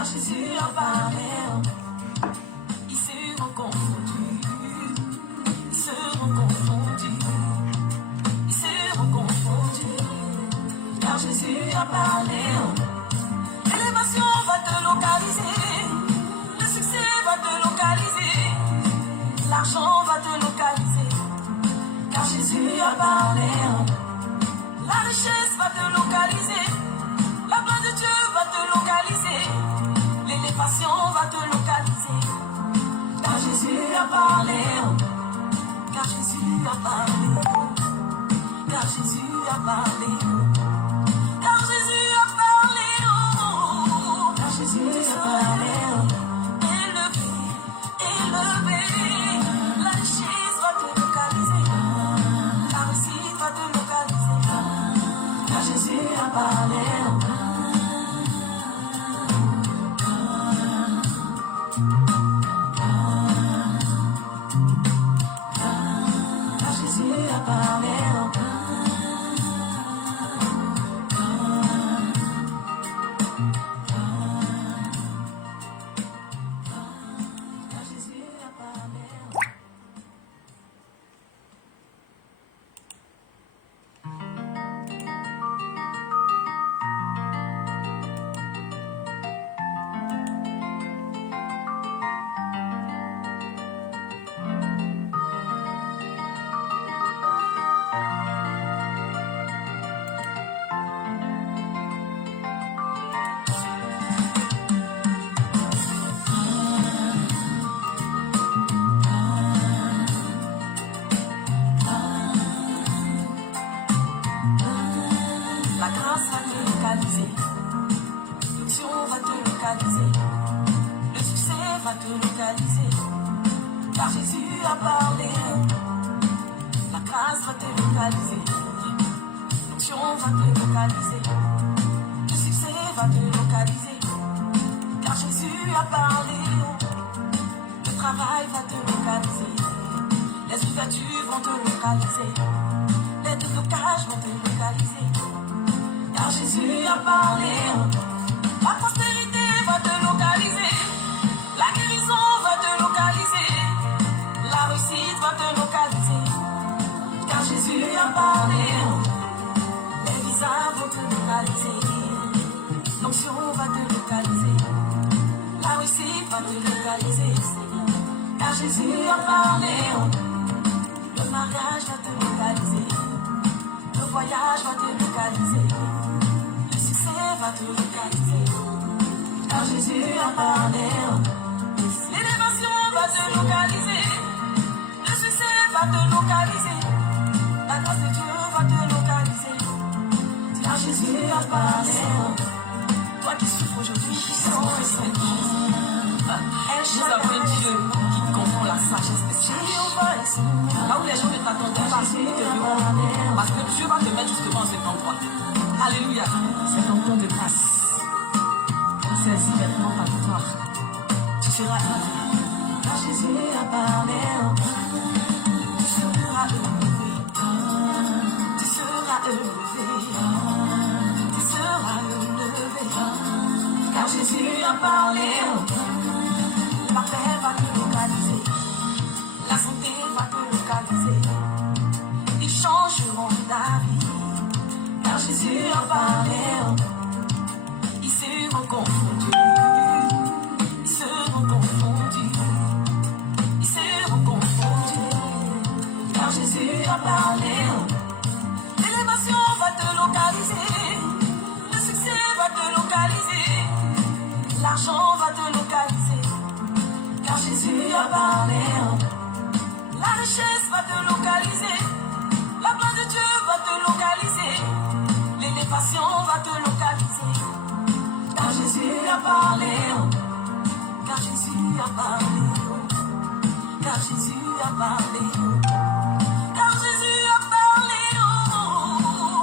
car Jésus a parlé. Ils seront confondus, ils seront confondus, ils seront confondus, car Jésus a parlé. L'élévation va te localiser, le succès va te localiser, l'argent va te localiser, car Jésus a parlé. La richesse va te localiser, la gloire de Dieu va te localiser, l'élévation va te localiser, car Jésus a parlé, car Jésus a parlé, car Jésus a parlé, car Jésus a parlé, car Jésus a parlé. Élevé, élevé, la richesse va te localiser, la réussite va te localiser, car Jésus a parlé. Car Jésus a parlé. Car Jésus a parlé. La grâce va te localiser, l'onction va te localiser, le succès va te localiser, car Jésus a parlé. La grâce va te localiser, l'onction va te localiser, le succès va te localiser, car Jésus a parlé. Le travail va te localiser, les ouvertures vont te localiser, les déblocages vont te localiser, car Jésus a parlé. La prospérité va te localiser, la guérison va te localiser, la réussite va te localiser, car Jésus a parlé. Les visas vont te localiser, l'onction va te localiser, la réussite va te localiser, car Jésus a parlé. Le mariage va te localiser, le voyage va te localiser, le succès va te localiser, car Jésus a parlé. L'élévation va te localiser, le succès va te localiser, la grâce de Dieu va te localiser, car Jésus a parlé. Toi qui souffres aujourd'hui, sans respect, nous avons un Dieu qui confond la sagesse des sages. Là où les gens ne t'attendaient pas, ils te verront, parce que Dieu va te mettre justement en cet endroit. Alléluia. C'est ton temps de grâce. Saisis maintenant ta victoire. Tu seras élevé. Car Jésus a parlé. Tu seras élevé. Tu seras élevé. Tu seras élevé. Car Jésus a parlé. La paix va te localiser, la santé va te localiser, ils changeront ta vie, car Jésus a parlé. Ils seront confondus, ils seront confondus, ils seront confondus, car Jésus a parlé. L'élévation va te localiser, le succès va te localiser, l'argent va te localiser, car Jésus a parlé. La richesse va te localiser, la gloire de Dieu va te localiser, l'élévation va te localiser, car Jésus a parlé, car Jésus a parlé, car Jésus a parlé, car Jésus a parlé,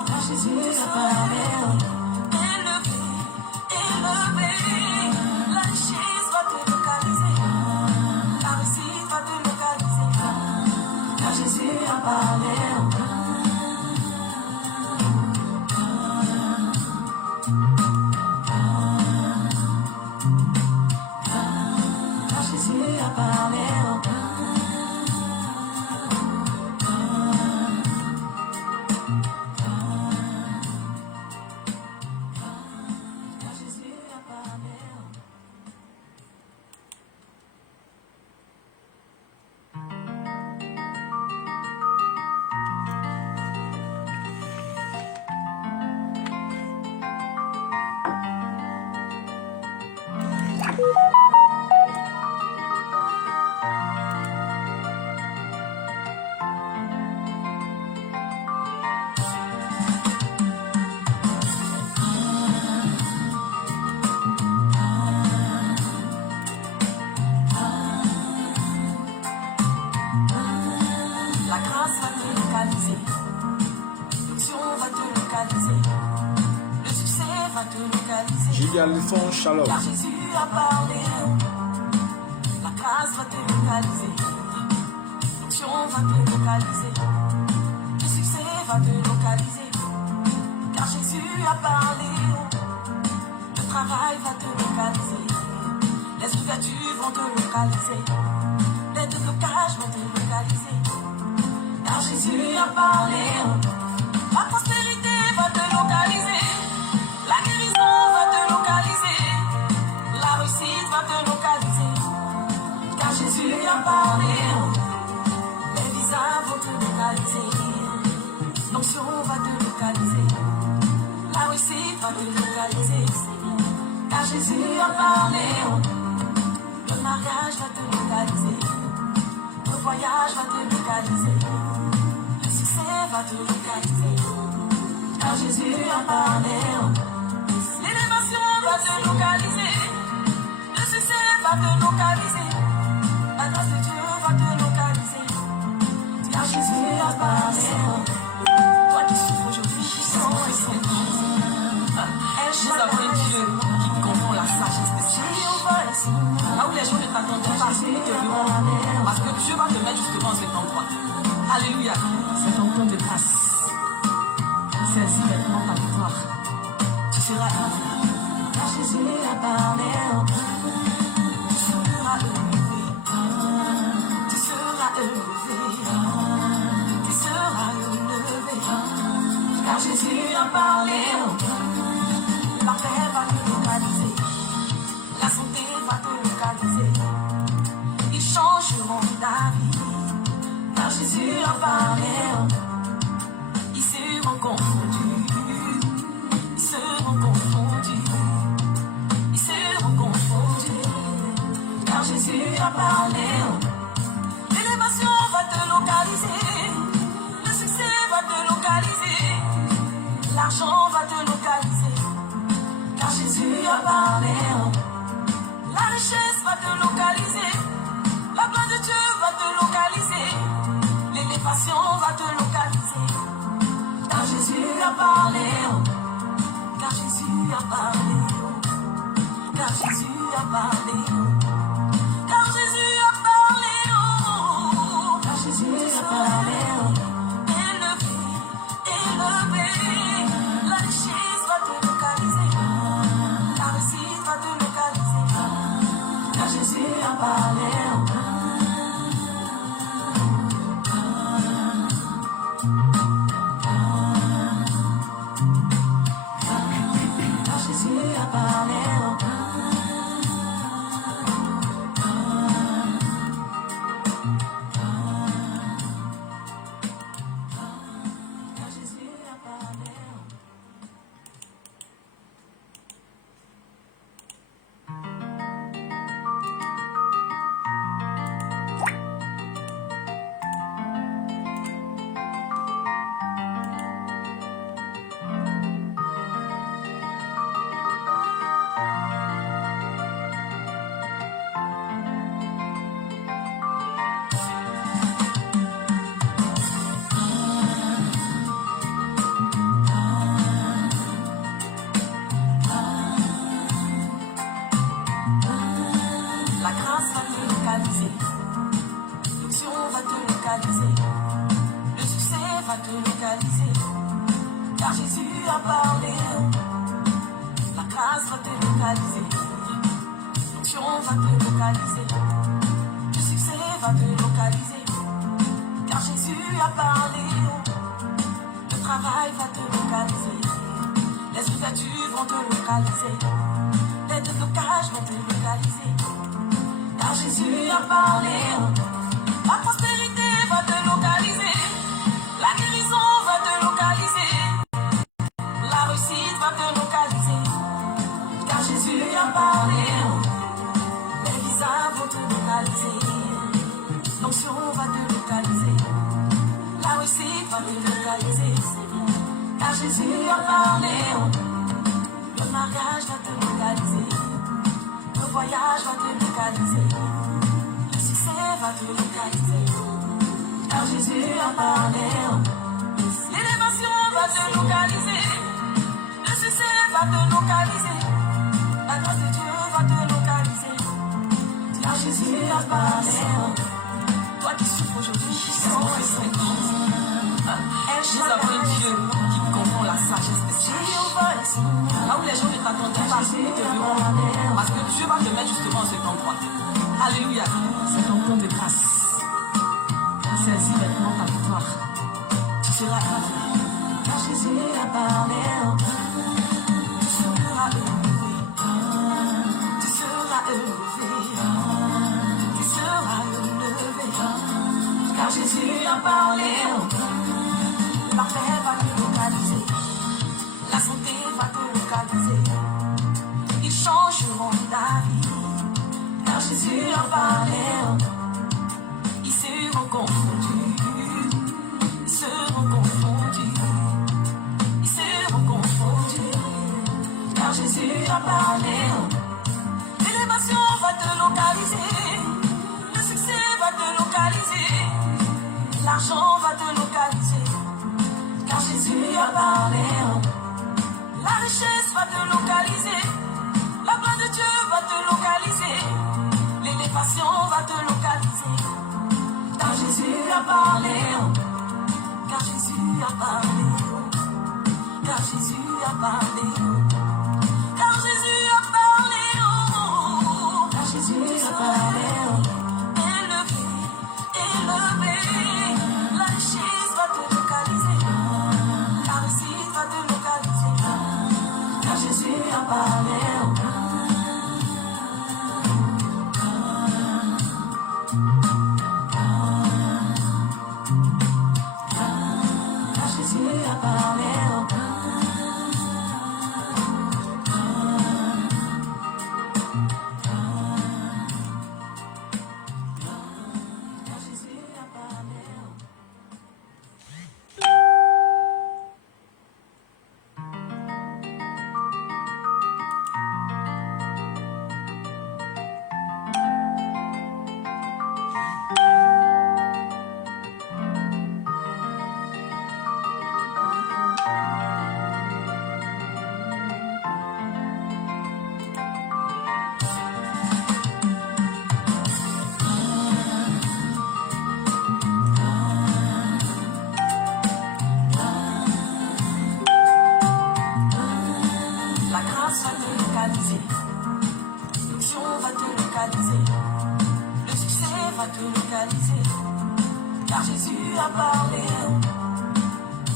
car Jésus a parlé. Élevé, élevé, la richesse va te localiser, la réussite va te localiser, car Jésus a parlé. Merci Alison, shalom. Car Jésus a parlé, la grâce va te localiser, l'onction va te localiser, le succès va te localiser. Car Jésus a parlé, le travail va te localiser, les ouvertures vont te localiser, les déblocages vont te localiser. Car Jésus a parlé, la prospérité va te localiser, la guérison va te localiser, la réussite va te localiser. Car Jésus a parlé, les visas vont te localiser, l'onction va te localiser, la réussite va te localiser. Car Jésus a parlé, le mariage va te localiser, le voyage va te localiser, le succès va te localiser. Car Jésus a parlé, l'élévation va te localiser, le succès va te localiser, la grâce de Dieu va te localiser. Car Jésus a parlé, toi qui souffres aujourd'hui, nous avons un Dieu qui comprend la sagesse des sages. Là où les gens ne t'attendent pas, ils te verront, parce que Dieu va te mettre justement cet endroit. Alléluia, c'est ton temps de grâce. Saisis maintenant ta victoire. Tu seras élevé. Car Jésus a parlé, tu seras élevé. Tu seras élevé. Tu seras élevé. Car Jésus a parlé, la paix va te localiser, la santé va te localiser, ils changeront ta vie. Car Jésus a parlé, ils seront confondus, ils seront confondus, ils seront confondus. Car Jésus a parlé, l'élévation va te localiser, le succès va te localiser, l'argent va te localiser. Car Jésus a parlé, la richesse va te localiser, la gloire de Dieu va te localiser, l'élévation va te localiser. Car Jésus a parlé, car Jésus a parlé, car Jésus a parlé, car Jésus a parlé, car Jésus a parlé, élevé, élevé, la richesse va te localiser, la réussite va te localiser. Car Jésus a parlé, car Jésus a parlé, car Jésus a parlé. La grâce va te localiser, l'onction va te localiser, le succès va te localiser. Car Jésus a parlé, la grâce va te localiser, l'onction va te localiser, le succès va te localiser. Car Jésus a parlé, le travail va te localiser, les ouvertures vont te localiser, les déblocages vont te localiser. Car Jésus a parlé, la prospérité va te localiser, la guérison va te localiser, la réussite va te localiser. Car Jésus a parlé, les visas vont te localiser, l'onction va te localiser, la réussite va te localiser. Car Jésus a parlé, le mariage va te localiser, le voyage va te localiser, le succès va te localiser. Car Jésus a parlé, l'élévation va te localiser, le succès va te localiser, Toi qui souffres aujourd'hui, nous avons un Dieu qui comprend la sagesse des sages. Là où les gens ne t'attendaient pas, ils te verront. Parce que Dieu va te mettre justement à cet endroit. Alléluia. C'est ton temps de grâce. Saisis maintenant ta victoire. Tu seras élevé. Car Jésus a parlé. Tu seras élevé. Tu seras élevé. Tu seras élevé. Car Jésus a parlé. Le parfait va te localiser. La santé va te localiser. Ils changeront ta vie. Car Jésus a parlé. Ils seront confondus. Ils seront confondus. Ils seront confondus. Car Jésus a parlé. L'élévation va te localiser. Le succès va te localiser. L'argent va te localiser. Car Jésus a parlé. La richesse va te localiser. La gloire de Dieu va te localiser. L'élévation va te localiser. Car Jésus a parlé. Car Jésus a parlé. Car Jésus a parlé. Car Jésus a parlé. Car Jésus a parlé. Élevé, élevé. La richesse va te localiser. La réussite va te localiser. Car Jésus a parlé. Car Jésus a parlé. Car Jésus a parlé. La grâce va te localiser. L'onction va te localiser. Le succès va te localiser. Car Jésus a parlé.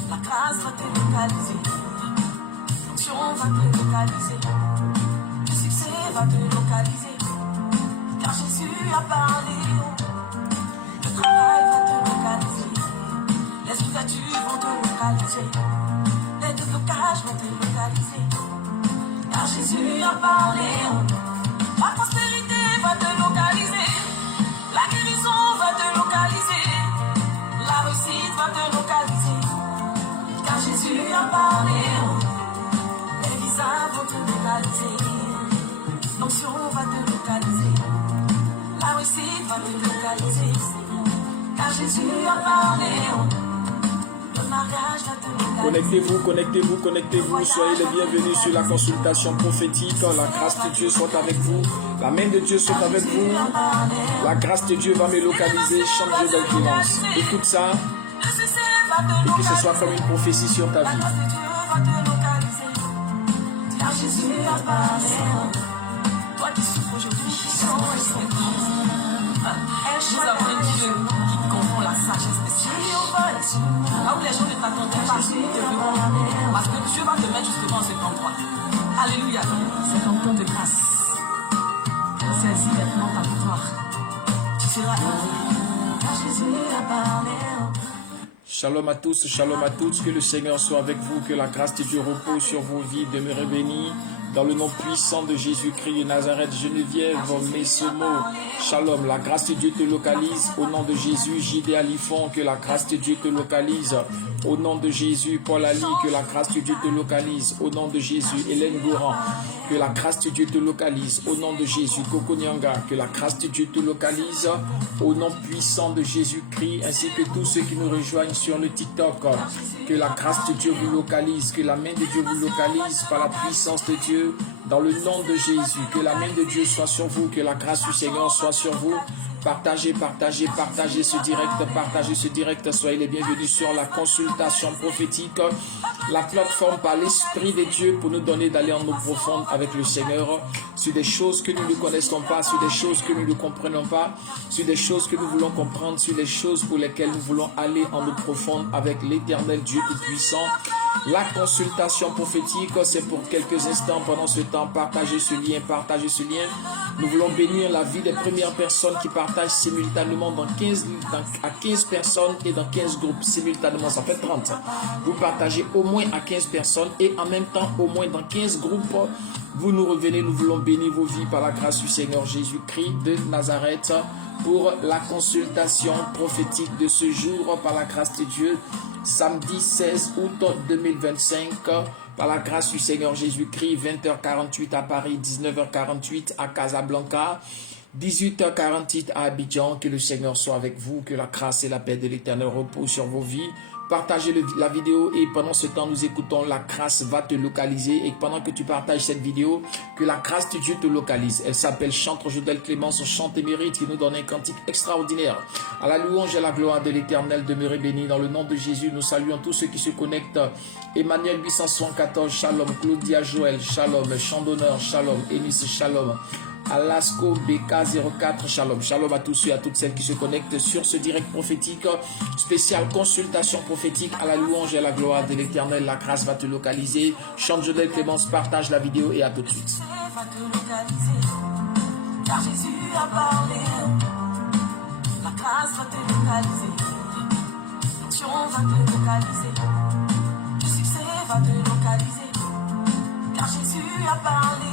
La grâce va te localiser. L'onction va te localiser. Le succès va te localiser. Car Jésus a parlé. Le travail va te localiser. Les ouvertures vont te localiser. Les déblocages vont te localiser. Car Jésus a parlé. La prospérité va te localiser. La guérison va te localiser. La réussite va te localiser. Car Jésus a parlé. Les visas vont te localiser. L'onction va te localiser. La réussite va te localiser. Car Jésus a parlé. Le mariage va te localiser. Connectez-vous, connectez-vous, connectez-vous. Soyez les bienvenus sur la consultation prophétique. La grâce de Dieu soit avec vous. La main de Dieu soit avec vous. La grâce de Dieu va me localiser. Chante Dieu d'alternance. Écoute ça et que ce soit comme une prophétie sur ta vie. Car Jésus a parlé. Toi qui souffres aujourd'hui, nous avons un Dieu qui comprend la sagesse des sages. Là où les gens ne t'attendaient pas, ils te verront. Parce que Dieu va te mettre justement à cet endroit. Alléluia. C'est ton temps de grâce. Saisis maintenant ta victoire. Tu seras élevé. Car Jésus a parlé. Shalom à tous, shalom à toutes, que le Seigneur soit avec vous, que la grâce de Dieu repose sur vos vies, demeurez bénis. Dans le nom puissant de Jésus-Christ de Nazareth, Geneviève, Messomo, Shalom, la grâce de Dieu te localise. Au nom de Jésus, J.D. Alifon, que la grâce de Dieu te localise. Au nom de Jésus, Paul Ali, que la grâce de Dieu te localise. Au nom de Jésus, Hélène Gourand, que la grâce de Dieu te localise. Au nom de Jésus, Coco Nyanga, que la grâce de Dieu te localise. Au nom puissant de Jésus-Christ, ainsi que tous ceux qui nous rejoignent sur le TikTok, que la grâce de Dieu vous localise, que la main de Dieu vous localise par la puissance de Dieu, dans le nom de Jésus. Que la main de Dieu soit sur vous, que la grâce du Seigneur soit sur vous. Partagez, partagez, partagez ce direct, soyez les bienvenus sur la consultation prophétique, la plateforme par l'Esprit de Dieu pour nous donner d'aller en eau profonde avec le Seigneur, sur des choses que nous ne connaissons pas, sur des choses que nous ne comprenons pas, sur des choses que nous voulons comprendre, sur des choses pour lesquelles nous voulons aller en eau profonde avec l'Éternel Dieu Tout-Puissant. La consultation prophétique, c'est pour quelques instants. Pendant ce temps, partagez ce lien, partagez ce lien. Nous voulons bénir la vie des premières personnes qui partagent simultanément à 15 personnes et dans 15 groupes simultanément, ça fait 30. Vous partagez au moins à 15 personnes et en même temps au moins dans 15 groupes. Vous nous revenez, nous voulons bénir vos vies par la grâce du Seigneur Jésus-Christ de Nazareth pour la consultation prophétique de ce jour par la grâce de Dieu. Samedi 16 août 2025, par la grâce du Seigneur Jésus-Christ, 20h48 à Paris, 19h48 à Casablanca, 18h48 à Abidjan. Que le Seigneur soit avec vous, que la grâce et la paix de l'Éternel reposent sur vos vies. Partagez la vidéo et pendant ce temps, nous écoutons La grâce va te localiser. Et pendant que tu partages cette vidéo, que la grâce de Dieu te localise. Elle s'appelle Chantre Jodel Clémence, chante et mérite, qui nous donne un cantique extraordinaire. À la louange et à la gloire de l'Éternel, demeurez bénis. Dans le nom de Jésus, nous saluons tous ceux qui se connectent. Emmanuel 874, Shalom. Claudia Joël, Shalom. Chant d'honneur, Shalom. Eunice, Shalom. Alasco BK04, Shalom. Shalom à tous ceux et à toutes celles qui se connectent sur ce direct prophétique, spécial consultation prophétique à la louange et à la gloire de l'Éternel. La grâce va te localiser. Chante Jodel Clémence, partage la vidéo et à tout de suite. Va te localiser, car Jésus a parlé. La grâce va te localiser, l'onction va te localiser, le succès va te localiser, car Jésus a parlé.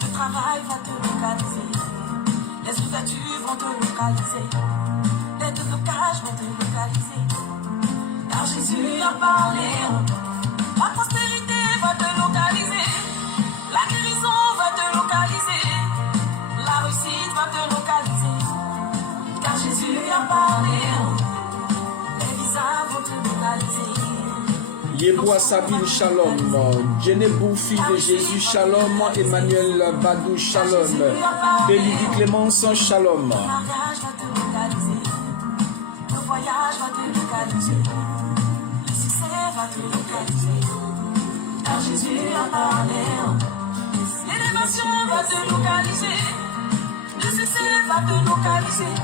Le travail va te localiser, les ouvertures vont te localiser, les déblocages vont te localiser, car Jésus a parlé. La prospérité va te localiser, la guérison va te localiser, la réussite va te localiser, car Jésus a parlé. Les visas vont te localiser. Yeboua Sabine, Shalom. Djenebou, fille de Jésus, Shalom. Emmanuel Badou, Shalom. Bélidy Clémence, Shalom. Le mariage va te localiser, le voyage va te localiser, le succès va te localiser, car Jésus a parlé. L'élévation va te localiser, le succès va te localiser,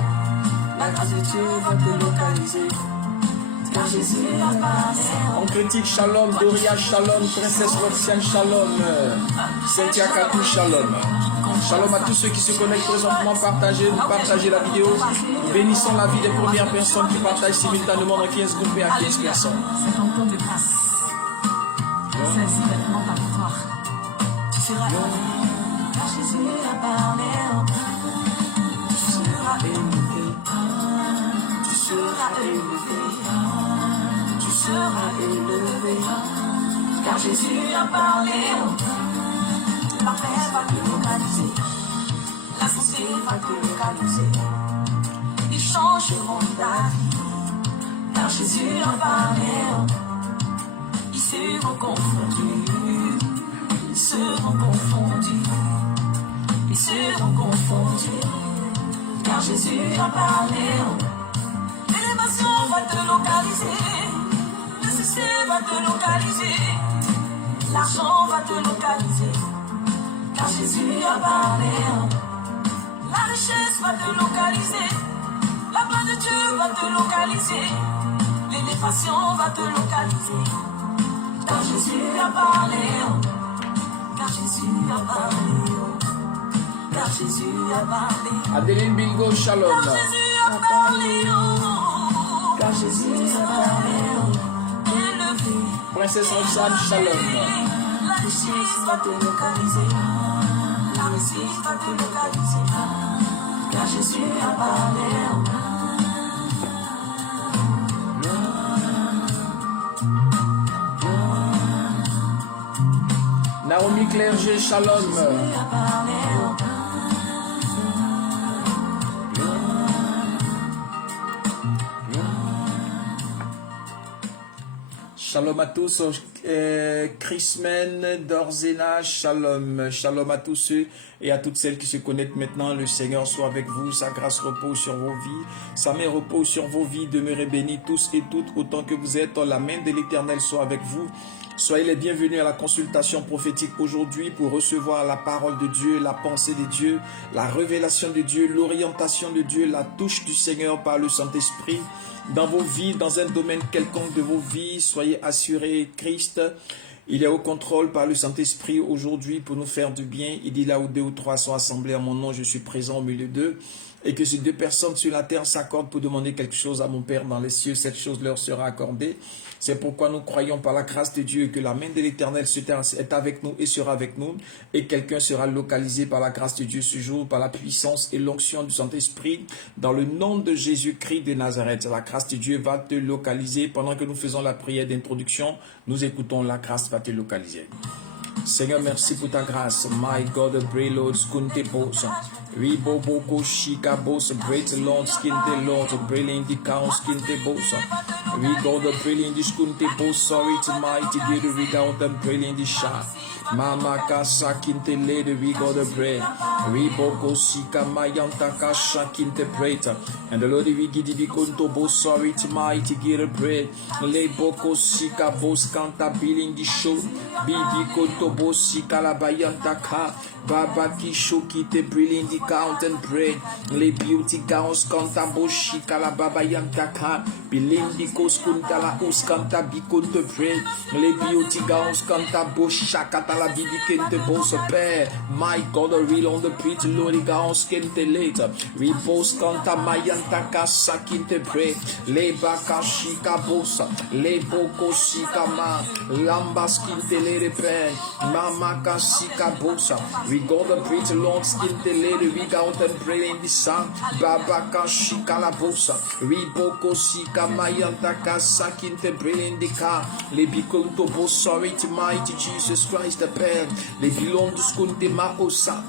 la grâce de Dieu va te localiser, car Jésus a parlé. On critique Shalom, Doria Shalom, Princesse Roxane Shalom, Cynthia Katou Shalom. Shalom à tous ceux qui se connectent présentement, partagez la vidéo. Nous bénissons la vie des premières personnes qui partagent simultanément dans 15 groupes et à 15 personnes. C'est ton temps de grâce. Celle-ci maintenant ta victoire. Tu seras élevé, car Jésus a parlé. Tu seras élevé, tu seras élevé, tu seras élevé, car Jésus a parlé. La paix va te localiser, la santé va te localiser, ils changeront ta vie, car Jésus a parlé. Ils seront confondus, ils seront confondus, ils seront confondus, car Jésus a parlé. L'élévation va te localiser, le succès va te localiser, l'argent va te localiser, car Jésus a parlé. La richesse va te localiser, la gloire de Dieu va te localiser, l'élévation va te localiser, car Jésus a parlé. Car Jésus a parlé. Car Jésus a parlé. Adeline Bilgo, Shalom. Car Jésus a parlé. Car Jésus a parlé. Élevé. Princesse Roxane, Shalom. La richesse va te localiser, la réussite va te localiser, car Jésus a parlé. Naomi Clerget, Shalom. Jésus a parlé. Shalom à tous. Chrismen Dorzena, shalom. Shalom à tous ceux et à toutes celles qui se connectent maintenant. Le Seigneur soit avec vous. Sa grâce repose sur vos vies. Sa main repose sur vos vies. Demeurez bénis tous et toutes autant que vous êtes. La main de l'Éternel soit avec vous. Soyez les bienvenus à la consultation prophétique aujourd'hui pour recevoir la parole de Dieu, la pensée de Dieu, la révélation de Dieu, l'orientation de Dieu, la touche du Seigneur par le Saint-Esprit dans vos vies, dans un domaine quelconque de vos vies. Soyez assurés, Christ, il est au contrôle par le Saint-Esprit aujourd'hui pour nous faire du bien. Il dit là où 2 ou 3 sont assemblés à mon nom, je suis présent au milieu d'eux. Et que ces 2 personnes sur la terre s'accordent pour demander quelque chose à mon Père dans les cieux, cette chose leur sera accordée. C'est pourquoi nous croyons par la grâce de Dieu que la main de l'Éternel est avec nous et sera avec nous. Et quelqu'un sera localisé par la grâce de Dieu ce jour, par la puissance et l'onction du Saint-Esprit, dans le nom de Jésus-Christ de Nazareth. La grâce de Dieu va te localiser. Pendant que nous faisons la prière d'introduction, nous écoutons, la grâce va te localiser. Seigneur, merci pour ta grâce. My God, pray Lord, skunte boss. We boboko shika boss, great Lord, skinte Lord, brilliant the count, skinte boss. We God, brilliant the skunte boss, sorry to mighty, dear the regard and brilliant the shot. Mama kasa kinte lady, we God pray. We boko shika mayanta kasha kinte preta. And the Lord we give the kunto boss, sorry to mighty, dear pray. Le boko shika boss kanta billing the show. Bibi kunto boss shika la bayanta ka. Baba kisho kite brilliant the count and pray. Le beauty gowns kanta boshi kala baba yantaka. Bilindi kos kunta la us kanta bikunte pray. Le beauty gowns kanta bosha kata la bibi kente boss père. My God, a real on the pit, Lord gowns kente later. We boss kanta mayantaka sakinte pray. Le baka shika bossa. Le boko shika ma. Lambas kinte le repère. Mama kasika bossa. We go to preach Lord skin the lady, we go out and pray in the sun. Baba Kashika la bosa, Riboko Sika Mayanta Kasakin te pray in the car. Le Bikonto Bo, sorry to mighty Jesus Christ the pen. Le Bilon to Skunte Maosa.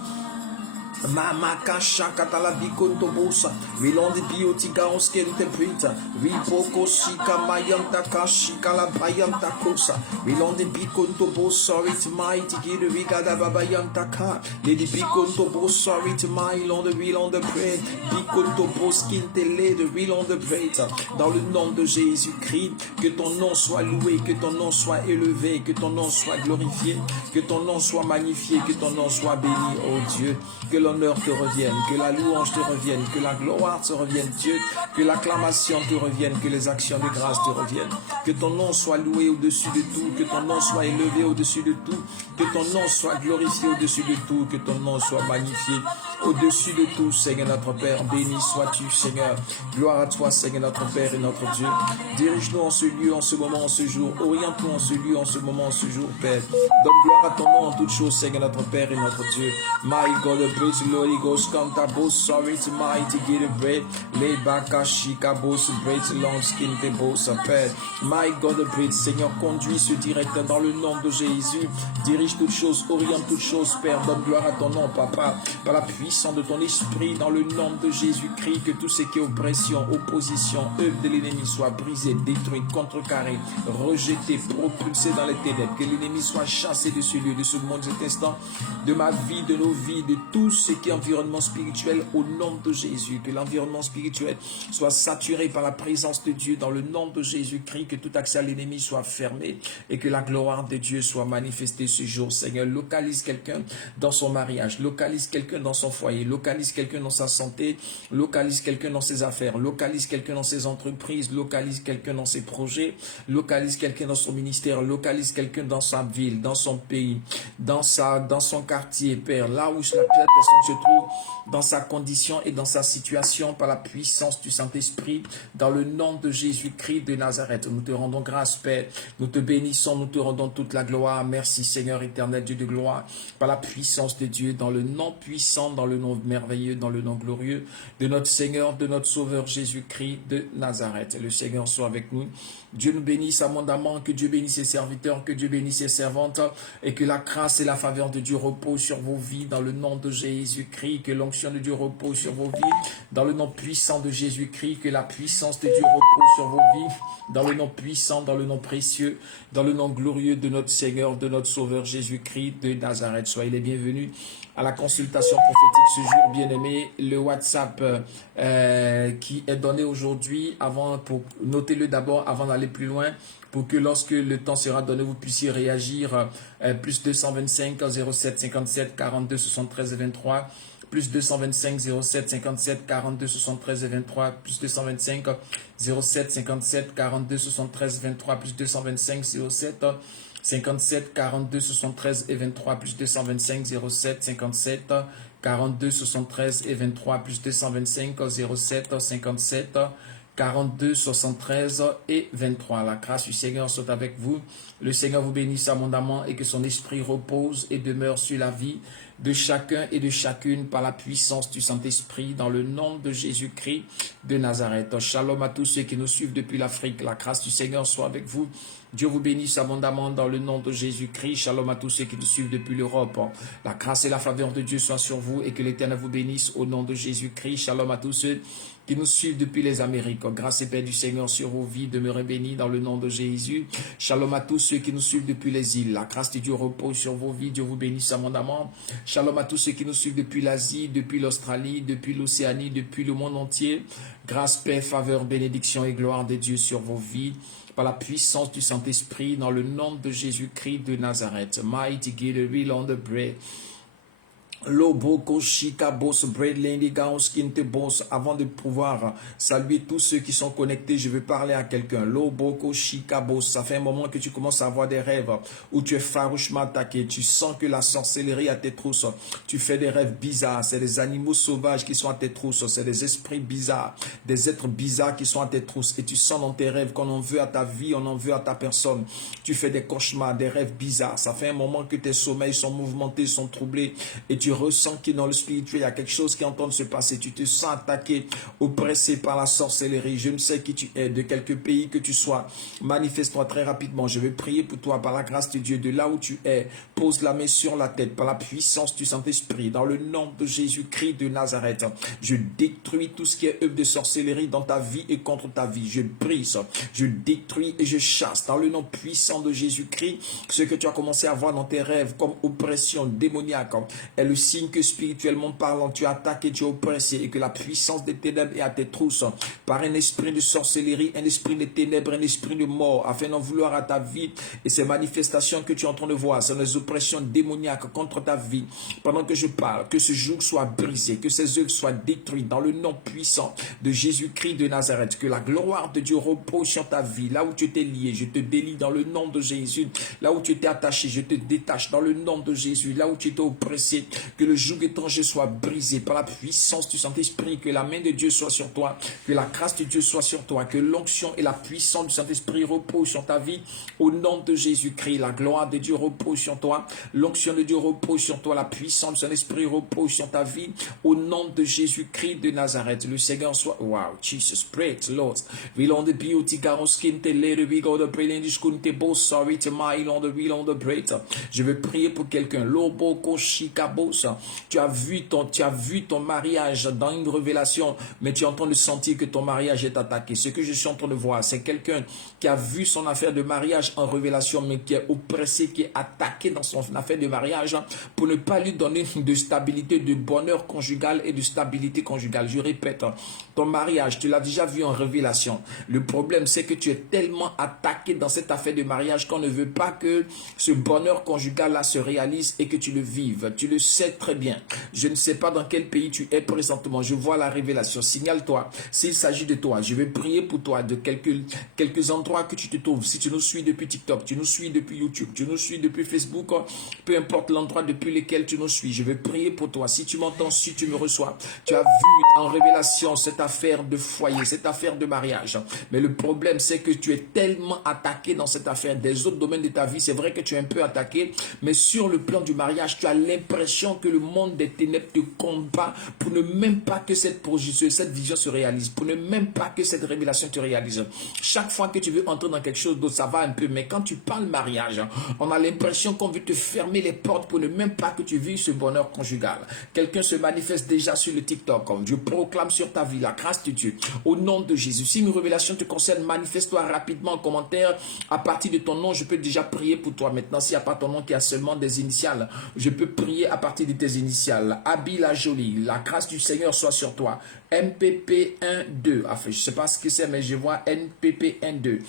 Mama kasha katala bikonto bosa. We long the beauty gowns kente printer. We poko shika mayanta kashika la bayanta kosa. We long the bikonto bosa. Sorry to mighty gida rigada babayanta ka. Lady bikonto bosa. Sorry to my long we long the pray. Bikonto bosa kinte lady we long the pray. Dans le nom de Jésus-Christ, que ton nom soit loué, que ton nom soit élevé, que ton nom soit glorifié, que ton nom soit magnifié, que ton nom soit béni, oh Dieu. Que l'honneur te revienne, que la louange te revienne, que la gloire te revienne, Dieu, que l'acclamation te revienne, que les actions de grâce te reviennent, que ton nom soit loué au-dessus de tout, que ton nom soit élevé au-dessus de tout, que ton nom soit glorifié au-dessus de tout, que ton nom soit magnifié au-dessus de tout, Seigneur notre Père, béni sois-tu, Seigneur. Gloire à toi, Seigneur notre Père et notre Dieu. Dirige-nous en ce lieu, en ce moment, en ce jour. Oriente-nous en ce lieu, en ce moment, en ce jour, Père. Donne gloire à ton nom en toutes choses, Seigneur notre Père et notre Dieu. My God, praise the Lord, Ghost, Kanta, Boss, sorry to mighty, get a bread. Lay back, Shika, Boss, praise the Lord, skin, the Boss, Père. My God, praise, Seigneur, conduis ce direct dans le nom de Jésus. Dirige toutes choses, oriente toutes choses, Père. Donne gloire à ton nom, Papa, par la puissance de ton esprit, dans le nom de Jésus-Christ, que tout ce qui est oppression, opposition, œuvre de l'ennemi soit brisé, détruit, contrecarré, rejeté, propulsé dans les ténèbres, que l'ennemi soit chassé de ce lieu, de ce monde, de cet instant, de ma vie, de nos vies, de tout ce qui est environnement spirituel, au nom de Jésus, que l'environnement spirituel soit saturé par la présence de Dieu, dans le nom de Jésus-Christ, que tout accès à l'ennemi soit fermé, et que la gloire de Dieu soit manifestée ce jour, Seigneur. Localise quelqu'un dans son mariage, localise quelqu'un dans son foyer, localise quelqu'un dans sa santé, localise quelqu'un dans ses affaires, localise quelqu'un dans ses entreprises, localise quelqu'un dans ses projets, localise quelqu'un dans son ministère, localise quelqu'un dans sa ville, dans son pays, dans son quartier, Père, là où la personne se trouve, dans sa condition et dans sa situation, par la puissance du Saint-Esprit, dans le nom de Jésus-Christ de Nazareth. Nous te rendons grâce, Père, nous te bénissons, nous te rendons toute la gloire. Merci, Seigneur éternel, Dieu de gloire, par la puissance de Dieu, dans le nom puissant, dans le le nom merveilleux, dans le nom glorieux de notre Seigneur, de notre Sauveur Jésus-Christ de Nazareth. Le Seigneur soit avec nous. Dieu nous bénisse abondamment, que Dieu bénisse ses serviteurs, que Dieu bénisse ses servantes, et que la grâce et la faveur de Dieu reposent sur vos vies dans le nom de Jésus-Christ, que l'onction de Dieu repose sur vos vies dans le nom puissant de Jésus-Christ, que la puissance de Dieu repose sur vos vies dans le nom puissant, dans le nom précieux, dans le nom glorieux de notre Seigneur, de notre Sauveur Jésus-Christ de Nazareth. Soyez les bienvenus à la consultation prophétique ce jour, bien-aimé. Le WhatsApp qui est donné aujourd'hui, notez-le d'abord avant d'aller plus loin, pour que lorsque le temps sera donné, vous puissiez réagir. Plus 225 07 57 42 73 et 23. Plus 225 07 57 42 73 et 23, plus 225 07 57 42 73 23, plus 225 07 57 42 73 et 23, plus 225 07 57 42 73 et 23, plus 225 07 57 42 73 et 23. La grâce du Seigneur soit avec vous. Le Seigneur vous bénisse abondamment et que son esprit repose et demeure sur la vie de chacun et de chacune par la puissance du Saint-Esprit dans le nom de Jésus-Christ de Nazareth. Shalom à tous ceux qui nous suivent depuis l'Afrique. La grâce du Seigneur soit avec vous. Dieu vous bénisse abondamment dans le nom de Jésus-Christ. Shalom à tous ceux qui nous suivent depuis l'Europe. La grâce et la faveur de Dieu soient sur vous et que l'Éternel vous bénisse au nom de Jésus-Christ. Shalom à tous ceux qui nous suivent depuis les Amériques. Grâce et paix du Seigneur sur vos vies, demeurez bénis dans le nom de Jésus. Shalom à tous ceux qui nous suivent depuis les îles. La grâce de Dieu repose sur vos vies. Dieu vous bénisse abondamment. Shalom à tous ceux qui nous suivent depuis l'Asie, depuis l'Australie, depuis l'Océanie, depuis le monde entier. Grâce, paix, faveur, bénédiction et gloire de Dieu sur vos vies. Par la puissance du Saint-Esprit, dans le nom de Jésus-Christ de Nazareth. Mighty God, real on the bread. Loboko Shika Boss Breadlandy Gaunskinte Boss. Avant de pouvoir saluer tous ceux qui sont connectés, je veux parler à quelqu'un. Loboko Shika Boss. Ça fait un moment que tu commences à avoir des rêves où tu es farouchement attaqué. Tu sens que la sorcellerie à tes trousses. Tu fais des rêves bizarres. C'est des animaux sauvages qui sont à tes trousses. C'est des esprits bizarres, des êtres bizarres qui sont à tes trousses. Et tu sens dans tes rêves qu'on en veut à ta vie, on en veut à ta personne. Tu fais des cauchemars, des rêves bizarres. Ça fait un moment que tes sommeils sont mouvementés, sont troublés. Et tu ressens que dans le spirituel, il y a quelque chose qui est en train de se passer. Tu te sens attaqué, oppressé par la sorcellerie. Je ne sais qui tu es, de quelque pays que tu sois. Manifeste-toi très rapidement. Je vais prier pour toi par la grâce de Dieu. De là où tu es, pose la main sur la tête par la puissance du Saint-Esprit. Dans le nom de Jésus-Christ de Nazareth, je détruis tout ce qui est œuvre de sorcellerie dans ta vie et contre ta vie. Je brise, je détruis et je chasse dans le nom puissant de Jésus-Christ ce que tu as commencé à voir dans tes rêves comme oppression démoniaque est le signe que spirituellement parlant, tu attaques et tu es oppressé et que la puissance des ténèbres est à tes trousses par un esprit de sorcellerie, un esprit de ténèbres, un esprit de mort, afin d'en vouloir à ta vie. Et ces manifestations que tu es en train de voir, sont des oppressions démoniaques contre ta vie. Pendant que je parle, que ce joug soit brisé, que ces œuvres soient détruites dans le nom puissant de Jésus-Christ de Nazareth, que la gloire de Dieu repose sur ta vie. Là où tu étais lié, je te délie dans le nom de Jésus. Là où tu étais attaché, je te détache dans le nom de Jésus. Là où tu étais oppressé, que le joug étranger soit brisé par la puissance du Saint-Esprit, que la main de Dieu soit sur toi, que la grâce de Dieu soit sur toi, que l'onction et la puissance du Saint-Esprit reposent sur ta vie. Au nom de Jésus-Christ, la gloire de Dieu repose sur toi, l'onction de Dieu repose sur toi, la puissance du Saint-Esprit repose sur ta vie. Au nom de Jésus-Christ de Nazareth, le Seigneur soit... Wow, Jesus, praise Lord. We on the beauty, skin te later, we go the prayer in the boss, sorry to my on the wheel on the break. Je veux prier pour quelqu'un. Lobo Koshikabos. Tu as vu ton mariage dans une révélation, mais tu es en train de sentir que ton mariage est attaqué. Ce que je suis en train de voir, c'est quelqu'un qui a vu son affaire de mariage en révélation, mais qui est oppressé, qui est attaqué dans son affaire de mariage pour ne pas lui donner de stabilité, de bonheur conjugal et de stabilité conjugale. Je répète, ton mariage, tu l'as déjà vu en révélation. Le problème, c'est que tu es tellement attaqué dans cette affaire de mariage qu'on ne veut pas que ce bonheur conjugal-là se réalise et que tu le vives. Tu le sais très bien. Je ne sais pas dans quel pays tu es présentement. Je vois la révélation. Signale-toi. S'il s'agit de toi, je vais prier pour toi de quelques endroits que tu te trouves. Si tu nous suis depuis TikTok, tu nous suis depuis YouTube, tu nous suis depuis Facebook, peu importe l'endroit depuis lequel tu nous suis, je vais prier pour toi. Si tu m'entends, si tu me reçois, tu as vu en révélation cette affaire de foyer, cette affaire de mariage. Mais le problème, c'est que tu es tellement attaqué dans cette affaire. Des autres domaines de ta vie, c'est vrai que tu es un peu attaqué, mais sur le plan du mariage, tu as l'impression que le monde des ténèbres te combat pour ne même pas que cette vision se réalise, pour ne même pas que cette révélation te réalise. Chaque fois que tu veux entrer dans quelque chose d'autre, ça va un peu, mais quand tu parles mariage, on a l'impression qu'on veut te fermer les portes pour ne même pas que tu vives ce bonheur conjugal. Quelqu'un se manifeste déjà sur le TikTok. Je proclame sur ta vie la grâce de Dieu au nom de Jésus. Si une révélation te concerne, manifeste-toi rapidement en commentaire. À partir de ton nom, je peux déjà prier pour toi. Maintenant, s'il n'y a pas ton nom qui a seulement des initiales, je peux prier à partir de tes initiales. Abi la jolie, la grâce du Seigneur soit sur toi. MPP12. Enfin, je ne sais pas ce que c'est, mais je vois NPP12.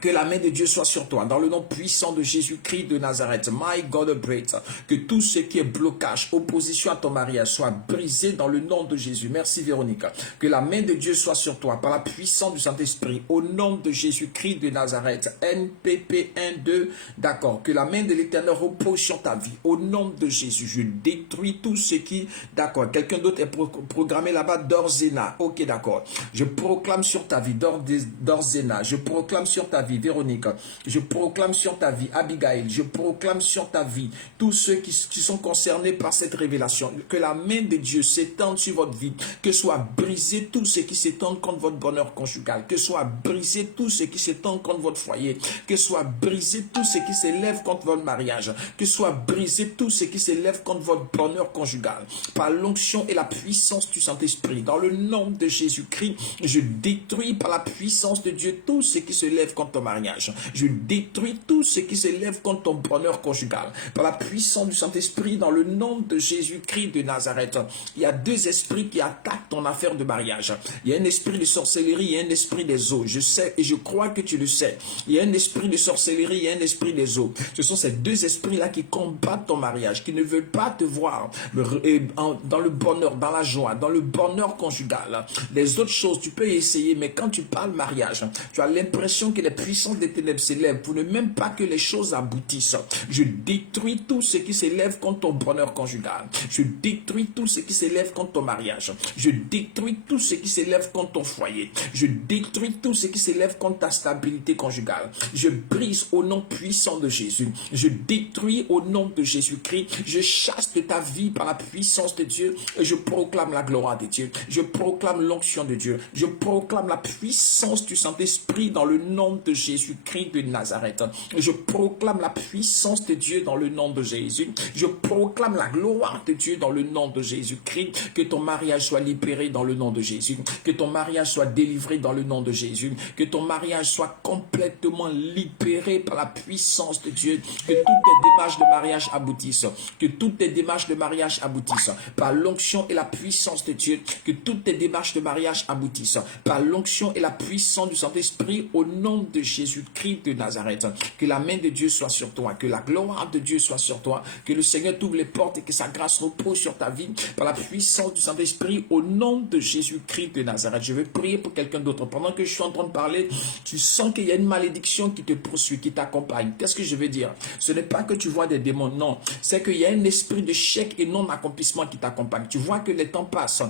Que la main de Dieu soit sur toi, dans le nom puissant de Jésus-Christ de Nazareth. My God great. Que tout ce qui est blocage, opposition à ton mariage soit brisé dans le nom de Jésus. Merci Véronique. Que la main de Dieu soit sur toi, par la puissance du Saint-Esprit, au nom de Jésus-Christ de Nazareth. NPP12. D'accord. Que la main de l'Éternel repose sur ta vie, au nom de Jésus. Je détruis tout ce qui... D'accord. Quelqu'un d'autre est programmé là-bas, Dorzena. Ok, d'accord. Je proclame sur ta vie, Dorzena. Je proclame sur ta vie, Véronique. Je proclame sur ta vie, Abigail. Je proclame sur ta vie tous ceux qui sont concernés par cette révélation. Que la main de Dieu s'étende sur votre vie. Que soit brisé tout ce qui s'étend contre votre bonheur conjugal. Que soit brisé tout ce qui s'étend contre votre foyer. Que soit brisé tout ce qui s'élève contre votre mariage. Que soit brisé tout ce qui s'élève contre votre bonheur conjugal. Par l'onction et la puissance du Saint-Esprit. Dans le nom de Jésus-Christ, je détruis par la puissance de Dieu tout ce qui se lève contre ton mariage. Je détruis tout ce qui s'élève contre ton bonheur conjugal. Par la puissance du Saint-Esprit, dans le nom de Jésus-Christ de Nazareth. Il y a deux esprits qui attaquent ton affaire de mariage. Il y a un esprit de sorcellerie et un esprit des eaux. Je sais et je crois que tu le sais. Il y a un esprit de sorcellerie et un esprit des eaux. Ce sont ces deux esprits-là qui combattent ton mariage, qui ne veulent pas te voir dans le bonheur, dans la joie, dans le bonheur conjugal. Les autres choses, tu peux essayer, mais quand tu parles mariage, tu as l'impression que les puissances des ténèbres s'élèvent pour ne même pas que les choses aboutissent. Je détruis tout ce qui s'élève contre ton bonheur conjugal. Je détruis tout ce qui s'élève contre ton mariage. Je détruis tout ce qui s'élève contre ton foyer. Je détruis tout ce qui s'élève contre ta stabilité conjugale. Je brise au nom puissant de Jésus. Je détruis au nom de Jésus-Christ. Je chasse de ta vie par la puissance de Dieu et je proclame la gloire de Dieu. Je proclame l'onction de Dieu. Je proclame la puissance du Saint-Esprit dans le nom de Jésus-Christ de Nazareth. Je proclame la puissance de Dieu dans le nom de Jésus. Je proclame la gloire de Dieu dans le nom de Jésus-Christ. Que ton mariage soit libéré dans le nom de Jésus. Que ton mariage soit délivré dans le nom de Jésus. Que ton mariage soit complètement libéré par la puissance de Dieu. Que toutes tes démarches de mariage aboutissent. Que toutes tes démarches de mariage aboutissent. Par l'onction et la puissance de Dieu. Que toutes tes démarches de mariage aboutissent. Par l'onction et la puissance du Saint-Esprit au nom de Jésus-Christ de Nazareth. Que la main de Dieu soit sur toi. Que la gloire de Dieu soit sur toi. Que le Seigneur t'ouvre les portes et que sa grâce repose sur ta vie. Par la puissance du Saint-Esprit au nom de Jésus-Christ de Nazareth. Je vais prier pour quelqu'un d'autre. Pendant que je suis en train de parler, tu sens qu'il y a une malédiction qui te poursuit, qui t'accompagne. Qu'est-ce que je veux dire? Ce n'est pas que tu vois des démons, non. C'est qu'il y a un esprit de chèque et non-accomplissement qui t'accompagne. Tu vois que le temps passe,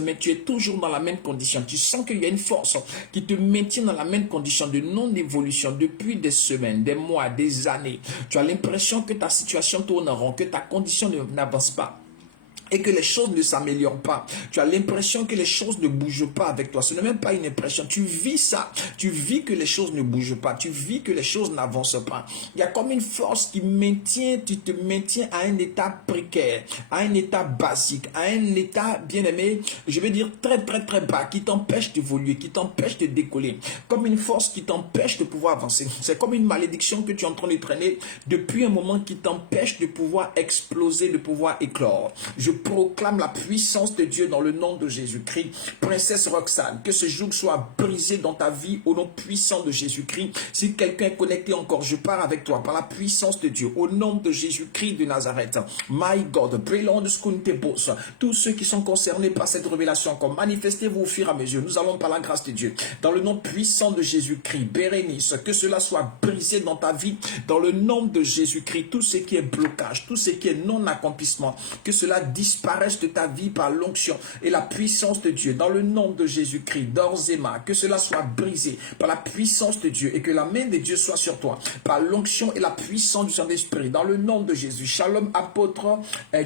mais tu es toujours dans la même condition. Tu sens qu'il y a une force qui te maintient dans la même condition de non-évolution depuis des semaines, des mois, des années. Tu as l'impression que ta situation tourne en rond, que ta condition n'avance pas. Et que les choses ne s'améliorent pas. Tu as l'impression que les choses ne bougent pas avec toi. Ce n'est même pas une impression. Tu vis ça. Tu vis que les choses ne bougent pas. Tu vis que les choses n'avancent pas. Il y a comme une force qui tu te maintiens à un état précaire, à un état basique, à un état, bien aimé, je vais dire très très très bas, qui t'empêche d'évoluer, qui t'empêche de décoller. Comme une force qui t'empêche de pouvoir avancer. C'est comme une malédiction que tu es en train de traîner depuis un moment qui t'empêche de pouvoir exploser, de pouvoir éclore. Je proclame la puissance de Dieu dans le nom de Jésus-Christ. Princesse Roxane, que ce joug soit brisé dans ta vie au nom puissant de Jésus-Christ. Si quelqu'un est connecté encore, je pars avec toi par la puissance de Dieu au nom de Jésus-Christ de Nazareth. My God, tous ceux qui sont concernés par cette révélation encore, manifestez-vous au fur et à mesure. Nous allons par la grâce de Dieu. Dans le nom puissant de Jésus-Christ, Bérénice, que cela soit brisé dans ta vie dans le nom de Jésus-Christ. Tout ce qui est blocage, tout ce qui est non-accomplissement, que cela disparaisse disparaisse de ta vie par l'onction et la puissance de Dieu. Dans le nom de Jésus-Christ, d'Orzema, que cela soit brisé par la puissance de Dieu et que la main de Dieu soit sur toi par l'onction et la puissance du Saint-Esprit. Dans le nom de Jésus. Shalom, apôtre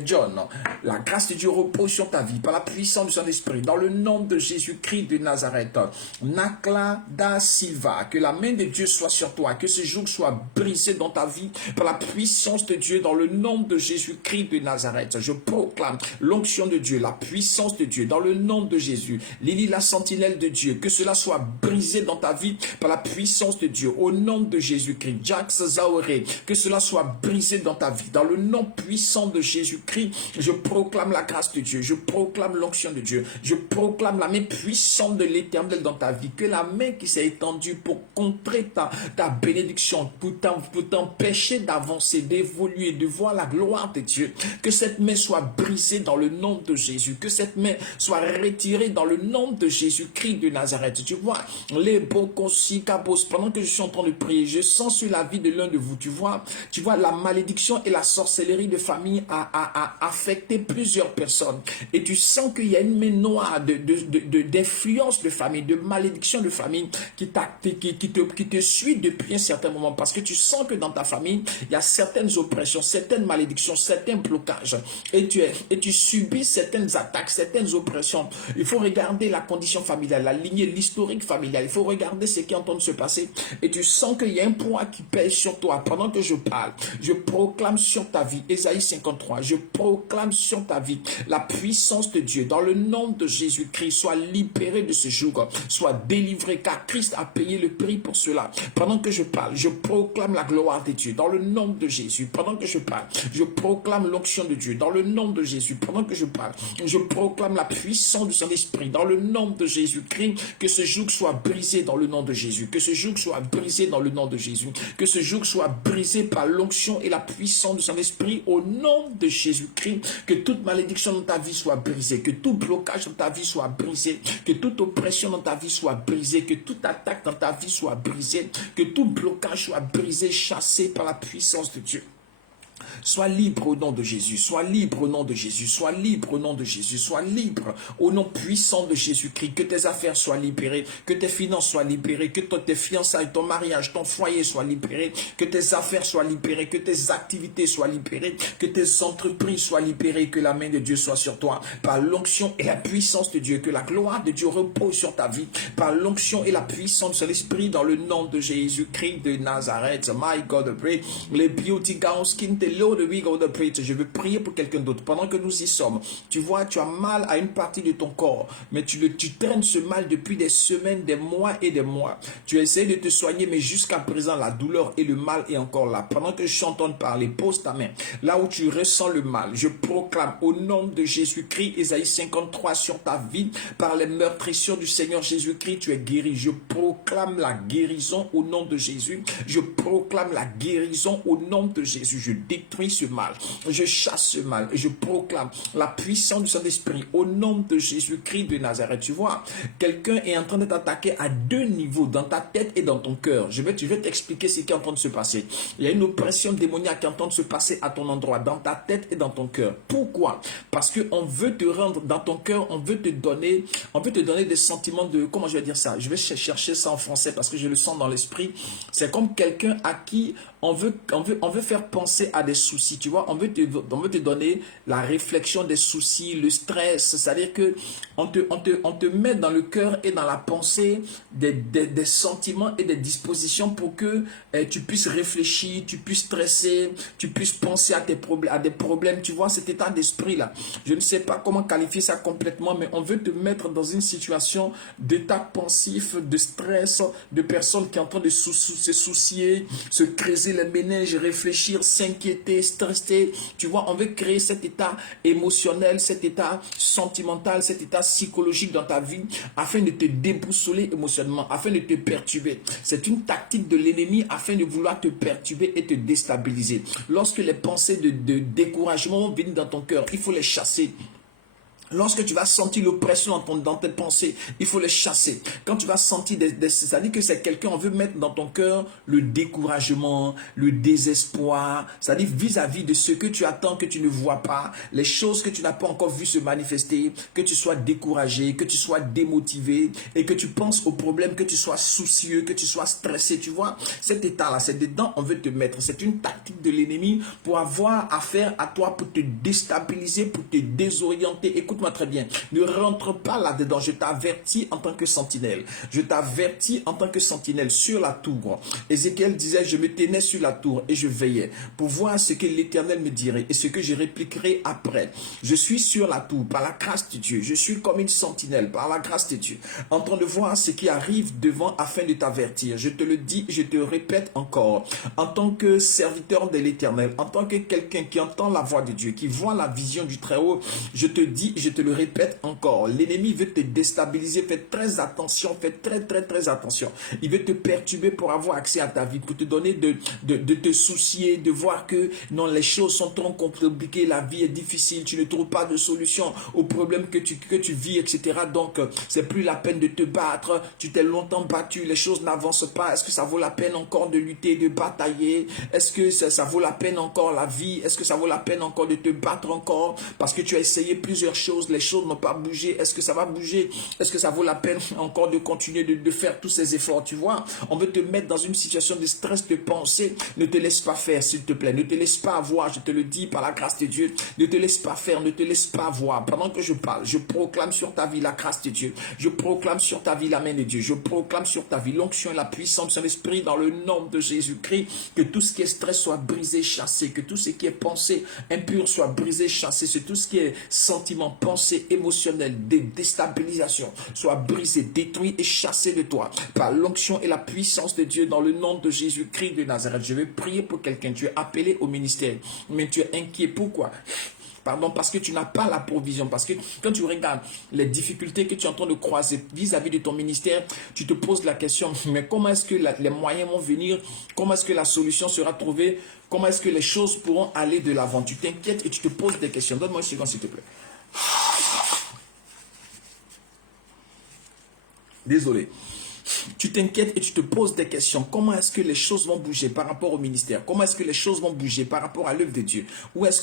John. La grâce de Dieu repose sur ta vie par la puissance du Saint-Esprit. Dans le nom de Jésus-Christ de Nazareth. Nakla da Silva. Que la main de Dieu soit sur toi. Que ce joug soit brisé dans ta vie par la puissance de Dieu. Dans le nom de Jésus-Christ de Nazareth. Je proclame l'onction de Dieu, la puissance de Dieu. Dans le nom de Jésus. Lily, la sentinelle de Dieu. Que cela soit brisé dans ta vie par la puissance de Dieu. Au nom de Jésus-Christ. Jax Zaoré. Que cela soit brisé dans ta vie. Dans le nom puissant de Jésus-Christ, je proclame la grâce de Dieu. Je proclame l'onction de Dieu. Je proclame la main puissante de l'Éternel dans ta vie. Que la main qui s'est étendue pour contrer ta bénédiction, pour t'empêcher d'avancer, d'évoluer, de voir la gloire de Dieu. Que cette main soit brisée dans le nom de Jésus. Que cette main soit retirée dans le nom de Jésus-Christ de Nazareth. Tu vois, les Bokosi Kabos, pendant que je suis en train de prier, je sens sur la vie de l'un de vous, tu vois, la malédiction et la sorcellerie de famille a affecté plusieurs personnes. Et tu sens qu'il y a une main noire d'influence de famille, de malédiction de famille qui te suit depuis un certain moment. Parce que tu sens que dans ta famille, il y a certaines oppressions, certaines malédictions, certains blocages. Et tu subis certaines attaques, certaines oppressions. Il faut regarder la condition familiale, la lignée, l'historique familial. Il faut regarder ce qui est en train de se passer. Et tu sens qu'il y a un poids qui pèse sur toi. Pendant que je parle, je proclame sur ta vie, Ésaïe 53, je proclame sur ta vie la puissance de Dieu. Dans le nom de Jésus-Christ, sois libéré de ce joug, sois délivré, car Christ a payé le prix pour cela. Pendant que je parle, je proclame la gloire de Dieu. Dans le nom de Jésus, pendant que je parle, je proclame l'onction de Dieu. Dans le nom de Jésus, pendant que je parle, je proclame la puissance du Saint-Esprit. Dans le nom de Jésus-Christ, que ce joug soit brisé dans le nom de Jésus. Que ce joug soit brisé dans le nom de Jésus. Que ce joug soit brisé par l'onction et la puissance du Saint-Esprit au nom de Jésus-Christ. Que toute malédiction dans ta vie soit brisée. Que tout blocage dans ta vie soit brisé. Que toute oppression dans ta vie soit brisée. Que toute attaque dans ta vie soit brisée. Que tout blocage soit brisé, chassé par la puissance de Dieu. Sois libre au nom de Jésus, sois libre au nom de Jésus, sois libre au nom de Jésus, sois libre au nom puissant de Jésus-Christ. Que tes affaires soient libérées, que tes finances soient libérées, que tes fiançailles, ton mariage, ton foyer soient libérés, que tes affaires soient libérées, que tes activités soient libérées, que tes entreprises soient libérées, que la main de Dieu soit sur toi par l'onction et la puissance de Dieu, que la gloire de Dieu repose sur ta vie par l'onction et la puissance de l'Esprit dans le nom de Jésus-Christ de Nazareth. My God, I pray. Les beauty gowns, skin, je veux prier pour quelqu'un d'autre. Pendant que nous y sommes, tu vois, tu as mal à une partie de ton corps, mais tu traînes ce mal depuis des semaines, des mois et des mois. Tu essaies de te soigner, mais jusqu'à présent, la douleur et le mal est encore là. Pendant que je suis en train de parler, pose ta main là où tu ressens le mal. Je proclame au nom de Jésus-Christ, Ésaïe 53 sur ta vie, par les meurtrissures du Seigneur Jésus-Christ, tu es guéri. Je proclame la guérison au nom de Jésus. Je proclame la guérison au nom de Jésus. Je détruis ce mal, je chasse ce mal et je proclame la puissance du Saint-Esprit au nom de Jésus-Christ de Nazareth. Tu vois, quelqu'un est en train de t'attaquer à deux niveaux, dans ta tête et dans ton cœur. Je vais t'expliquer ce qui est en train de se passer. Il y a une oppression démoniaque qui est en train de se passer à ton endroit, dans ta tête et dans ton cœur. Pourquoi? Parce qu'on veut te rendre dans ton cœur, on veut te donner des sentiments de, comment je vais dire ça? Je vais chercher ça en français parce que je le sens dans l'esprit. C'est comme quelqu'un à qui on veut faire penser à des soucis, tu vois, on veut te donner la réflexion des soucis, le stress, c'est-à-dire que on te met dans le cœur et dans la pensée des sentiments et des dispositions pour que tu puisses réfléchir, tu puisses stresser, tu puisses penser à des problèmes, tu vois, cet état d'esprit-là. Je ne sais pas comment qualifier ça complètement, mais on veut te mettre dans une situation d'état pensif, de stress, de personnes qui sont en train de se soucier, se creuser les méninges, réfléchir, s'inquiéter, stresser. Tu vois, on veut créer cet état émotionnel, cet état sentimental, cet état psychologique dans ta vie afin de te déboussoler émotionnellement, afin de te perturber. C'est une tactique de l'ennemi afin de vouloir te perturber et te déstabiliser. Lorsque les pensées de découragement viennent dans ton cœur, il faut les chasser. Lorsque tu vas sentir l'oppression dans tes pensées, il faut les chasser. Quand tu vas sentir, c'est-à-dire que c'est quelqu'un, on veut mettre dans ton cœur le découragement, le désespoir, c'est-à-dire vis-à-vis de ce que tu attends, que tu ne vois pas, les choses que tu n'as pas encore vues se manifester, que tu sois découragé, que tu sois démotivé et que tu penses aux problèmes, que tu sois soucieux, que tu sois stressé. Tu vois, cet état-là, c'est dedans on veut te mettre. C'est une tactique de l'ennemi pour avoir affaire à toi, pour te déstabiliser, pour te désorienter. Écoute, moi très bien, ne rentre pas là-dedans. Je t'avertis en tant que sentinelle. Je t'avertis en tant que sentinelle sur la tour. Ézéchiel disait, je me tenais sur la tour et je veillais pour voir ce que l'Éternel me dirait et ce que je répliquerai après. Je suis sur la tour par la grâce de Dieu. Je suis comme une sentinelle par la grâce de Dieu, en train de voir ce qui arrive devant afin de t'avertir. Je te le dis, je te répète encore, en tant que serviteur de l'Éternel, en tant que quelqu'un qui entend la voix de Dieu, qui voit la vision du Très-Haut, je te dis, je te le répète encore, l'ennemi veut te déstabiliser, fais très attention, fais très attention. Il veut te perturber pour avoir accès à ta vie, pour te donner de te soucier, de voir que non, les choses sont trop compliquées, la vie est difficile, tu ne trouves pas de solution aux problèmes que tu vis, etc. Donc, c'est plus la peine de te battre, tu t'es longtemps battu, les choses n'avancent pas, est-ce que ça vaut la peine encore de lutter, de batailler? Est-ce que ça vaut la peine encore la vie? Est-ce que ça vaut la peine encore de te battre encore? Parce que tu as essayé plusieurs choses, les choses n'ont pas bougé. Est-ce que ça va bouger? Est-ce que ça vaut la peine encore de continuer de faire tous ces efforts? Tu vois, on veut te mettre dans une situation de stress, de pensée. Ne te laisse pas faire, s'il te plaît. Ne te laisse pas avoir, je te le dis par la grâce de Dieu. Ne te laisse pas faire, ne te laisse pas avoir. Pendant que je parle, je proclame sur ta vie la grâce de Dieu. Je proclame sur ta vie la main de Dieu. Je proclame sur ta vie l'onction et la puissance de l'Esprit dans le nom de Jésus-Christ. Que tout ce qui est stress soit brisé, chassé. Que tout ce qui est pensée impure soit brisé, chassé. Que tout ce qui est sentiment, pensée, émotionnel, déstabilisation soit brisé, détruit et chassé de toi par l'onction et la puissance de Dieu dans le nom de Jésus-Christ de Nazareth. Je vais prier pour quelqu'un. Tu es appelé au ministère, mais tu es inquiet. Pourquoi? Pardon, parce que tu n'as pas la provision. Parce que quand tu regardes les difficultés que tu es en train de croiser vis-à-vis de ton ministère, tu te poses la question, mais comment est-ce que les moyens vont venir? Comment est-ce que la solution sera trouvée? Comment est-ce que les choses pourront aller de l'avant? Tu t'inquiètes et tu te poses des questions. Donne-moi une seconde, s'il te plaît. Désolé. Tu t'inquiètes et tu te poses des questions. Comment est-ce que les choses vont bouger par rapport au ministère? Comment est-ce que les choses vont bouger par rapport à l'œuvre de Dieu?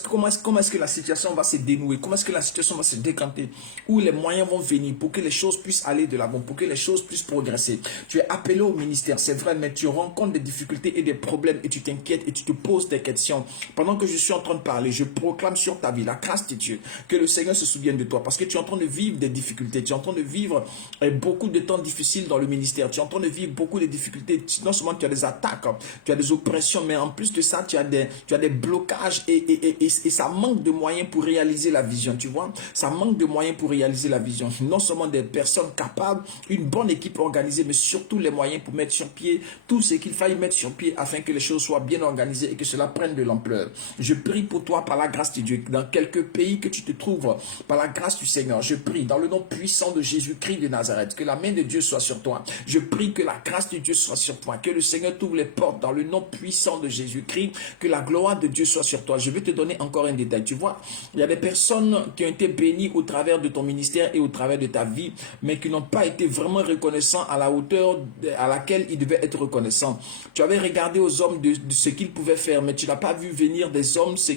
Comment est-ce que la situation va se dénouer? Comment est-ce que la situation va se décanter? Où les moyens vont venir pour que les choses puissent aller de l'avant, pour que les choses puissent progresser? Tu es appelé au ministère, c'est vrai, mais tu rencontres des difficultés et des problèmes et tu t'inquiètes et tu te poses des questions. Pendant que je suis en train de parler, je proclame sur ta vie la grâce de Dieu. Que le Seigneur se souvienne de toi parce que tu es en train de vivre des difficultés. Tu es en train de vivre beaucoup de temps difficiles dans le ministère. Tu es en train de vivre beaucoup de difficultés. Non seulement tu as des attaques, tu as des oppressions, mais en plus de ça, tu as des blocages et ça manque de moyens pour réaliser la vision. Tu vois, ça manque de moyens pour réaliser la vision. Non seulement des personnes capables, une bonne équipe organisée, mais surtout les moyens pour mettre sur pied tout ce qu'il faille mettre sur pied afin que les choses soient bien organisées et que cela prenne de l'ampleur. Je prie pour toi par la grâce de Dieu, dans quelques pays que tu te trouves, par la grâce du Seigneur, je prie dans le nom puissant de Jésus-Christ de Nazareth, que la main de Dieu soit sur toi. Je prie que la grâce de Dieu soit sur toi, que le Seigneur t'ouvre les portes dans le nom puissant de Jésus-Christ, que la gloire de Dieu soit sur toi. Je vais te donner encore un détail. Tu vois, il y a des personnes qui ont été bénies au travers de ton ministère et au travers de ta vie, mais qui n'ont pas été vraiment reconnaissants à la hauteur à laquelle ils devaient être reconnaissants. Tu avais regardé aux hommes de ce qu'ils pouvaient faire, mais tu n'as pas vu venir des hommes ce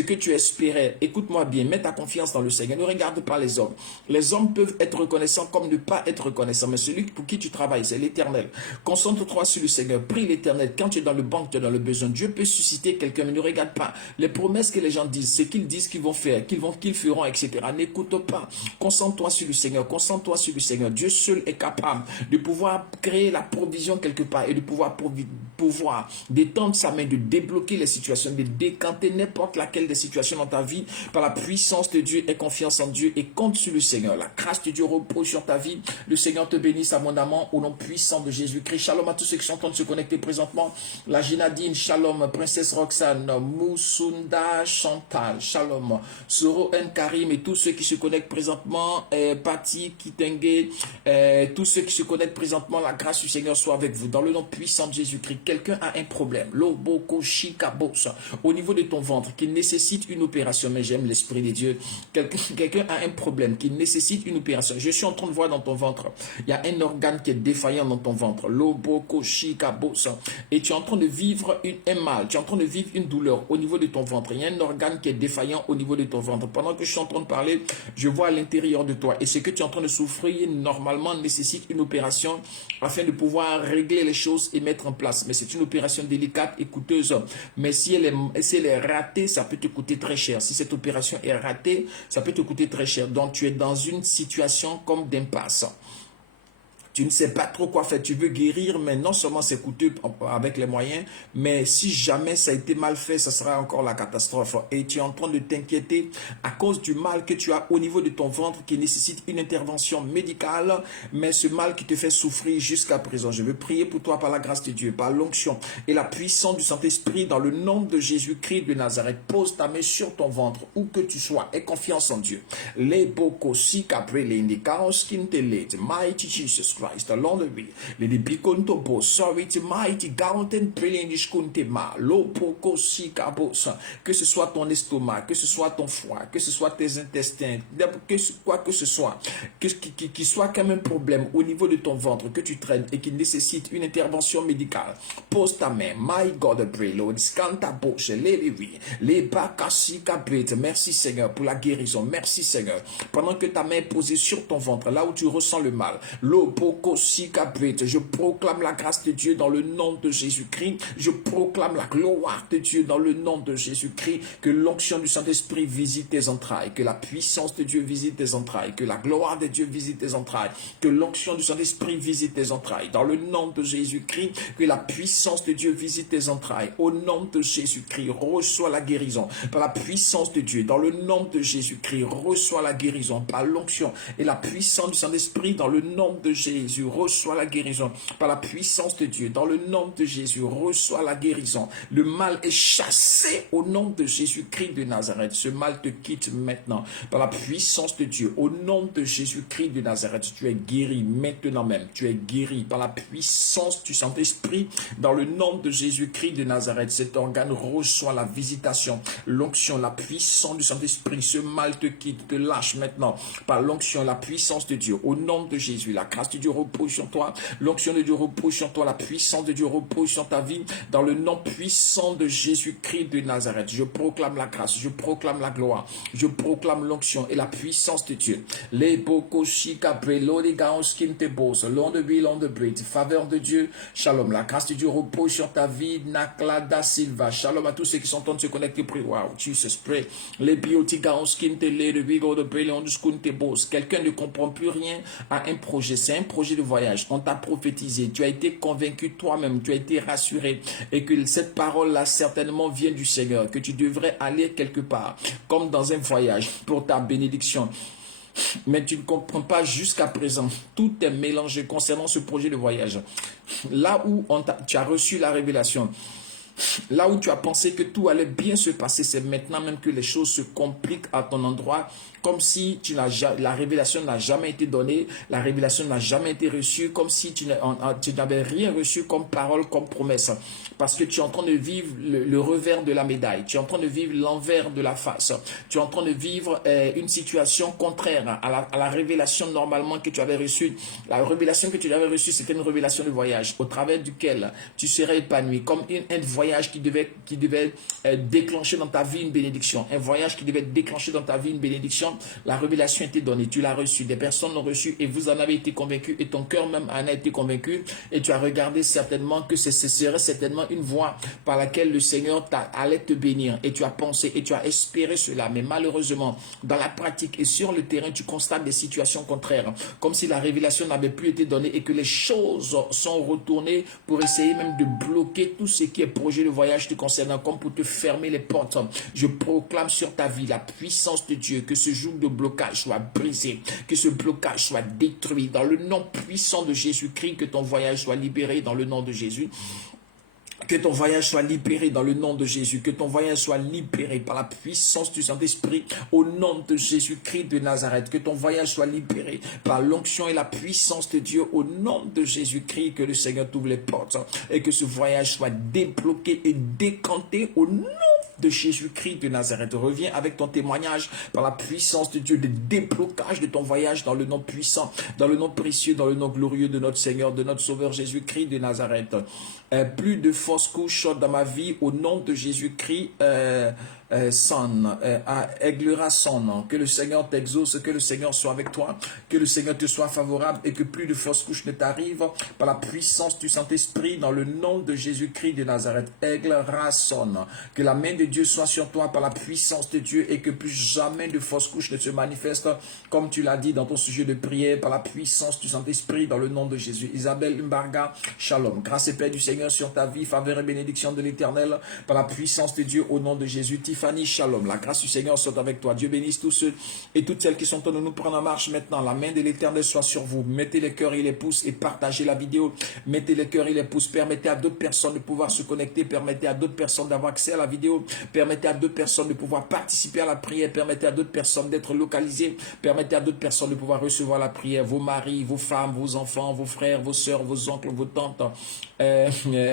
que tu espérais. Écoute-moi bien, mets ta confiance dans le Seigneur. Ne regarde pas les hommes. Les hommes peuvent être reconnaissants comme ne pas être reconnaissants, mais celui pour qui tu travailles, c'est l'Éternel. Concentre-toi sur le Seigneur. Prie l'Éternel. Quand tu es dans le banc, tu es dans le besoin. Dieu peut susciter quelqu'un, mais ne regarde pas les promesses que les gens disent, ce qu'ils disent qu'ils vont faire, qu'ils feront, etc. N'écoute pas. Concentre-toi sur le Seigneur. Concentre-toi sur le Seigneur. Dieu seul est capable de pouvoir créer la provision quelque part et de pouvoir détendre sa main, de débloquer les situations, de décanter n'importe laquelle des situations dans ta vie par la puissance de Dieu. Aie confiance en Dieu et compte sur le Seigneur. La grâce de Dieu repose sur ta vie. Le Seigneur te bénisse abondamment au au nom puissant de Jésus-Christ. Shalom à tous ceux qui sont en train de se connecter présentement. La Génadine, shalom. Princesse Roxane, Moussunda Chantal, shalom. Soro N. Karim et tous ceux qui se connectent présentement. Patti, Kitenge, tous ceux qui se connectent présentement. La grâce du Seigneur soit avec vous. Dans le nom puissant de Jésus-Christ, quelqu'un a un problème. Loboko Shikabos. Au niveau de ton ventre qui nécessite une opération. Mais j'aime l'Esprit de Dieu. Quelqu'un a un problème qui nécessite une opération. Je suis en train de voir dans ton ventre. Il y a un organe qui est défaillant dans ton ventre. Loboko Shikabos. Et tu es en train de vivre un mal. Tu es en train de vivre une douleur au niveau de ton ventre. Il y a un organe qui est défaillant au niveau de ton ventre. Pendant que je suis en train de parler, je vois à l'intérieur de toi. Et ce que tu es en train de souffrir, normalement, nécessite une opération afin de pouvoir régler les choses et mettre en place. Mais c'est une opération délicate et coûteuse. Mais si elle est ratée, ça peut te coûter très cher. Si cette opération est ratée, ça peut te coûter très cher. Donc, tu es dans une situation comme d'impasse. Tu ne sais pas trop quoi faire, tu veux guérir, mais non seulement c'est coûteux avec les moyens, mais si jamais ça a été mal fait, ça sera encore la catastrophe. Et tu es en train de t'inquiéter à cause du mal que tu as au niveau de ton ventre qui nécessite une intervention médicale, mais ce mal qui te fait souffrir jusqu'à présent. Je veux prier pour toi par la grâce de Dieu, par l'onction et la puissance du Saint-Esprit dans le nom de Jésus-Christ de Nazareth. Pose ta main sur ton ventre, où que tu sois, et confiance en Dieu. Les boko si caprele indicaos kintele, mighty Jesus Christ, along the way. Les biconto bo, sorry, mighty gaunten prelendishkunte ma, lo poko si cabos. Que ce soit ton estomac, que ce soit ton foie, que ce soit tes intestins, quoi que ce soit, qui soit quand même un problème au niveau de ton ventre que tu traînes et qui nécessite une intervention médicale. Pose ta main, my God, pray, Lord, scanta boche, les bakasi kabrit. Merci Seigneur pour la guérison. Merci Seigneur. Pendant que ta main est posée sur ton ventre, là où tu ressens le mal, je proclame la grâce de Dieu dans le nom de Jésus-Christ. Je proclame la gloire de Dieu dans le nom de Jésus-Christ. Que l'onction du Saint-Esprit visite tes entrailles. Que la puissance de Dieu visite tes entrailles. Que la gloire de Dieu visite tes entrailles. Que l'onction du Saint-Esprit visite tes entrailles. Dans le nom de Jésus-Christ, que la puissance de Dieu visite tes entrailles. Au nom de Jésus-Christ, reçois la guérison. Par la puissance de Dieu, dans le nom de Jésus-Christ, reçois la guérison. Par l'onction et la puissance du Saint-Esprit, dans le nom de Jésus, reçois la guérison. Par la puissance de Dieu, dans le nom de Jésus, reçois la guérison. Le mal est chassé au nom de Jésus-Christ de Nazareth. Ce mal te quitte maintenant. Par la puissance de Dieu, au nom de Jésus-Christ de Nazareth, tu es guéri maintenant même. Tu es guéri par la puissance du Saint-Esprit. Dans le nom de Jésus-Christ de Nazareth, cet organe reçoit la visitation, l'onction, la puissance du Saint-Esprit. Ce mal te quitte, te lâche maintenant. Par l'onction, la puissance de Dieu. Au nom de Jésus, la grâce de Dieu repose sur toi. L'onction de Dieu repose sur toi. La puissance de Dieu repose sur ta vie. Dans le nom puissant de Jésus-Christ de Nazareth, je proclame la grâce, je proclame la gloire, je proclame l'onction et la puissance de Dieu. Les boko shika prelo de gaoskin te bos, long de vie, long de brit, faveur de Dieu, shalom. La grâce de Dieu repose sur ta vie, Naklada Silva, shalom à tous ceux qui sont en train de se connecter. Wow, Jesus pray. Les bioti gaoskin te le de vigo de prelo de skun te bos. Quelqu'un ne comprend plus rien à un projet, c'est un projet de voyage. On t'a prophétisé, tu as été convaincu toi-même, tu as été rassuré et que cette parole-là certainement vient du Seigneur, que tu devrais aller quelque part, comme dans un voyage pour ta bénédiction. Mais tu ne comprends pas jusqu'à présent. Tout est mélangé concernant ce projet de voyage. Là où tu as reçu la révélation, là où tu as pensé que tout allait bien se passer, c'est maintenant même que les choses se compliquent à ton endroit, comme si la révélation n'a jamais été donnée, la révélation n'a jamais été reçue, comme si tu n'avais rien reçu comme parole, comme promesse. Parce que tu es en train de vivre le revers de la médaille, tu es en train de vivre l'envers de la face, tu es en train de vivre une situation contraire à la révélation normalement que tu avais reçue. La révélation que tu avais reçue, c'était une révélation de voyage, au travers duquel tu serais épanoui, comme un voyage qui devait déclencher dans ta vie une bénédiction, un voyage qui devait déclencher dans ta vie une bénédiction. La révélation était donnée, tu l'as reçue, des personnes l'ont reçue et vous en avez été convaincus et ton cœur même en a été convaincu et tu as regardé certainement que ce serait certainement une voie par laquelle le Seigneur allait te bénir et tu as pensé et tu as espéré cela, mais malheureusement dans la pratique et sur le terrain tu constates des situations contraires, comme si la révélation n'avait plus été donnée et que les choses sont retournées pour essayer même de bloquer tout ce qui est projet projet de voyage te concernant comme pour te fermer les portes. Je proclame sur ta vie la puissance de Dieu, que ce joug de blocage soit brisé, que ce blocage soit détruit dans le nom puissant de Jésus-Christ, que ton voyage soit libéré dans le nom de Jésus. Que ton voyage soit libéré dans le nom de Jésus. Que ton voyage soit libéré par la puissance du Saint-Esprit au nom de Jésus-Christ de Nazareth. Que ton voyage soit libéré par l'onction et la puissance de Dieu au nom de Jésus-Christ. Que le Seigneur t'ouvre les portes et que ce voyage soit débloqué et décanté au nom de Jésus-Christ de Nazareth. Reviens avec ton témoignage par la puissance de Dieu, de déblocage de ton voyage dans le nom puissant, dans le nom précieux, dans le nom glorieux de notre Seigneur, de notre Sauveur Jésus-Christ de Nazareth. Plus de fausses couches dans ma vie au nom de Jésus-Christ. Aiglera son nom. Que le Seigneur t'exauce, que le Seigneur soit avec toi, que le Seigneur te soit favorable et que plus de fausses couches ne t'arrivent par la puissance du Saint-Esprit dans le nom de Jésus-Christ de Nazareth. Aiglera son nom. Que la main de Dieu soit sur toi par la puissance de Dieu et que plus jamais de fausses couches ne se manifestent comme tu l'as dit dans ton sujet de prière par la puissance du Saint-Esprit dans le nom de Jésus. Isabelle Mbarga, shalom. Grâce et paix du Seigneur sur ta vie, faveur et bénédiction de l'Éternel par la puissance de Dieu au nom de Jésus. Fanny, shalom, la grâce du Seigneur soit avec toi. Dieu bénisse tous ceux et toutes celles qui sont en train de nous prendre en marche maintenant. La main de l'Éternel soit sur vous. Mettez les cœurs et les pouces et partagez la vidéo. Mettez les cœurs et les pouces. Permettez à d'autres personnes de pouvoir se connecter. Permettez à d'autres personnes d'avoir accès à la vidéo. Permettez à d'autres personnes de pouvoir participer à la prière. Permettez à d'autres personnes d'être localisées. Permettez à d'autres personnes de pouvoir recevoir la prière. Vos maris, vos femmes, vos enfants, vos frères, vos soeurs, vos oncles, vos tantes,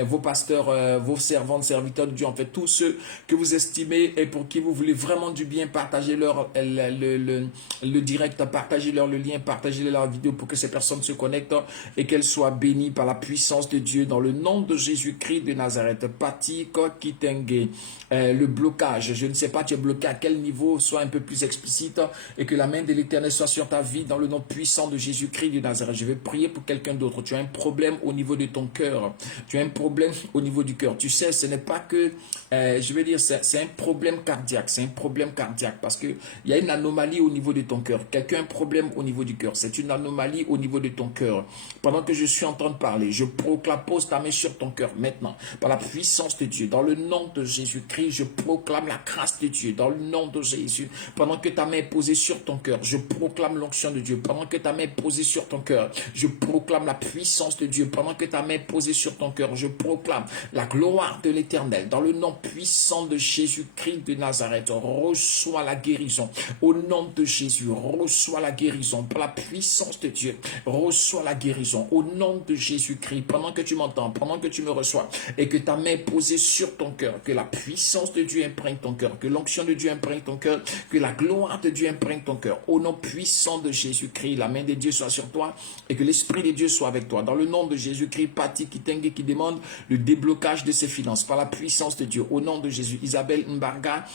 vos pasteurs, vos servantes, serviteurs de Dieu. En fait, tous ceux que vous estimez et pour qui vous voulez vraiment du bien, partagez-leur le direct, partagez-leur le lien, partagez-leur la vidéo pour que ces personnes se connectent et qu'elles soient bénies par la puissance de Dieu dans le nom de Jésus-Christ de Nazareth. Pati Kokitenge, le blocage, je ne sais pas tu es bloqué à quel niveau, sois un peu plus explicite et que la main de l'Éternel soit sur ta vie dans le nom puissant de Jésus-Christ de Nazareth. Je vais prier pour quelqu'un d'autre. Tu as un problème au niveau de ton cœur, tu as un problème au niveau du cœur. Tu sais, ce n'est pas que, je vais dire, c'est un problème cardiaque, c'est un problème cardiaque parce qu'il y a une anomalie au niveau de ton cœur. Quelqu'un a un problème au niveau du cœur, c'est une anomalie au niveau de ton cœur. Pendant que je suis en train de parler, je proclame, pose ta main sur ton cœur maintenant, par la puissance de Dieu, dans le nom de Jésus-Christ, je proclame la grâce de Dieu, dans le nom de Jésus. Pendant que ta main est posée sur ton cœur, je proclame l'onction de Dieu. Pendant que ta main est posée sur ton cœur, je proclame la puissance de Dieu. Pendant que ta main est posée sur ton cœur, je proclame la gloire de l'Éternel, dans le nom puissant de Jésus-Christ de Nazareth. Reçois la guérison au nom de Jésus. Reçois la guérison par la puissance de Dieu. Reçois la guérison au nom de Jésus-Christ. Pendant que tu m'entends, pendant que tu me reçois et que ta main est posée sur ton cœur, que la puissance de Dieu imprègne ton cœur, que l'onction de Dieu imprègne ton cœur, que la gloire de Dieu imprègne ton cœur. Au nom puissant de Jésus-Christ, la main de Dieu soit sur toi et que l'Esprit de Dieu soit avec toi. Dans le nom de Jésus-Christ, Pati Kitenge qui demande le déblocage de ses finances par la puissance de Dieu. Au nom de Jésus, Isabelle Mbarga,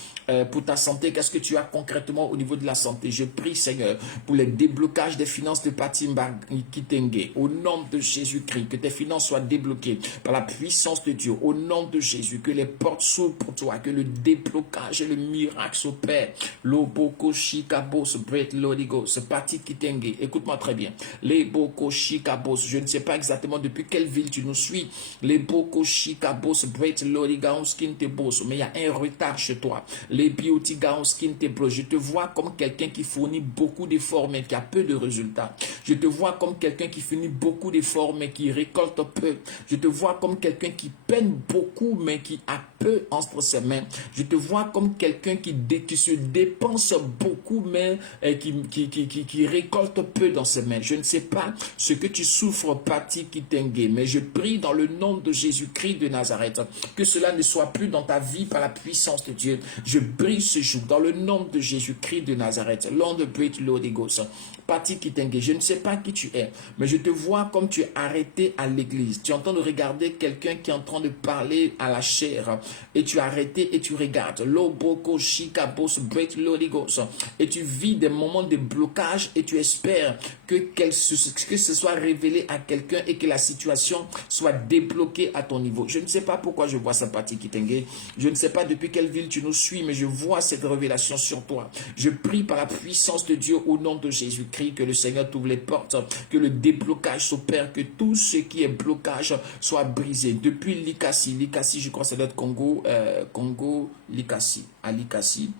pour ta santé, qu'est-ce que tu as concrètement au niveau de la santé? Je prie, Seigneur, pour les déblocages des finances de Pati Mbarga Kitenge. Au nom de Jésus-Christ, que tes finances soient débloquées par la puissance de Dieu. Au nom de Jésus, que les portes s'ouvrent pour toi, que le déblocage et le miracle s'opèrent. Loboko Shikabos, Bret Lodigo, ce Pati Kitenge. Écoute-moi très bien. Les Boko Shikabos, je ne sais pas exactement depuis quelle ville tu nous suis. Les Boko Shikabos, Bret Lodigo, Skintebos, mais il y a un retard chez toi. Les Biotigaos Skintebos, je te vois comme quelqu'un qui fournit beaucoup d'efforts mais qui a peu de résultats. Je te vois comme quelqu'un qui fournit beaucoup d'efforts mais qui récolte peu. Je te vois comme quelqu'un qui peine beaucoup mais qui a peu entre ses mains. Je te vois comme quelqu'un qui se dépense beaucoup mais qui récolte peu dans ses mains. Je ne sais pas ce que tu souffres, Pati Kitenge, mais je prie dans le nom de Jésus-Christ de Nazareth que cela ne soit plus dans ta vie par la puissance de Dieu. Je brise ce jour dans le nom de Jésus-Christ de Nazareth. Lord de Great Lord Egos. Pati Kitenge, je ne sais pas qui tu es, mais je te vois comme tu es arrêté à l'église. Tu es en train de regarder quelqu'un qui est en train de parler à la chair. et tu as arrêté et tu regardes. Loboko shikabos break lodigos. Et tu vis des moments de blocage et tu espères que ce soit révélé à quelqu'un et que la situation soit débloquée à ton niveau. Je ne sais pas pourquoi je vois ça, Pati Kitenge. Je ne sais pas depuis quelle ville tu nous suis, mais je vois cette révélation sur toi. Je prie par la puissance de Dieu au nom de Jésus-Christ que le Seigneur t'ouvre les portes, que le déblocage s'opère, que tout ce qui est blocage soit brisé. Depuis Likasi, je crois que ça doit être Congo, Likasi, à Likasi,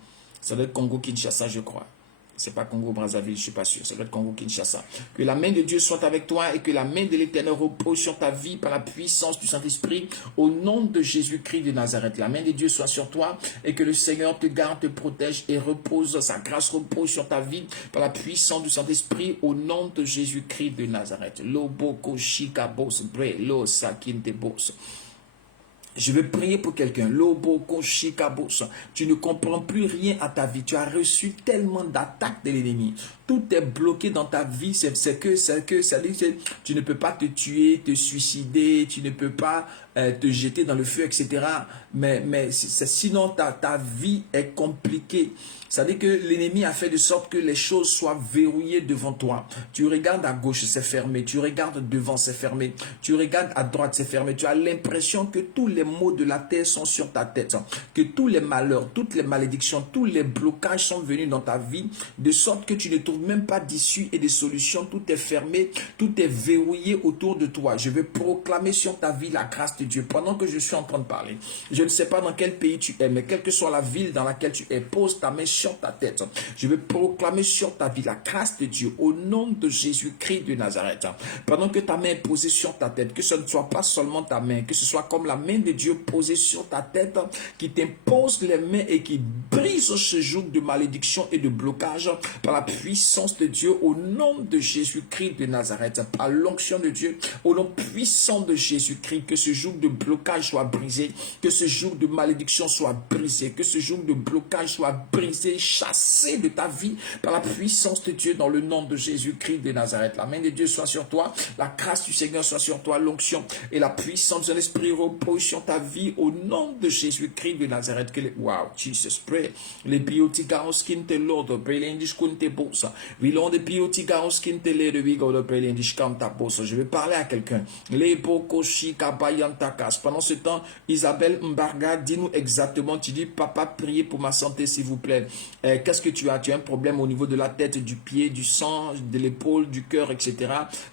ça doit être Congo-Kinshasa, je crois. C'est pas Congo-Brazzaville, je suis pas sûr. Ça doit être Congo-Kinshasa. Que la main de Dieu soit avec toi et que la main de l'Éternel repose sur ta vie par la puissance du Saint-Esprit au nom de Jésus-Christ de Nazareth. La main de Dieu soit sur toi et que le Seigneur te garde, te protège et repose, sa grâce repose sur ta vie par la puissance du Saint-Esprit au nom de Jésus-Christ de Nazareth. Loboko shikabos bre lo sakintebos. Je vais prier pour quelqu'un. Tu ne comprends plus rien à ta vie. Tu as reçu tellement d'attaques de l'ennemi. Tout est bloqué dans ta vie. C'est que tu ne peux pas te tuer, te suicider, tu ne peux pas te jeter dans le feu, etc. Mais sinon, ta vie est compliquée. C'est-à-dire que l'ennemi a fait de sorte que les choses soient verrouillées devant toi. Tu regardes à gauche, c'est fermé. Tu regardes devant, c'est fermé. Tu regardes à droite, c'est fermé. Tu as l'impression que tous les maux de la terre sont sur ta tête. Que tous les malheurs, toutes les malédictions, tous les blocages sont venus dans ta vie. De sorte que tu ne trouves même pas d'issue et de solution. Tout est fermé. Tout est verrouillé autour de toi. Je vais proclamer sur ta vie la grâce de Dieu. Pendant que je suis en train de parler. Je ne sais pas dans quel pays tu es, mais quelle que soit la ville dans laquelle tu es, pose ta main sur ta tête. Je vais proclamer sur ta vie la grâce de Dieu au nom de Jésus-Christ de Nazareth. Pendant que ta main est posée sur ta tête, que ce ne soit pas seulement ta main, que ce soit comme la main de Dieu posée sur ta tête, qui t'impose les mains et qui brise ce joug de malédiction et de blocage par la puissance de Dieu au nom de Jésus-Christ de Nazareth, par l'onction de Dieu, au nom puissant de Jésus-Christ, que ce joug de blocage soit brisé, que ce joug de malédiction soit brisé, que ce joug de blocage soit brisé, chassé de ta vie par la puissance de Dieu dans le nom de Jésus-Christ de Nazareth. La main de Dieu soit sur toi, la grâce du Seigneur soit sur toi, l'onction et la puissance de l'Esprit repose sur ta vie au nom de Jésus-Christ de Nazareth. Wow, Jesus, pray. Les biotigaos qui te l'ordre, prélendish kunte bosa. Vilon de biotigaos qui te l'aide, vigo de prélendish kanta bosa. Je vais parler à quelqu'un. Les bokoshi kabayantakas. Pendant ce temps, Isabelle Mbarga, dis-nous exactement, tu dis, papa, priez pour ma santé, s'il vous plaît. Qu'est-ce que tu as? Tu as un problème au niveau de la tête, du pied, du sang, de l'épaule, du cœur, etc.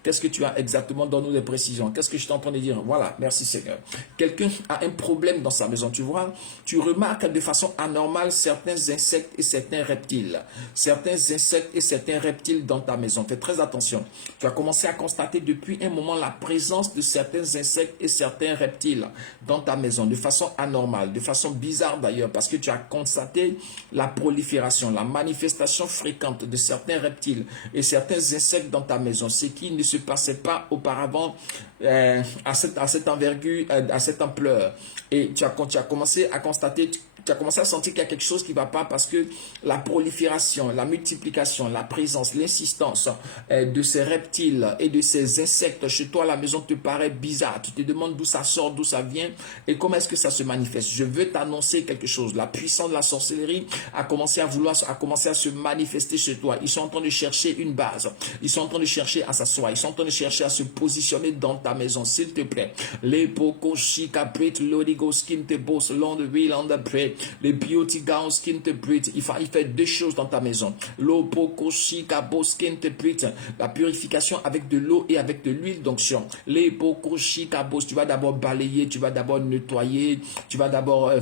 Qu'est-ce que tu as exactement? Donne-nous des précisions. Qu'est-ce que je suis en train de dire? Voilà, merci Seigneur. Quelqu'un a un problème dans sa maison, tu vois. Tu remarques de façon anormale certains insectes et certains reptiles. Certains insectes et certains reptiles dans ta maison. Fais très attention. Tu as commencé à constater depuis un moment la présence de certains insectes et certains reptiles dans ta maison de façon anormale, de façon bizarre d'ailleurs, parce que tu as constaté la prolifération, la manifestation fréquente de certains reptiles et certains insectes dans ta maison, ce qui ne se passait pas auparavant à cette envergure, à cette ampleur. Et tu as commencé à constater, tu as commencé à sentir qu'il y a quelque chose qui ne va pas parce que la prolifération, la multiplication, la présence, l'insistance de ces reptiles et de ces insectes chez toi à la maison te paraît bizarre. Tu te demandes d'où ça sort, d'où ça vient et comment est-ce que ça se manifeste. Je veux t'annoncer quelque chose. La puissance de la sorcellerie a commencé à se manifester chez toi. Ils sont en train de chercher une base. Ils sont en train de chercher à s'asseoir. Ils sont en train de chercher à se positionner dans ta maison. S'il te plaît. Les poko shika prit lodigo skin te boss long the wheel on the pray. Les beauty gowns skin te prit. Il fait deux choses dans ta maison. L'eau poko shika boss skin te prit. La purification avec de l'eau et avec de l'huile d'onction. Les poko shika boss. Tu vas d'abord balayer, tu vas d'abord nettoyer, tu vas d'abord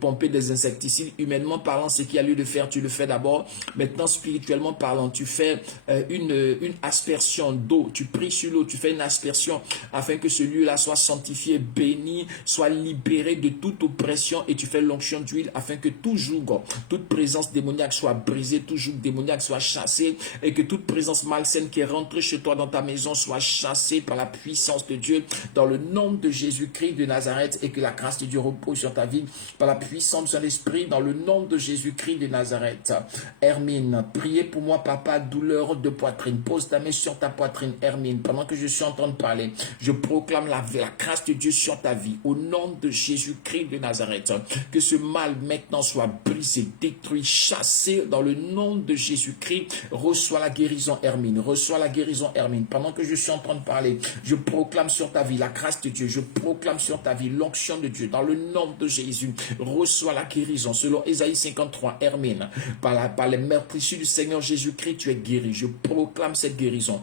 pomper des insecticides. Humainement parlant, ce qu'il y a lieu de faire, tu le fais d'abord. Maintenant, spirituellement parlant, tu fais une aspersion d'eau. Tu pries sur l'eau, tu fais une aspersion afin que ce lieu-là soit sanctifié, béni, soit libéré de toute oppression et tu fais l'onction l'onction d'huile afin que tout joug, toute présence démoniaque soit brisée, tout joug démoniaque soit chassé et que toute présence malsaine qui est rentrée chez toi dans ta maison soit chassée par la puissance de Dieu dans le nom de Jésus-Christ de Nazareth et que la grâce de Dieu repose sur ta vie par la puissance de son esprit dans le nom de Jésus-Christ de Nazareth. Hermine, priez pour moi papa, douleur de poitrine. Pose ta main sur ta poitrine, Hermine, pendant que je suis en train de parler. Je proclame la grâce de Dieu sur ta vie au nom de Jésus-Christ de Nazareth. Que ce mal maintenant soit brisé, détruit, chassé dans le nom de Jésus-Christ. Reçois la guérison, Hermine. Reçois la guérison, Hermine. Pendant que je suis en train de parler, je proclame sur ta vie la grâce de Dieu. Je proclame sur ta vie l'onction de Dieu. Dans le nom de Jésus, reçois la guérison. Selon Ésaïe 53, Hermine, par les meurtrissures du Seigneur Jésus-Christ, tu es guéri. Je proclame cette guérison.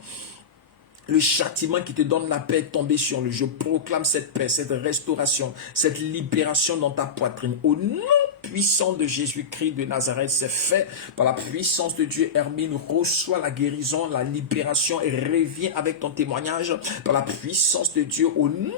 Le châtiment qui te donne la paix est tombé sur lui. Je proclame cette paix, cette restauration, cette libération dans ta poitrine. Au nom puissant de Jésus-Christ de Nazareth, c'est fait par la puissance de Dieu. Hermine, reçois la guérison, la libération et reviens avec ton témoignage par la puissance de Dieu au nom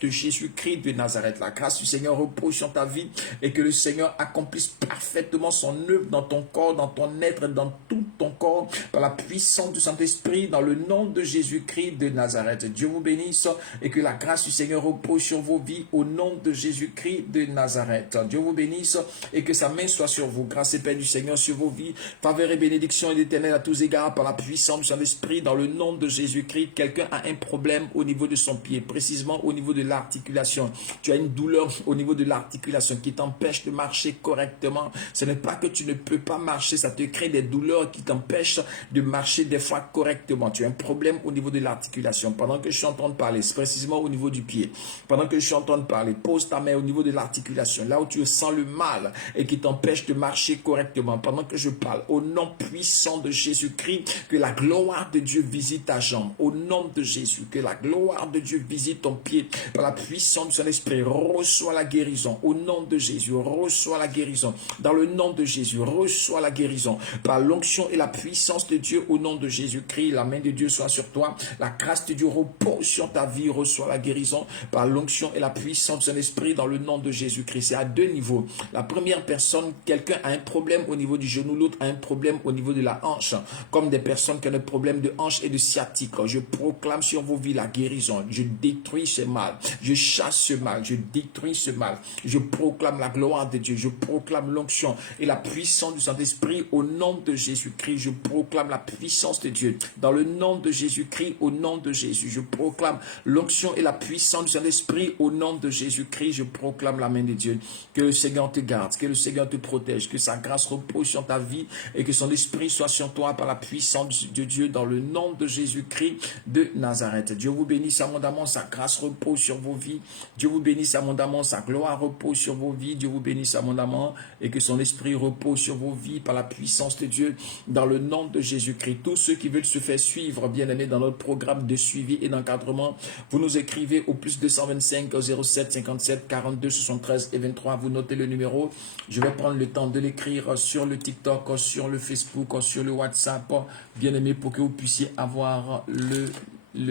de Jésus-Christ de Nazareth. La grâce du Seigneur repose sur ta vie et que le Seigneur accomplisse parfaitement son œuvre dans ton corps, dans ton être, dans tout ton corps, par la puissance du Saint-Esprit, dans le nom de Jésus-Christ de Nazareth. Dieu vous bénisse et que la grâce du Seigneur repose sur vos vies au nom de Jésus-Christ de Nazareth. Dieu vous bénisse et que sa main soit sur vous. Grâce et paix du Seigneur sur vos vies. Faveur et bénédiction et l'Éternel à tous égards par la puissance du Saint-Esprit, dans le nom de Jésus-Christ. Quelqu'un a un problème au niveau de son pied, précisément au niveau de l'articulation. Tu as une douleur au niveau de l'articulation qui t'empêche de marcher correctement. Ce n'est pas que tu ne peux pas marcher, ça te crée des douleurs qui t'empêchent de marcher des fois correctement. Tu as un problème au niveau de l'articulation. Pendant que je suis en train de parler, c'est précisément au niveau du pied. Pendant que je suis en train de parler, pose ta main au niveau de l'articulation, là où tu sens le mal et qui t'empêche de marcher correctement. Pendant que je parle, au nom puissant de Jésus-Christ, que la gloire de Dieu visite ta jambe. Au nom de Jésus, que la gloire de Dieu visite ton pied. Par la puissance de son esprit, reçois la guérison. Au nom de Jésus, reçois la guérison. Dans le nom de Jésus, reçois la guérison. Par l'onction et la puissance de Dieu, au nom de Jésus-Christ, la main de Dieu soit sur toi. La grâce de Dieu repose sur ta vie. Reçois la guérison par l'onction et la puissance de son esprit dans le nom de Jésus-Christ. C'est à deux niveaux. La première personne, quelqu'un a un problème au niveau du genou, l'autre a un problème au niveau de la hanche. Comme des personnes qui ont des problèmes de hanche et de sciatique. Je proclame sur vos vies la guérison. Je détruis ce mal. Je chasse ce mal, je détruis ce mal. Je proclame la gloire de Dieu. Je proclame l'onction et la puissance du Saint-Esprit au nom de Jésus-Christ. Je proclame la puissance de Dieu. Dans le nom de Jésus-Christ, au nom de Jésus. Je proclame l'onction et la puissance du Saint-Esprit au nom de Jésus-Christ. Je proclame la main de Dieu. Que le Seigneur te garde, que le Seigneur te protège, que sa grâce repose sur ta vie et que son esprit soit sur toi par la puissance de Dieu dans le nom de Jésus-Christ de Nazareth. Dieu vous bénisse abondamment, sa grâce repose sur vos vies. Dieu vous bénisse abondamment, sa gloire repose sur vos vies. Dieu vous bénisse abondamment et que son esprit repose sur vos vies par la puissance de Dieu dans le nom de Jésus-Christ. Tous ceux qui veulent se faire suivre, bien-aimés, dans notre programme de suivi et d'encadrement, vous nous écrivez au plus 225 07 57 42 73 et 23. Vous notez le numéro. Je vais prendre le temps de l'écrire sur le TikTok, sur le Facebook, sur le WhatsApp, bien-aimés, pour que vous puissiez avoir le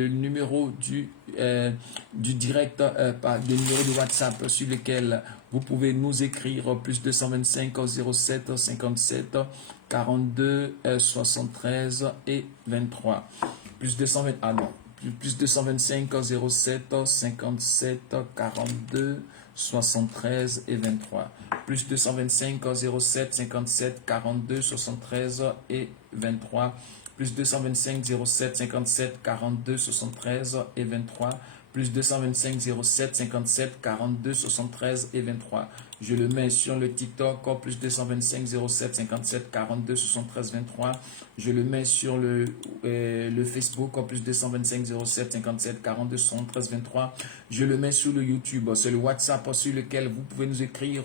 numéro du direct, des numéros de WhatsApp sur lequel vous pouvez nous écrire plus 225 07 57 42 73 et 23. Plus 220, ah non, plus 225 07 57 42 73 et 23. Plus 225 07 57 42 73 et 23. Plus 225 07 57 42 73 et 23. Plus 225 07 57 42 73 et 23. Je le mets sur le TikTok, plus 225 07 57 42 73 23. Je le mets sur le Facebook, plus 225 07 57 42 73 23. Je le mets sur le YouTube. C'est le WhatsApp sur lequel vous pouvez nous écrire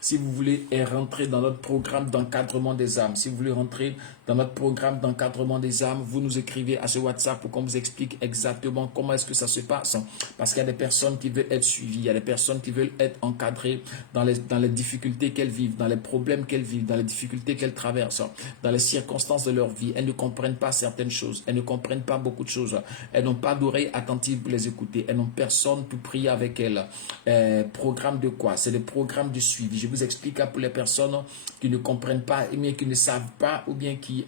si vous voulez rentrer dans notre programme d'encadrement des âmes. Si vous voulez rentrer dans notre programme d'encadrement des âmes, vous nous écrivez à ce WhatsApp pour qu'on vous explique exactement comment est-ce que ça se passe. Parce qu'il y a des personnes qui veulent être suivies, il y a des personnes qui veulent être encadrées dans les dans les difficultés qu'elles vivent, dans les problèmes qu'elles vivent, dans les difficultés qu'elles traversent, dans les circonstances de leur vie. Elles ne comprennent pas certaines choses. Elles ne comprennent pas beaucoup de choses. Elles n'ont pas d'oreilles attentives pour les écouter. Elles n'ont personne pour prier avec elles. Programme de quoi? C'est des programmes de suivi. Je vous explique pour les personnes qui ne comprennent pas, ou bien qui ne savent pas, ou bien qui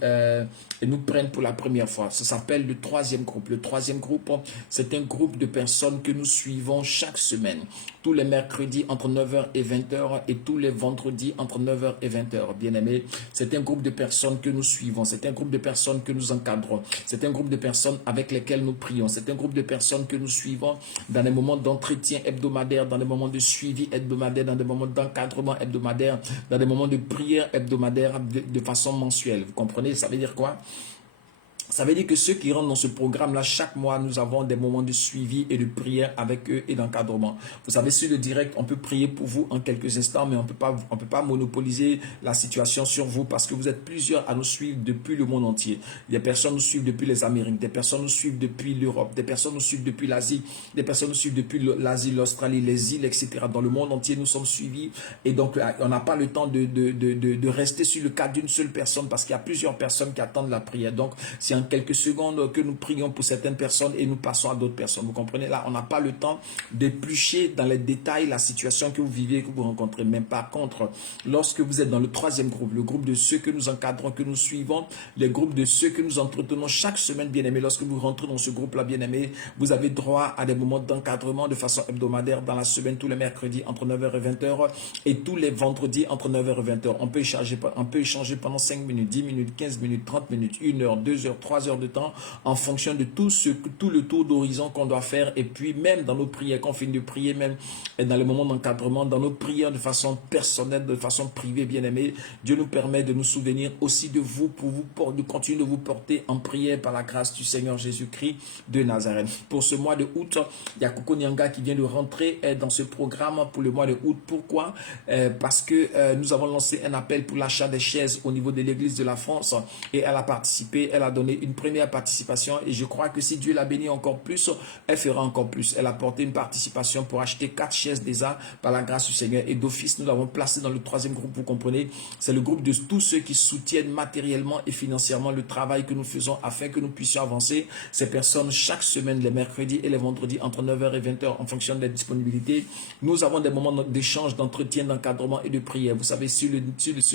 nous prennent pour la première fois. Ça s'appelle le troisième groupe. Le troisième groupe, c'est un groupe de personnes que nous suivons chaque semaine. Tous les mercredis entre 9h et 20h et tous les vendredis entre 9h et 20h. Bien aimé, c'est un groupe de personnes que nous suivons. C'est un groupe de personnes que nous encadrons. C'est un groupe de personnes avec lesquelles nous prions. C'est un groupe de personnes que nous suivons dans des moments d'entretien hebdomadaire, dans des moments de suivi hebdomadaire, dans des moments d'encadrement hebdomadaire, dans des moments de prière hebdomadaire de façon mensuelle. Vous comprenez? Ça veut dire quoi? Ça veut dire que ceux qui rentrent dans ce programme-là, chaque mois, nous avons des moments de suivi et de prière avec eux et d'encadrement. Vous savez, sur le direct, on peut prier pour vous en quelques instants, mais on peut pas monopoliser la situation sur vous parce que vous êtes plusieurs à nous suivre depuis le monde entier. Des personnes nous suivent depuis les Amériques, des personnes nous suivent depuis l'Europe, des personnes nous suivent depuis l'Asie, des personnes nous suivent depuis l'Asie, l'Australie, les îles, etc. Dans le monde entier, nous sommes suivis et donc on n'a pas le temps de rester sur le cas d'une seule personne parce qu'il y a plusieurs personnes qui attendent la prière. Donc, c'est en quelques secondes que nous prions pour certaines personnes et nous passons à d'autres personnes. Vous comprenez? Là, on n'a pas le temps d'éplucher dans les détails la situation que vous vivez, que vous rencontrez. Mais par contre, lorsque vous êtes dans le troisième groupe, le groupe de ceux que nous encadrons, que nous suivons, les groupes de ceux que nous entretenons chaque semaine, bien-aimés, lorsque vous rentrez dans ce groupe-là, bien-aimés, vous avez droit à des moments d'encadrement de façon hebdomadaire dans la semaine, tous les mercredis entre 9h et 20h et tous les vendredis entre 9h et 20h. On peut échanger pendant 5 minutes, 10 minutes, 15 minutes, 30 minutes, 1 heure, 2 heures, 3 heures de temps en fonction de tout le tour d'horizon qu'on doit faire. Et puis même dans nos prières, quand on finit de prier, même dans les moments d'encadrement, dans nos prières de façon personnelle, de façon privée, bien aimé, Dieu nous permet de nous souvenir aussi de vous, de continuer de vous porter en prière par la grâce du Seigneur Jésus-Christ de Nazareth. Pour ce mois de août, il y a Coco Nyanga qui vient de rentrer dans ce programme pour le mois de août. Pourquoi? Parce que nous avons lancé un appel pour l'achat des chaises au niveau de l'Église de la France et elle a participé, elle a donné une première participation et je crois que si Dieu l'a béni encore plus, elle fera encore plus. Elle a porté une participation pour acheter 4 chaises déjà par la grâce du Seigneur et d'office nous l'avons placé dans le troisième groupe, vous comprenez, c'est le groupe de tous ceux qui soutiennent matériellement et financièrement le travail que nous faisons afin que nous puissions avancer. Ces personnes chaque semaine, les mercredis et les vendredis entre 9h et 20h en fonction de la disponibilité, nous avons des moments d'échange, d'entretien, d'encadrement et de prière. Vous savez, sur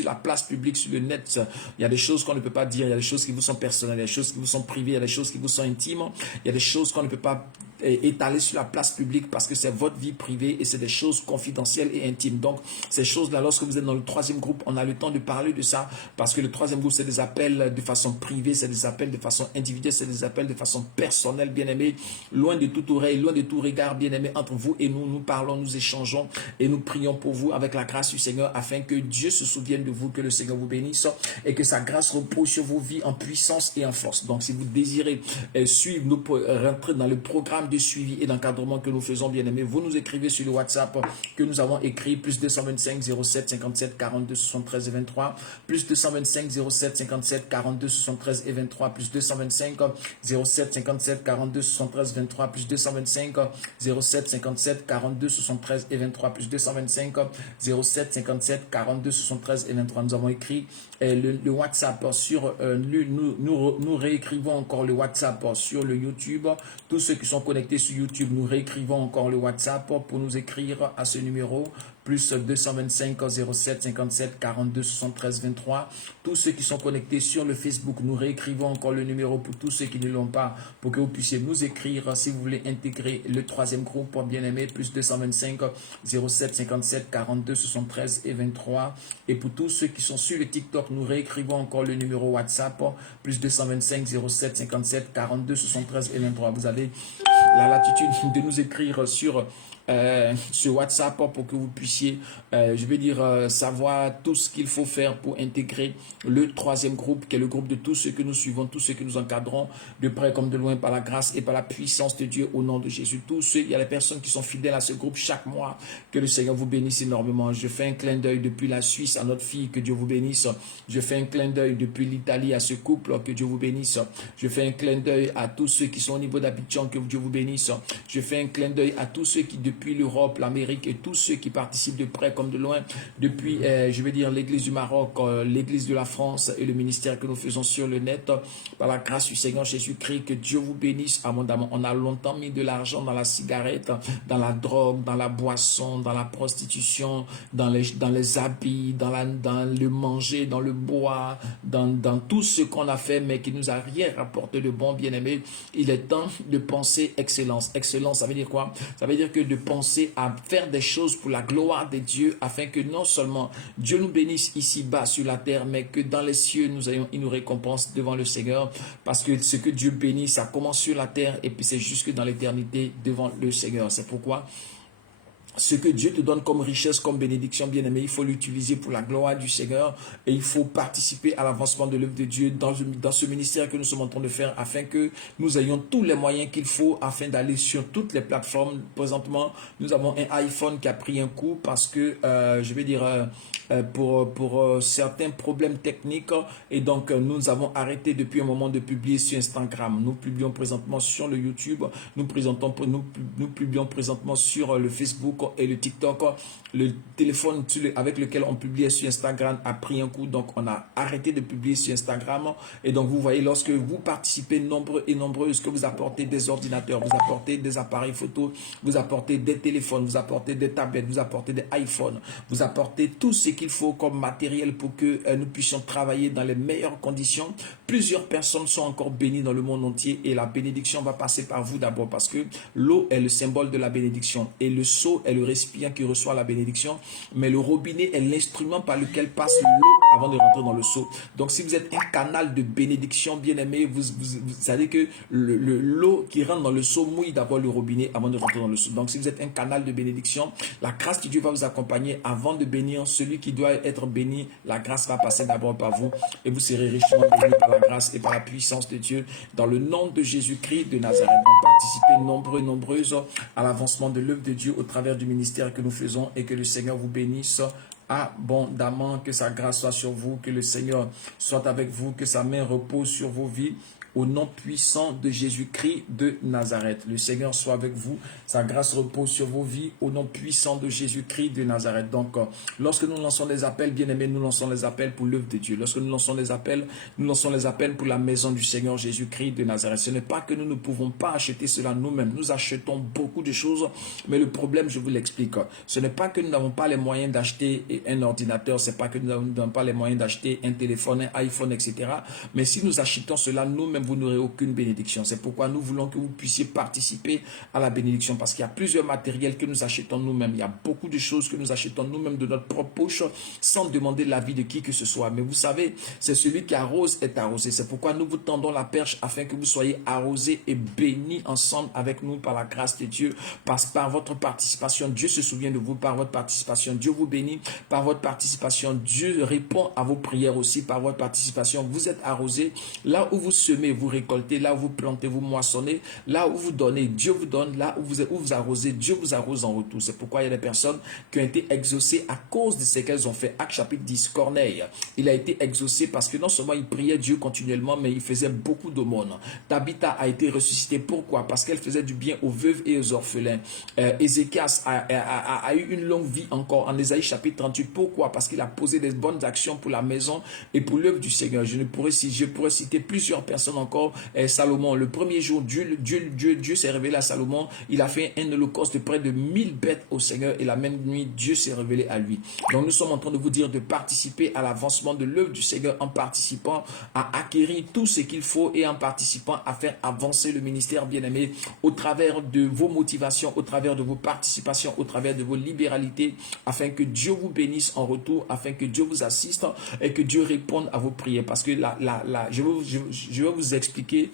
la place publique, sur le net, il y a des choses qu'on ne peut pas dire, il y a des choses qui vous sont personnelles, il y a des choses qui vous sont privées, il y a des choses qui vous sont intimes, il y a des choses qu'on ne peut pas étaler sur la place publique parce que c'est votre vie privée et c'est des choses confidentielles et intimes. Donc, ces choses-là, lorsque vous êtes dans le troisième groupe, on a le temps de parler de ça parce que le troisième groupe, c'est des appels de façon privée, c'est des appels de façon individuelle, c'est des appels de façon personnelle, bien-aimés, loin de toute oreille, loin de tout regard, bien-aimés, entre vous et nous, nous parlons, nous échangeons et nous prions pour vous avec la grâce du Seigneur afin que Dieu se souvienne de vous, que le Seigneur vous bénisse et que sa grâce repose sur vos vies en puissance et en force. Donc, si vous désirez suivre, nous rentrer dans le programme de suivi et d'encadrement que nous faisons, bien aimé, vous nous écrivez sur le WhatsApp que nous avons écrit, plus 225 07 57 42 73 et 23, plus 225 07 57 42 73 et 23, plus 225 07 57 42 73 23, plus 225 07 57 42 73 et 23, plus 225 07 57 42 73 et 23. Nous avons écrit le WhatsApp sur nous réécrivons encore le WhatsApp sur le YouTube. Tous ceux qui sont connectés sur YouTube, nous réécrivons encore le WhatsApp pour nous écrire à ce numéro plus 225 07 57 42 73 23. Tous ceux qui sont connectés sur le Facebook, nous réécrivons encore le numéro pour tous ceux qui ne l'ont pas, pour que vous puissiez nous écrire si vous voulez intégrer le troisième groupe, bien aimé, plus 225 07 57 42 73 et 23. Et pour tous ceux qui sont sur le TikTok, nous réécrivons encore le numéro WhatsApp, plus 225 07 57 42 73 et 23. Vous avez la latitude de nous écrire sur ce WhatsApp pour que vous puissiez, savoir tout ce qu'il faut faire pour intégrer le troisième groupe, qui est le groupe de tous ceux que nous suivons, tous ceux que nous encadrons, de près comme de loin, par la grâce et par la puissance de Dieu, au nom de Jésus. Il y a des personnes qui sont fidèles à ce groupe chaque mois. Que le Seigneur vous bénisse énormément. Je fais un clin d'œil depuis la Suisse à notre fille, que Dieu vous bénisse. Je fais un clin d'œil depuis l'Italie à ce couple, que Dieu vous bénisse. Je fais un clin d'œil à tous ceux qui sont au niveau d'Abidjan, que Dieu vous bénisse. bénisse. Je fais un clin d'œil à tous ceux qui, depuis l'Europe, l'Amérique et tous ceux qui participent de près comme de loin, depuis, je vais dire, l'église du Maroc, l'église de la France et le ministère que nous faisons sur le net, par la grâce du Seigneur Jésus-Christ, que Dieu vous bénisse abondamment. On a longtemps mis de l'argent dans la cigarette, dans la drogue, dans la boisson, dans la prostitution, dans les habits, dans le manger, dans le bois, dans tout ce qu'on a fait, mais qui nous a rien rapporté de bon, bien-aimé. Il est temps de penser excellence. Excellence, ça veut dire quoi? Ça veut dire que de penser à faire des choses pour la gloire de Dieu, afin que non seulement Dieu nous bénisse ici-bas sur la terre, mais que dans les cieux, il nous récompense devant le Seigneur, parce que ce que Dieu bénit, ça commence sur la terre, et puis c'est jusque dans l'éternité devant le Seigneur. C'est pourquoi ce que Dieu te donne comme richesse, comme bénédiction, bien-aimé, il faut l'utiliser pour la gloire du Seigneur, et il faut participer à l'avancement de l'œuvre de Dieu dans ce ministère que nous sommes en train de faire, afin que nous ayons tous les moyens qu'il faut afin d'aller sur toutes les plateformes. Présentement, nous avons un iPhone qui a pris un coup parce que, je vais dire, pour certains problèmes techniques, et donc nous avons arrêté depuis un moment de publier sur Instagram. Nous publions présentement sur le YouTube, nous publions présentement sur le Facebook et le TikTok. Le téléphone avec lequel on publiait sur Instagram a pris un coup, donc on a arrêté de publier sur Instagram. Et donc vous voyez, lorsque vous participez nombreux et nombreuses, que vous apportez des ordinateurs, vous apportez des appareils photo, vous apportez des téléphones, vous apportez des tablettes, vous apportez des iPhones, vous apportez tout ce qu'il faut comme matériel pour que nous puissions travailler dans les meilleures conditions. Plusieurs personnes sont encore bénies dans le monde entier, et la bénédiction va passer par vous d'abord, parce que l'eau est le symbole de la bénédiction, et le seau est le récipient qui reçoit la bénédiction, mais le robinet est l'instrument par lequel passe l'eau avant de rentrer dans le seau. Donc si vous êtes un canal de bénédiction, bien aimé, vous savez que l'eau qui rentre dans le seau mouille d'abord le robinet avant de rentrer dans le seau. Donc si vous êtes un canal de bénédiction, la grâce de Dieu va vous accompagner avant de bénir celui qui doit être béni. La grâce va passer d'abord par vous, et vous serez richement bénis par la grâce et par la puissance de Dieu, dans le nom de Jésus-Christ de Nazareth. Donc participez nombreuses à l'avancement de l'œuvre de Dieu au travers du ministère que nous faisons, et que le Seigneur vous bénisse abondamment, que sa grâce soit sur vous, que le Seigneur soit avec vous, que sa main repose sur vos vies. Au nom puissant de Jésus-Christ de Nazareth. Le Seigneur soit avec vous. Sa grâce repose sur vos vies. Au nom puissant de Jésus-Christ de Nazareth. Donc, lorsque nous lançons les appels, bien-aimés, nous lançons les appels pour l'œuvre de Dieu. Lorsque nous lançons les appels pour la maison du Seigneur Jésus-Christ de Nazareth. Ce n'est pas que nous ne pouvons pas acheter cela nous-mêmes. Nous achetons beaucoup de choses, mais le problème, je vous l'explique. Ce n'est pas que nous n'avons pas les moyens d'acheter un ordinateur. Ce n'est pas que nous n'avons pas les moyens d'acheter un téléphone, un iPhone, etc. Mais si nous achetons cela nous-mêmes, vous n'aurez aucune bénédiction. C'est pourquoi nous voulons que vous puissiez participer à la bénédiction, parce qu'il y a plusieurs matériels que nous achetons nous-mêmes. Il y a beaucoup de choses que nous achetons nous-mêmes de notre propre poche, sans demander l'avis de qui que ce soit. Mais vous savez, c'est celui qui arrose est arrosé. C'est pourquoi nous vous tendons la perche, afin que vous soyez arrosés et bénis ensemble avec nous par la grâce de Dieu. Parce que par votre participation, Dieu se souvient de vous. Par votre participation, Dieu vous bénit. Par votre participation, Dieu répond à vos prières aussi. Par votre participation, vous êtes arrosés. Là où vous semez, vous récoltez. Là où vous plantez, vous moissonnez. Là où vous donnez, Dieu vous donne. Là où vous arrosez, Dieu vous arrose en retour. C'est pourquoi il y a des personnes qui ont été exaucées à cause de ce qu'elles ont fait. Actes chapitre 10, Corneille, il a été exaucé parce que non seulement il priait Dieu continuellement, mais il faisait beaucoup d'aumônes. Tabitha a été ressuscitée. Pourquoi? Parce qu'elle faisait du bien aux veuves et aux orphelins. Ézéchias a eu une longue vie encore en Ésaïe chapitre 38. Pourquoi? Parce qu'il a posé des bonnes actions pour la maison et pour l'œuvre du Seigneur. Je pourrais citer plusieurs personnes encore. Salomon, le premier jour, Dieu s'est révélé à Salomon. Il a fait un holocauste de près de 1000 bêtes au Seigneur, et la même nuit, Dieu s'est révélé à lui. Donc nous sommes en train de vous dire de participer à l'avancement de l'œuvre du Seigneur en participant à acquérir tout ce qu'il faut et en participant à faire avancer le ministère, bien-aimé, au travers de vos motivations, au travers de vos participations, au travers de vos libéralités, afin que Dieu vous bénisse en retour, afin que Dieu vous assiste et que Dieu réponde à vos prières. Parce que je vais vous expliquer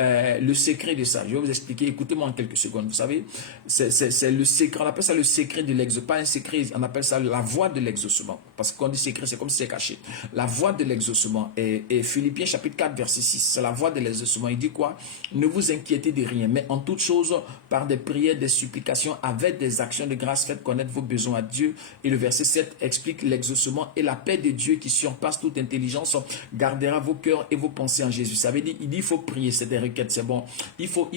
le secret de ça. Je vais vous expliquer, écoutez-moi en quelques secondes. Vous savez, c'est le secret, on appelle ça le secret de l'exaucement, pas un secret, on appelle ça la voie de l'exaucement. Parce que quand on dit secret, c'est comme si c'est caché. La voie de l'exaucement. Et Philippiens chapitre 4, verset 6, c'est la voie de l'exaucement. Il dit quoi? Ne vous inquiétez de rien, mais en toute chose, par des prières, des supplications, avec des actions de grâce, faites connaître vos besoins à Dieu. Et le verset 7 explique l'exaucement, et la paix de Dieu qui surpasse toute intelligence gardera vos cœurs et vos pensées en Jésus. Ça veut dire, il dit, il faut prier. c'est des requêtes, c'est bon. Il faut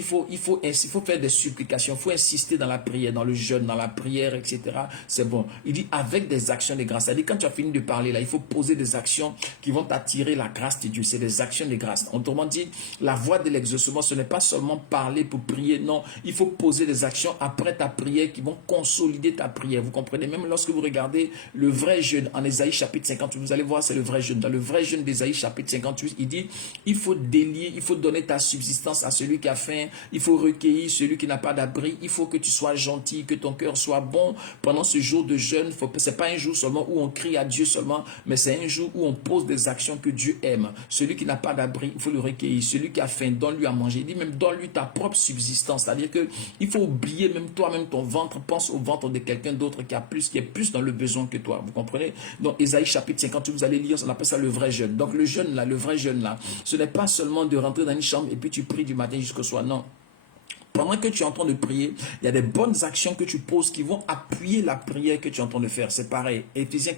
faire des supplications, il faut insister dans la prière, dans le jeûne, dans la prière, etc. C'est bon. Il dit avec des actions de grâce. C'est-à-dire quand tu as fini de parler là, il faut poser des actions qui vont t'attirer la grâce de Dieu. C'est des actions de grâce. Autrement dit, la voie de l'exaucement, ce n'est pas seulement parler pour prier, non. Il faut poser des actions après ta prière qui vont consolider ta prière. Vous comprenez? Même lorsque vous regardez le vrai jeûne en Ésaïe chapitre 58, vous allez voir, c'est le vrai jeûne. Dans le vrai jeûne d'Ésaïe chapitre 58, il dit, il faut délier, il faut donner ta subsistance à celui qui a faim, il faut recueillir celui qui n'a pas d'abri, il faut que tu sois gentil, que ton cœur soit bon pendant ce jour de jeûne. Ce n'est pas un jour seulement où on crie à Dieu seulement, mais c'est un jour où on pose des actions que Dieu aime. Celui qui n'a pas d'abri, il faut le recueillir. Celui qui a faim, donne-lui à manger. Il dit même, donne-lui ta propre subsistance. C'est-à-dire qu'il faut oublier même toi-même ton ventre, pense au ventre de quelqu'un d'autre qui est plus dans le besoin que toi. Vous comprenez? Donc, Ésaïe chapitre 58, vous allez lire, on appelle ça le vrai jeûne. Donc, le jeûne là, le vrai jeûne là, ce n'est pas seulement de rentrer dans une chambre et puis tu pries du matin jusqu'au soir. Non. Pendant que tu es en train de prier, il y a des bonnes actions que tu poses qui vont appuyer la prière que tu es en train de faire. C'est pareil. Éphésiens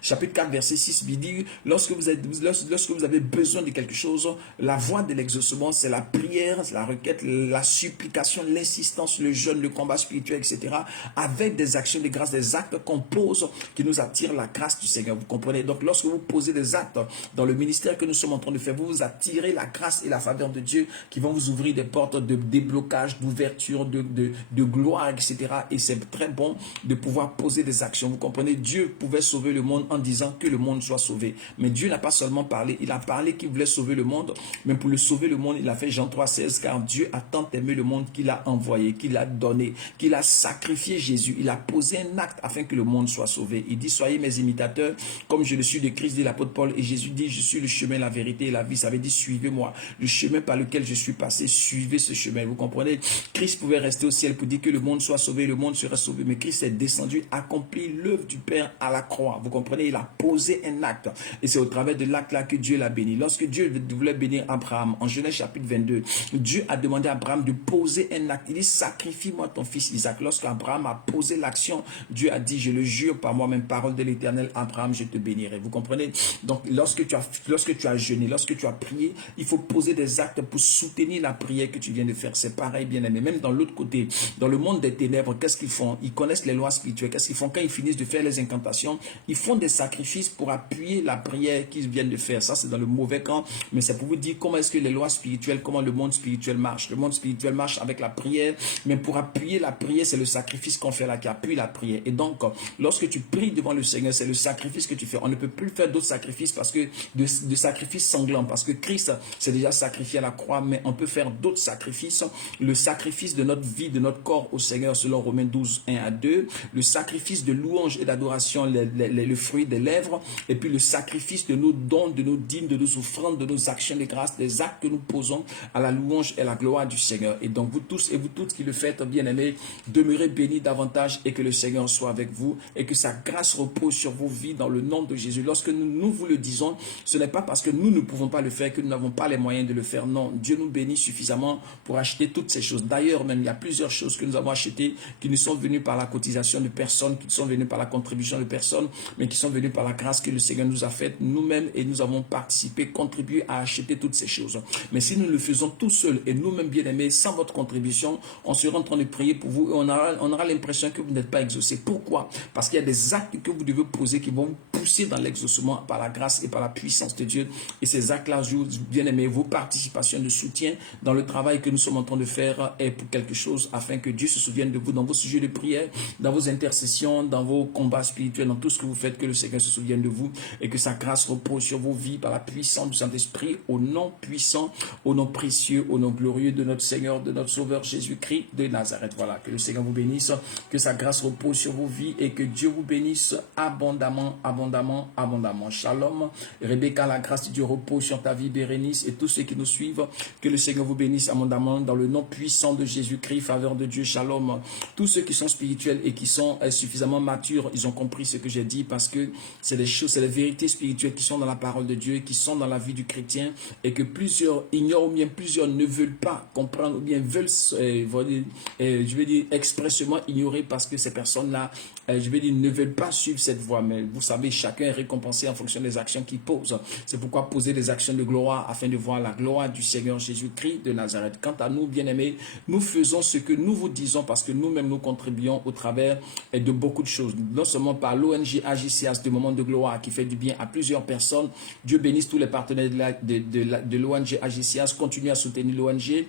chapitre 4, verset 6, il dit, lorsque vous avez besoin de quelque chose, la voie de l'exaucement, c'est la prière, c'est la requête, la supplication, l'insistance, le jeûne, le combat spirituel, etc. Avec des actions de grâce, des actes qu'on pose qui nous attirent la grâce du Seigneur. Vous comprenez? Donc, lorsque vous posez des actes dans le ministère que nous sommes en train de faire, vous attirez la grâce et la faveur de Dieu qui vont vous ouvrir des portes de déblocage, d'ouverture, de gloire, etc. Et c'est très bon de pouvoir poser des actions. Vous comprenez? Dieu pouvait sauver le monde en disant que le monde soit sauvé. Mais Dieu n'a pas seulement parlé, il a parlé qu'il voulait sauver le monde, mais pour le sauver le monde, il a fait Jean 3,16, car Dieu a tant aimé le monde qu'il a envoyé, qu'il a donné, qu'il a sacrifié Jésus. Il a posé un acte afin que le monde soit sauvé. Il dit, soyez mes imitateurs, comme je le suis de Christ, dit l'apôtre Paul. Et Jésus dit, je suis le chemin, la vérité et la vie. Ça veut dire, suivez-moi. Le chemin par lequel je suis passé, suivez ce chemin. Vous comprenez? Christ pouvait rester au ciel pour dire que le monde soit sauvé, le monde serait sauvé. Mais Christ est descendu, accompli l'œuvre du Père à la croix. Vous comprenez? Il a posé un acte. Et c'est au travers de l'acte là que Dieu l'a béni. Lorsque Dieu voulait bénir Abraham, en Genèse chapitre 22, Dieu a demandé à Abraham de poser un acte. Il dit, sacrifie-moi ton fils Isaac. Lorsque Abraham a posé l'action, Dieu a dit, je le jure par moi-même, parole de l'Éternel, Abraham, je te bénirai. Vous comprenez? Donc, lorsque tu as jeûné, lorsque tu as prié, il faut poser des actes pour soutenir la prière que tu viens de faire. C'est pareil, bien aimé. Même dans l'autre côté, dans le monde des ténèbres, qu'est-ce qu'ils font? Ils connaissent les lois spirituelles. Qu'est-ce qu'ils font? Quand ils finissent de faire les incantations, ils font des sacrifices pour appuyer la prière qu'ils viennent de faire. Ça, c'est dans le mauvais camp, mais c'est pour vous dire comment est-ce que les lois spirituelles, comment le monde spirituel marche. Le monde spirituel marche avec la prière, mais pour appuyer la prière, c'est le sacrifice qu'on fait là qui appuie la prière. Et donc, lorsque tu pries devant le Seigneur, c'est le sacrifice que tu fais. On ne peut plus faire d'autres sacrifices parce que de sacrifices sanglants, parce que Christ s'est déjà sacrifié à la croix, mais on peut faire d'autres sacrifices. Le sacrifice de notre vie, de notre corps au Seigneur, selon Romains 12, 1 à 2. Le sacrifice de louange et d'adoration, le fruit des lèvres. Et puis le sacrifice de nos dons, de nos dîmes, de nos offrandes, de nos actions de grâce, des actes que nous posons à la louange et à la gloire du Seigneur. Et donc vous tous et vous toutes qui le faites, bien aimés, demeurez bénis davantage et que le Seigneur soit avec vous et que sa grâce repose sur vos vies dans le nom de Jésus. Lorsque nous vous le disons, ce n'est pas parce que nous ne pouvons pas le faire que nous n'avons pas les moyens de le faire. Non, Dieu nous bénit suffisamment pour acheter toutes ces choses. D'ailleurs, même, il y a plusieurs choses que nous avons achetées qui nous sont venues par la cotisation de personnes, qui sont venues par la contribution de personnes, mais qui sont venues par la grâce que le Seigneur nous a faite nous-mêmes et nous avons participé, contribué à acheter toutes ces choses. Mais si nous le faisons tout seuls et nous-mêmes bien aimés, sans votre contribution, on sera en train de prier pour vous et on aura l'impression que vous n'êtes pas exaucé. Pourquoi? Parce qu'il y a des actes que vous devez poser qui vont vous pousser dans l'exaucement par la grâce et par la puissance de Dieu. Et ces actes-là, bien aimés, vos participations de soutien dans le travail que nous sommes en train de faire est pour quelque chose afin que Dieu se souvienne de vous dans vos sujets de prière, dans vos intercessions, dans vos combats spirituels, dans tout ce que vous faites, que le Seigneur se souvienne de vous et que sa grâce repose sur vos vies par la puissance du Saint-Esprit, au nom puissant, au nom précieux, au nom glorieux de notre Seigneur, de notre Sauveur Jésus-Christ de Nazareth. Voilà, que le Seigneur vous bénisse, que sa grâce repose sur vos vies et que Dieu vous bénisse abondamment, abondamment, abondamment. Shalom. Rebecca, la grâce de Dieu repose sur ta vie, Bérénice, et tous ceux qui nous suivent. Que le Seigneur vous bénisse abondamment. particulièrement dans le nom puissant de Jésus-Christ, faveur de Dieu, shalom. Tous ceux qui sont spirituels et qui sont suffisamment matures, ils ont compris ce que j'ai dit parce que c'est des choses, c'est les vérités spirituelles qui sont dans la parole de Dieu, qui sont dans la vie du chrétien et que plusieurs ignorent ou bien plusieurs ne veulent pas comprendre ou bien veulent, je vais dire expressément ignorer parce que ces personnes-là, je vais dire, ne veulent pas suivre cette voie. Mais vous savez, chacun est récompensé en fonction des actions qu'il pose. C'est pourquoi poser des actions de gloire afin de voir la gloire du Seigneur Jésus-Christ de Nazareth. Quant à nous, bien-aimés, nous faisons ce que nous vous disons parce que nous-mêmes, nous contribuons au travers de beaucoup de choses. Non seulement par l'ONG AGCS de Moments de Gloire qui fait du bien à plusieurs personnes. Dieu bénisse tous les partenaires de l'ONG AGCS. Continuez à soutenir l'ONG.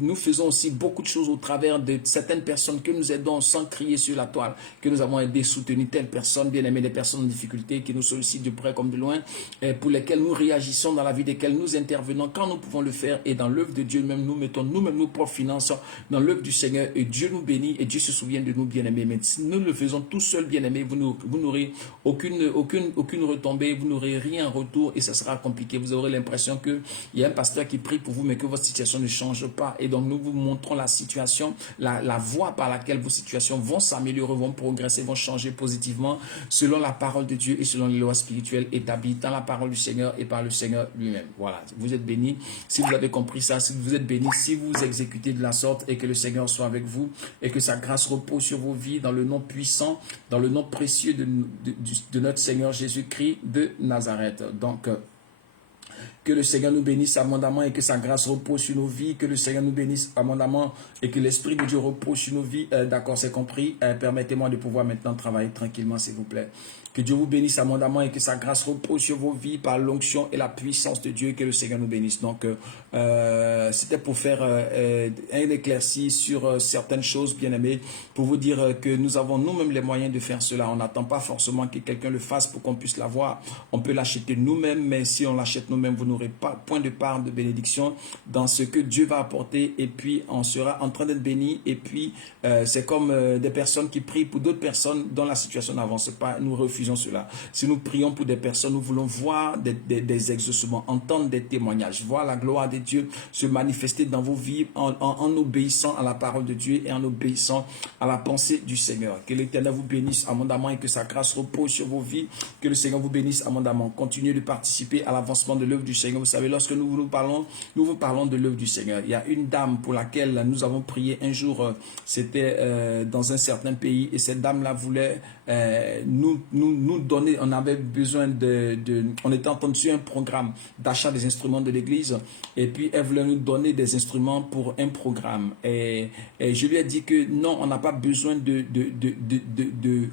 Nous faisons aussi beaucoup de choses au travers de certaines personnes que nous aidons sans crier sur la toile, que nous avons aidé, soutenu telles personnes, bien aimées, des personnes en difficulté qui nous sollicitent de près comme de loin, pour lesquelles nous réagissons dans la vie desquelles nous intervenons quand nous pouvons le faire et dans l'œuvre de Dieu même, nous mettons nous-mêmes nos propres finances dans l'œuvre du Seigneur et Dieu nous bénit et Dieu se souvient de nous, bien aimés. Mais si nous le faisons tout seul, bien aimés, vous n'aurez aucune retombée, vous n'aurez rien en retour et ça sera compliqué. Vous aurez l'impression qu'il y a un pasteur qui prie pour vous mais que votre situation ne change pas. Et donc nous vous montrons la situation, la voie par laquelle vos situations vont s'améliorer, vont progresser, vont changer positivement selon la parole de Dieu et selon les lois spirituelles établies dans la parole du Seigneur et par le Seigneur lui-même. Voilà, vous êtes bénis si vous avez compris ça, si vous êtes bénis si vous exécutez de la sorte et que le Seigneur soit avec vous et que sa grâce repose sur vos vies dans le nom puissant, dans le nom précieux de notre Seigneur Jésus-Christ de Nazareth. Donc, que le Seigneur nous bénisse abondamment et que sa grâce repose sur nos vies. Que le Seigneur nous bénisse abondamment et que l'Esprit de Dieu repose sur nos vies. D'accord, c'est compris. Permettez-moi de pouvoir maintenant travailler tranquillement, s'il vous plaît. Que Dieu vous bénisse abondamment et que sa grâce repose sur vos vies par l'onction et la puissance de Dieu et que le Seigneur nous bénisse. Donc, c'était pour faire un éclairci sur certaines choses, bien aimées, pour vous dire que nous avons nous-mêmes les moyens de faire cela. On n'attend pas forcément que quelqu'un le fasse pour qu'on puisse l'avoir. On peut l'acheter nous-mêmes, mais si on l'achète nous-mêmes, vous n'aurez pas point de part de bénédiction dans ce que Dieu va apporter et puis on sera en train d'être béni et puis c'est comme des personnes qui prient pour d'autres personnes dont la situation n'avance pas. Nous refusons cela. Si nous prions pour des personnes, nous voulons voir des exaucements, entendre des témoignages, voir la gloire de Dieu se manifester dans vos vies en obéissant à la parole de Dieu et en obéissant à la pensée du Seigneur. Que l'Éternel vous bénisse abondamment et que sa grâce repose sur vos vies. Que le Seigneur vous bénisse abondamment. Continuez de participer à l'avancement de l'œuvre du Seigneur. Vous savez, lorsque nous vous parlons de l'œuvre du Seigneur. Il y a une dame pour laquelle nous avons prié un jour, c'était dans un certain pays et cette dame-là voulait nous donner, on avait besoin on était entendu un programme d'achat des instruments de l'église et puis elle voulait nous donner des instruments pour un programme et je lui ai dit que non, on n'a pas besoin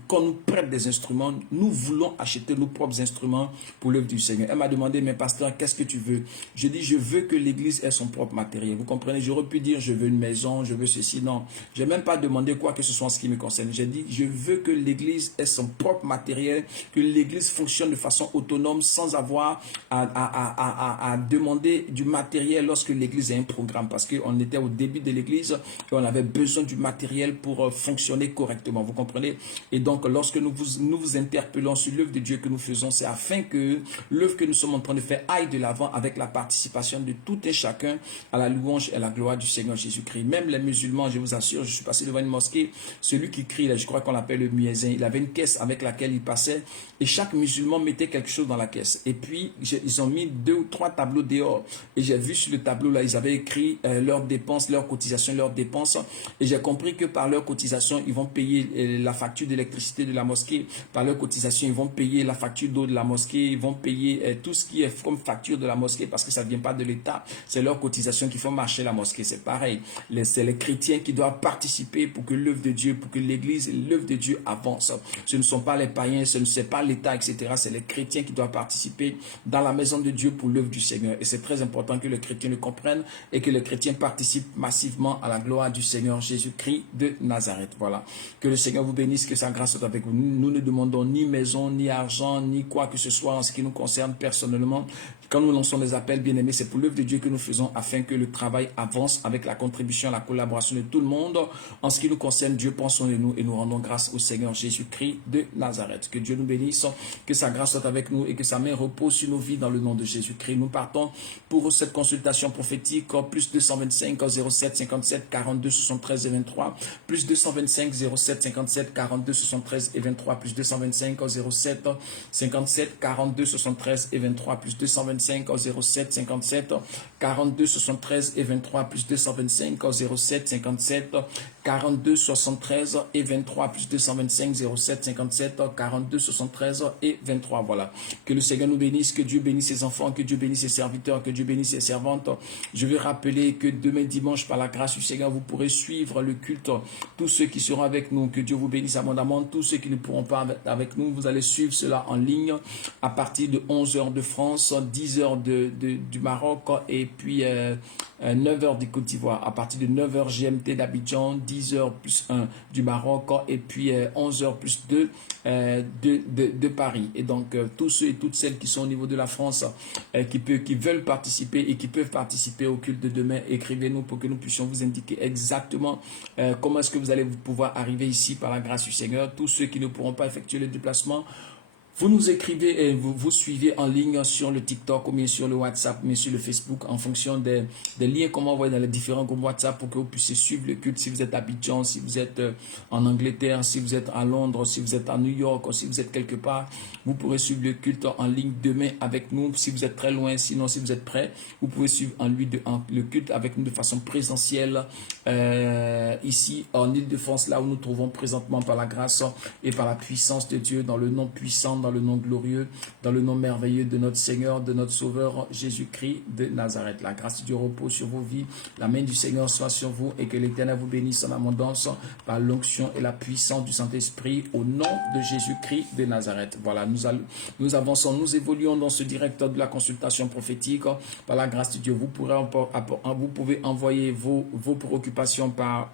qu'on nous prête des instruments, nous voulons acheter nos propres instruments pour l'œuvre du Seigneur. Elle m'a demandé, mais pasteur, qu'est-ce que tu veux? Je dis, je veux que l'église ait son propre matériel. Vous comprenez? J'aurais pu dire, je veux une maison, je veux ceci. Non, je n'ai même pas demandé quoi que ce soit en ce qui me concerne. J'ai dit, je veux que l'église ait son propre matériel, que l'église fonctionne de façon autonome sans avoir à demander du matériel lorsque l'église a un programme. Parce qu'on était au début de l'église et on avait besoin du matériel pour fonctionner correctement. Vous comprenez? Et donc, lorsque nous vous interpellons sur l'œuvre de Dieu que nous faisons, c'est afin que l'œuvre que nous sommes en train de faire aille de l'avant avec la participation de tout et chacun à la louange et à la gloire du Seigneur Jésus-Christ. Même les musulmans, je vous assure, je suis passé devant une mosquée, celui qui crie, là, je crois qu'on l'appelle le muezzin, il avait une caisse avec laquelle il passait et chaque musulman mettait quelque chose dans la caisse. Et puis, ils ont mis 2 ou 3 tableaux dehors et j'ai vu sur le tableau, là, ils avaient écrit leurs dépenses, leurs cotisations, leurs dépenses et j'ai compris que par leurs cotisations, ils vont payer la facture d'électricité de la mosquée, par leurs cotisations, ils vont payer la facture d'eau de la mosquée, ils vont payer tout ce qui est comme facture de la mosquée parce que ça ne vient pas de l'État, c'est leur cotisation qui font marcher la mosquée. C'est pareil, c'est les chrétiens qui doivent participer pour que l'œuvre de Dieu, pour que l'église et l'œuvre de Dieu avancent. Ce ne sont pas les païens, ce n'est pas l'État, etc. C'est les chrétiens qui doivent participer dans la maison de Dieu pour l'œuvre du Seigneur. Et c'est très important que les chrétiens le comprennent et que les chrétiens participent massivement à la gloire du Seigneur Jésus-Christ de Nazareth. Voilà. Que le Seigneur vous bénisse, que sa grâce soit avec vous. Nous ne demandons ni maison, ni argent, ni quoi que ce soit en ce qui nous concerne personnellement. Quand nous lançons des appels, bien aimés, c'est pour l'œuvre de Dieu que nous faisons afin que le travail avance avec la contribution, la collaboration de tout le monde. En ce qui nous concerne, Dieu pense en nous et nous rendons grâce au Seigneur Jésus-Christ de Nazareth. Que Dieu nous bénisse, que sa grâce soit avec nous et que sa main repose sur nos vies dans le nom de Jésus-Christ. Nous partons pour cette consultation prophétique, plus 225 07 57 42 73 et 23, plus 225 07 57 42 73 et 23, plus 225 07 57 42 73 et 23, plus 225 07 57 42 73 et 23, plus 225 07 57 42 73 et 23, plus 225 07 57 42 73 et 23. Voilà. Que le Seigneur nous bénisse, que Dieu bénisse ses enfants, que Dieu bénisse ses serviteurs, que Dieu bénisse ses servantes. Je vais rappeler que demain dimanche, par la grâce du Seigneur, vous pourrez suivre le culte. Tous ceux qui seront avec nous, que Dieu vous bénisse abondamment. Tous ceux qui ne pourront pas avec nous, vous allez suivre cela en ligne à partir de 11h de France, 10h du Maroc et puis 9h du Côte d'Ivoire. À partir de 9h GMT d'Abidjan, 10h plus 1 du Maroc et puis 11h plus 2 de Paris. Et donc tous ceux et toutes celles qui sont au niveau de la France qui veulent participer et qui peuvent participer au culte de demain, écrivez-nous pour que nous puissions vous indiquer exactement comment est-ce que vous allez pouvoir arriver ici par la grâce du Seigneur. Tous ceux qui ne pourront pas effectuer le déplacement, vous nous écrivez et vous suivez en ligne sur le TikTok ou bien sur le WhatsApp, mais sur le Facebook en fonction des liens qu'on m'envoie dans les différents groupes WhatsApp pour que vous puissiez suivre le culte. Si vous êtes à Abidjan, si vous êtes en Angleterre, si vous êtes à Londres, si vous êtes à New York, ou si vous êtes quelque part, vous pourrez suivre le culte en ligne demain avec nous. Si vous êtes très loin, sinon si vous êtes prêt, vous pouvez suivre le culte avec nous de façon présentielle ici en Île-de-France, là où nous trouvons présentement par la grâce et par la puissance de Dieu, dans le nom puissant, dans le nom glorieux, dans le nom merveilleux de notre Seigneur, de notre Sauveur Jésus-Christ de Nazareth. La grâce de Dieu repose sur vos vies, la main du Seigneur soit sur vous et que l'Éternel vous bénisse en abondance par l'onction et la puissance du Saint-Esprit au nom de Jésus-Christ de Nazareth. Voilà, nous avançons, nous évoluons dans ce direct de la consultation prophétique par la grâce de Dieu. Vous pouvez envoyer vos préoccupations par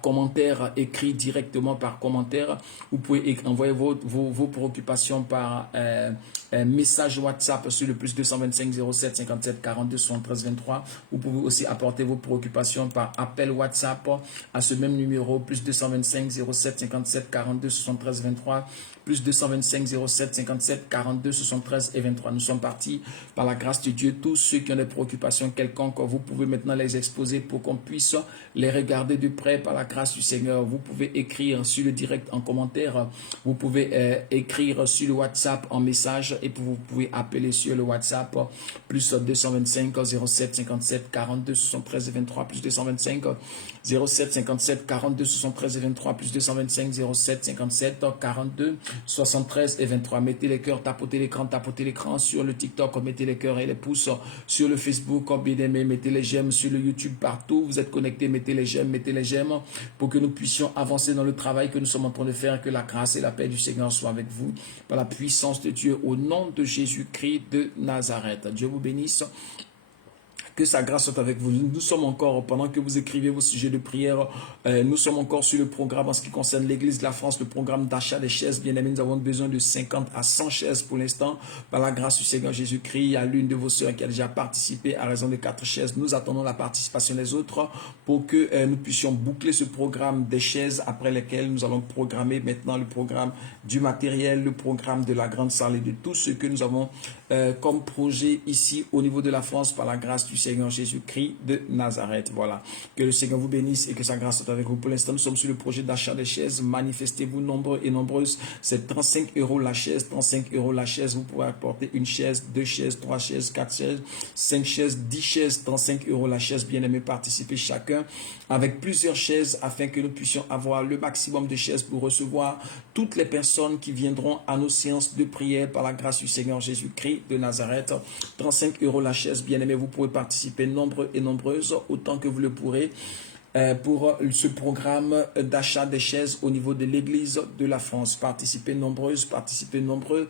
commentaire, écrit directement par commentaire. Vous pouvez envoyer vos préoccupations par message WhatsApp sur le plus 225 07 57 42 73 23. Vous pouvez aussi apporter vos préoccupations par appel WhatsApp à ce même numéro, plus 225 07 57 42 73 23. Plus 225 07 57 42 73 et 23. Nous sommes partis par la grâce de Dieu. Tous ceux qui ont des préoccupations quelconques, vous pouvez maintenant les exposer pour qu'on puisse les regarder de près par la grâce du Seigneur. Vous pouvez écrire sur le direct en commentaire. Vous pouvez écrire sur le WhatsApp en message et vous pouvez appeler sur le WhatsApp plus 225 07 57 42 73 et 23. Plus 225 07 57 42 73 et 23. Plus 225 07 57 42 73 et 23. Mettez les cœurs, tapotez l'écran sur le TikTok, mettez les cœurs et les pouces sur le Facebook, bien aimé, mettez les j'aime sur le YouTube, partout vous êtes connectés, mettez les j'aime pour que nous puissions avancer dans le travail que nous sommes en train de faire, que la grâce et la paix du Seigneur soient avec vous, par la puissance de Dieu, au nom de Jésus-Christ de Nazareth. Dieu vous bénisse. Que sa grâce soit avec vous. Nous sommes encore, pendant que vous écrivez vos sujets de prière, nous sommes encore sur le programme en ce qui concerne l'Église de la France, le programme d'achat des chaises. Bien aimés, nous avons besoin de 50 à 100 chaises pour l'instant. Par la grâce du Seigneur Jésus-Christ, il y a l'une de vos sœurs qui a déjà participé à raison de 4 chaises. Nous attendons la participation des autres pour que nous puissions boucler ce programme des chaises, après lesquelles nous allons programmer maintenant le programme du matériel, le programme de la grande salle et de tout ce que nous avons comme projet ici au niveau de la France par la grâce du Seigneur Jésus-Christ de Nazareth. Voilà. Que le Seigneur vous bénisse et que sa grâce soit avec vous. Pour l'instant, nous sommes sur le projet d'achat des chaises. Manifestez-vous nombreux et nombreuses. C'est 35 € la chaise. 35 € la chaise. Vous pouvez apporter une chaise, 2 chaises, 3 chaises, 4 chaises, 5 chaises, 10 chaises. 35 € la chaise. Bien aimé, participez chacun avec plusieurs chaises afin que nous puissions avoir le maximum de chaises pour recevoir toutes les personnes qui viendront à nos séances de prière par la grâce du Seigneur Jésus-Christ de Nazareth. 35 € la chaise. Bien aimé, vous pouvez participer nombreux et nombreuses autant que vous le pourrez pour ce programme d'achat des chaises au niveau de l'Église de la France. Participez nombreuses, participez nombreux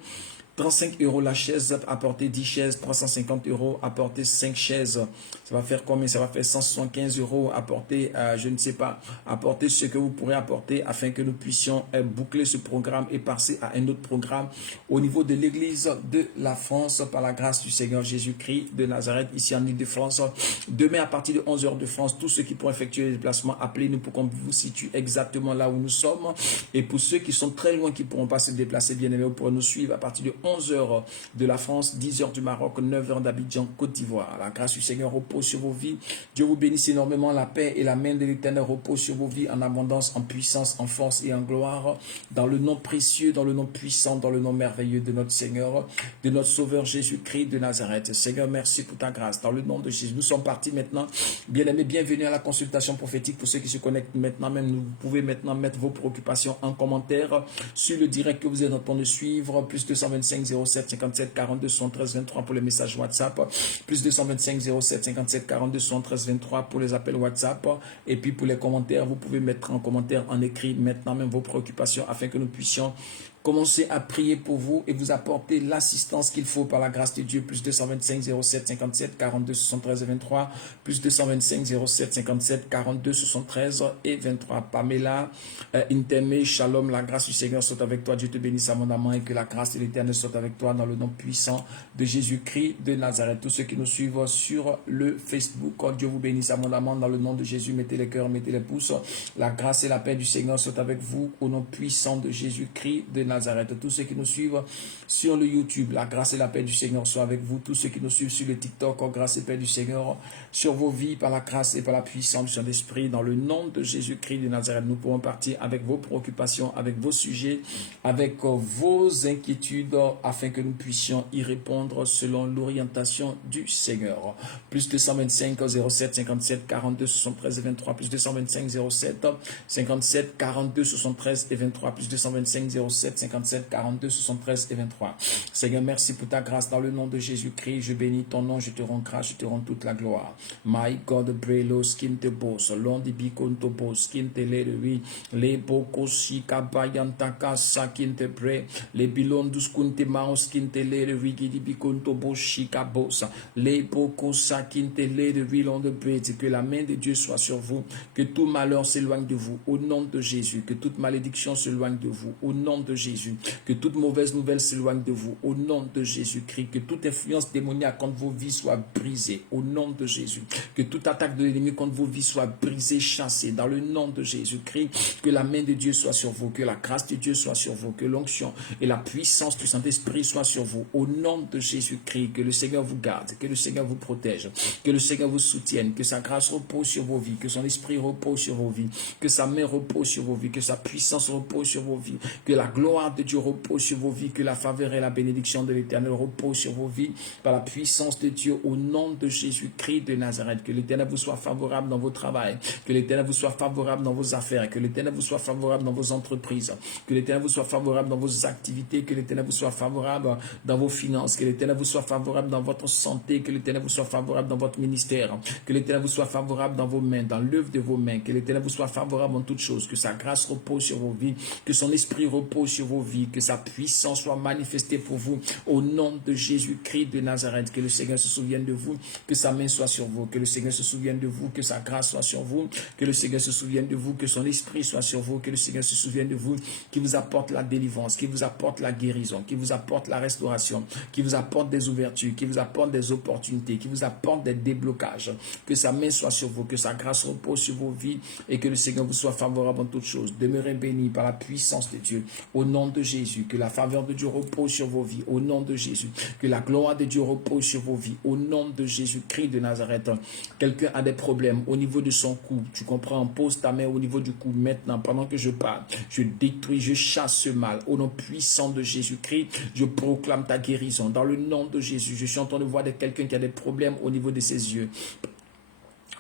35 € la chaise, apporter 10 chaises, 350 €, apporter 5 chaises. Ça va faire combien? Ça va faire 175 €, apporter, je ne sais pas, apporter ce que vous pourrez apporter afin que nous puissions boucler ce programme et passer à un autre programme au niveau de l'église de la France par la grâce du Seigneur Jésus-Christ de Nazareth, ici en Ile-de-France. Demain à partir de 11 h de France, tous ceux qui pourront effectuer les déplacements, appelez-nous pour qu'on vous situe exactement là où nous sommes. Et pour ceux qui sont très loin, qui ne pourront pas se déplacer, bien aimés, vous pourrez nous suivre à partir de 11 h de la France, 10 h du Maroc, 9 h d'Abidjan, Côte d'Ivoire. La grâce du Seigneur repose sur vos vies. Dieu vous bénisse énormément. La paix et la main de l'Éternel repose sur vos vies en abondance, en puissance, en force et en gloire. Dans le nom précieux, dans le nom puissant, dans le nom merveilleux de notre Seigneur, de notre Sauveur Jésus-Christ de Nazareth. Seigneur, merci pour ta grâce. Dans le nom de Jésus, nous sommes partis maintenant. Bien-aimés, bienvenue à la consultation prophétique. Pour ceux qui se connectent maintenant même, vous pouvez maintenant mettre vos préoccupations en commentaire sur le direct que vous êtes en train de suivre. Plus 225 07 57 42 73 23 pour les messages WhatsApp. Plus 225 07 57 42 73 23 pour les appels WhatsApp. Et puis pour les commentaires, vous pouvez mettre en commentaire, en écrit maintenant même vos préoccupations afin que nous puissions commencez à prier pour vous et vous apporter l'assistance qu'il faut par la grâce de Dieu. Plus 225 07 57 42 73 23. Plus 225 07 57 42 73 et 23. Pamela, Inteme, Shalom, la grâce du Seigneur soit avec toi. Dieu te bénisse abondamment et que la grâce de l'Éternel soit avec toi dans le nom puissant de Jésus-Christ de Nazareth. Tous ceux qui nous suivent sur le Facebook, Dieu vous bénisse abondamment dans le nom de Jésus. Mettez les cœurs, mettez les pouces. La grâce et la paix du Seigneur soient avec vous au nom puissant de Jésus-Christ de Nazareth. Tous ceux qui nous suivent sur le YouTube, la grâce et la paix du Seigneur soient avec vous. Tous ceux qui nous suivent sur le TikTok, grâce et paix du Seigneur sur vos vies par la grâce et par la puissance du Saint-Esprit. Dans le nom de Jésus-Christ de Nazareth, nous pourrons partir avec vos préoccupations, avec vos sujets, avec vos inquiétudes, afin que nous puissions y répondre selon l'orientation du Seigneur. Plus 225 07 57 42 73 et 23. Plus 225 07 57 42 73 et 23. Plus 225 07 57 42 73 et 23. Seigneur, merci pour ta grâce dans le nom de Jésus-Christ. Je bénis ton nom, je te rends grâce, je te rends toute la gloire. My God, brelo skin te boss, londi bikon to boss, skin te lewi, le boko shika bayantaka sakin te bre, le bilon duskun te maus skin te lewi, gidi bikon to boss shika boss, le boko sakin te lewi l'on de bre, que la main de Dieu soit sur vous, que tout malheur s'éloigne de vous, au nom de Jésus, que toute malédiction s'éloigne de vous, au nom de Jésus, que toute mauvaise nouvelle s'éloigne de vous, au nom de Jésus-Christ, que toute influence démoniaque contre vos vies soit brisée, au nom de Jésus, que toute attaque de l'ennemi contre vos vies soit brisée, chassée, dans le nom de Jésus-Christ, que la main de Dieu soit sur vous, que la grâce de Dieu soit sur vous, que l'onction et la puissance du Saint-Esprit soient sur vous, au nom de Jésus-Christ, que le Seigneur vous garde, que le Seigneur vous protège, que le Seigneur vous soutienne, que sa grâce repose sur vos vies, que son esprit repose sur vos vies, que sa main repose sur vos vies, que sa puissance repose sur vos vies, que la gloire de Dieu repose sur vos vies, que la faveur et la bénédiction de l'Éternel reposent sur vos vies par la puissance de Dieu au nom de Jésus-Christ de Nazareth. Que l'Éternel vous soit favorable dans vos travails, que l'Éternel vous soit favorable dans vos affaires, que l'Éternel vous soit favorable dans vos entreprises, que l'Éternel vous soit favorable dans vos activités, que l'Éternel vous soit favorable dans vos finances, que l'Éternel vous soit favorable dans votre santé, que l'Éternel vous soit favorable dans votre ministère, que l'Éternel vous soit favorable dans vos mains, dans l'œuvre de vos mains, que l'Éternel vous soit favorable en toutes choses, que sa grâce repose sur vos vies, que son esprit repose sur vos vies, que sa puissance soit manifestée pour vous au nom de Jésus-Christ de Nazareth. Que le Seigneur se souvienne de vous, que sa main soit sur vous, que le Seigneur se souvienne de vous, que sa grâce soit sur vous, que le Seigneur se souvienne de vous, que son esprit soit sur vous, que le Seigneur se souvienne de vous, qui vous apporte la délivrance, qui vous apporte la guérison, qui vous apporte la restauration, qui vous apporte des ouvertures, qui vous apporte des opportunités, qui vous apporte des déblocages. Que sa main soit sur vous, que sa grâce repose sur vos vies et que le Seigneur vous soit favorable en toutes choses. Demeurez bénis par la puissance de Dieu au nom de Jésus. Que la faveur de Dieu repose sur vos vies au nom de Jésus. Que la gloire de Dieu repose sur vos vies au nom de Jésus-Christ de Nazareth. Quelqu'un a des problèmes au niveau de son cou. Tu comprends? Pose ta main au niveau du cou maintenant. Pendant que je parle, je détruis, je chasse ce mal. Au nom puissant de Jésus-Christ, je proclame ta guérison. Dans le nom de Jésus, je suis en train de voir quelqu'un qui a des problèmes au niveau de ses yeux.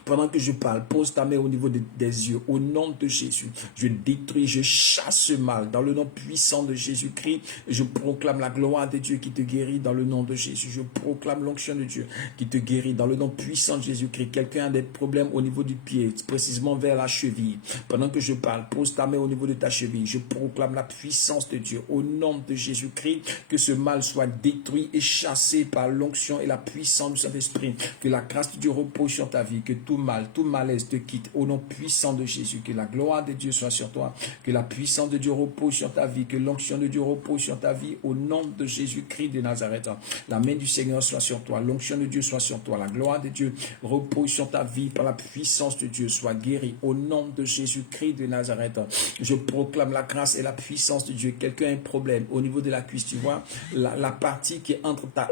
Pendant que je parle, pose ta main au niveau des yeux. Au nom de Jésus, je détruis, je chasse ce mal. Dans le nom puissant de Jésus-Christ, je proclame la gloire de Dieu qui te guérit dans le nom de Jésus. Je proclame l'onction de Dieu qui te guérit dans le nom puissant de Jésus-Christ. Quelqu'un a des problèmes au niveau du pied, précisément vers la cheville. Pendant que je parle, pose ta main au niveau de ta cheville. Je proclame la puissance de Dieu au nom de Jésus-Christ. Que ce mal soit détruit et chassé par l'onction et la puissance du Saint-Esprit. Que la grâce de Dieu repose sur ta vie. Que tout mal, tout malaise te quitte au nom puissant de Jésus. Que la gloire de Dieu soit sur toi. Que la puissance de Dieu repose sur ta vie. Que l'onction de Dieu repose sur ta vie au nom de Jésus-Christ de Nazareth. La main du Seigneur soit sur toi. L'onction de Dieu soit sur toi. La gloire de Dieu repose sur ta vie par la puissance de Dieu. Sois guéri au nom de Jésus-Christ de Nazareth. Je proclame la grâce et la puissance de Dieu. Quelqu'un a un problème au niveau de la cuisse. Tu vois, la partie qui est entre ta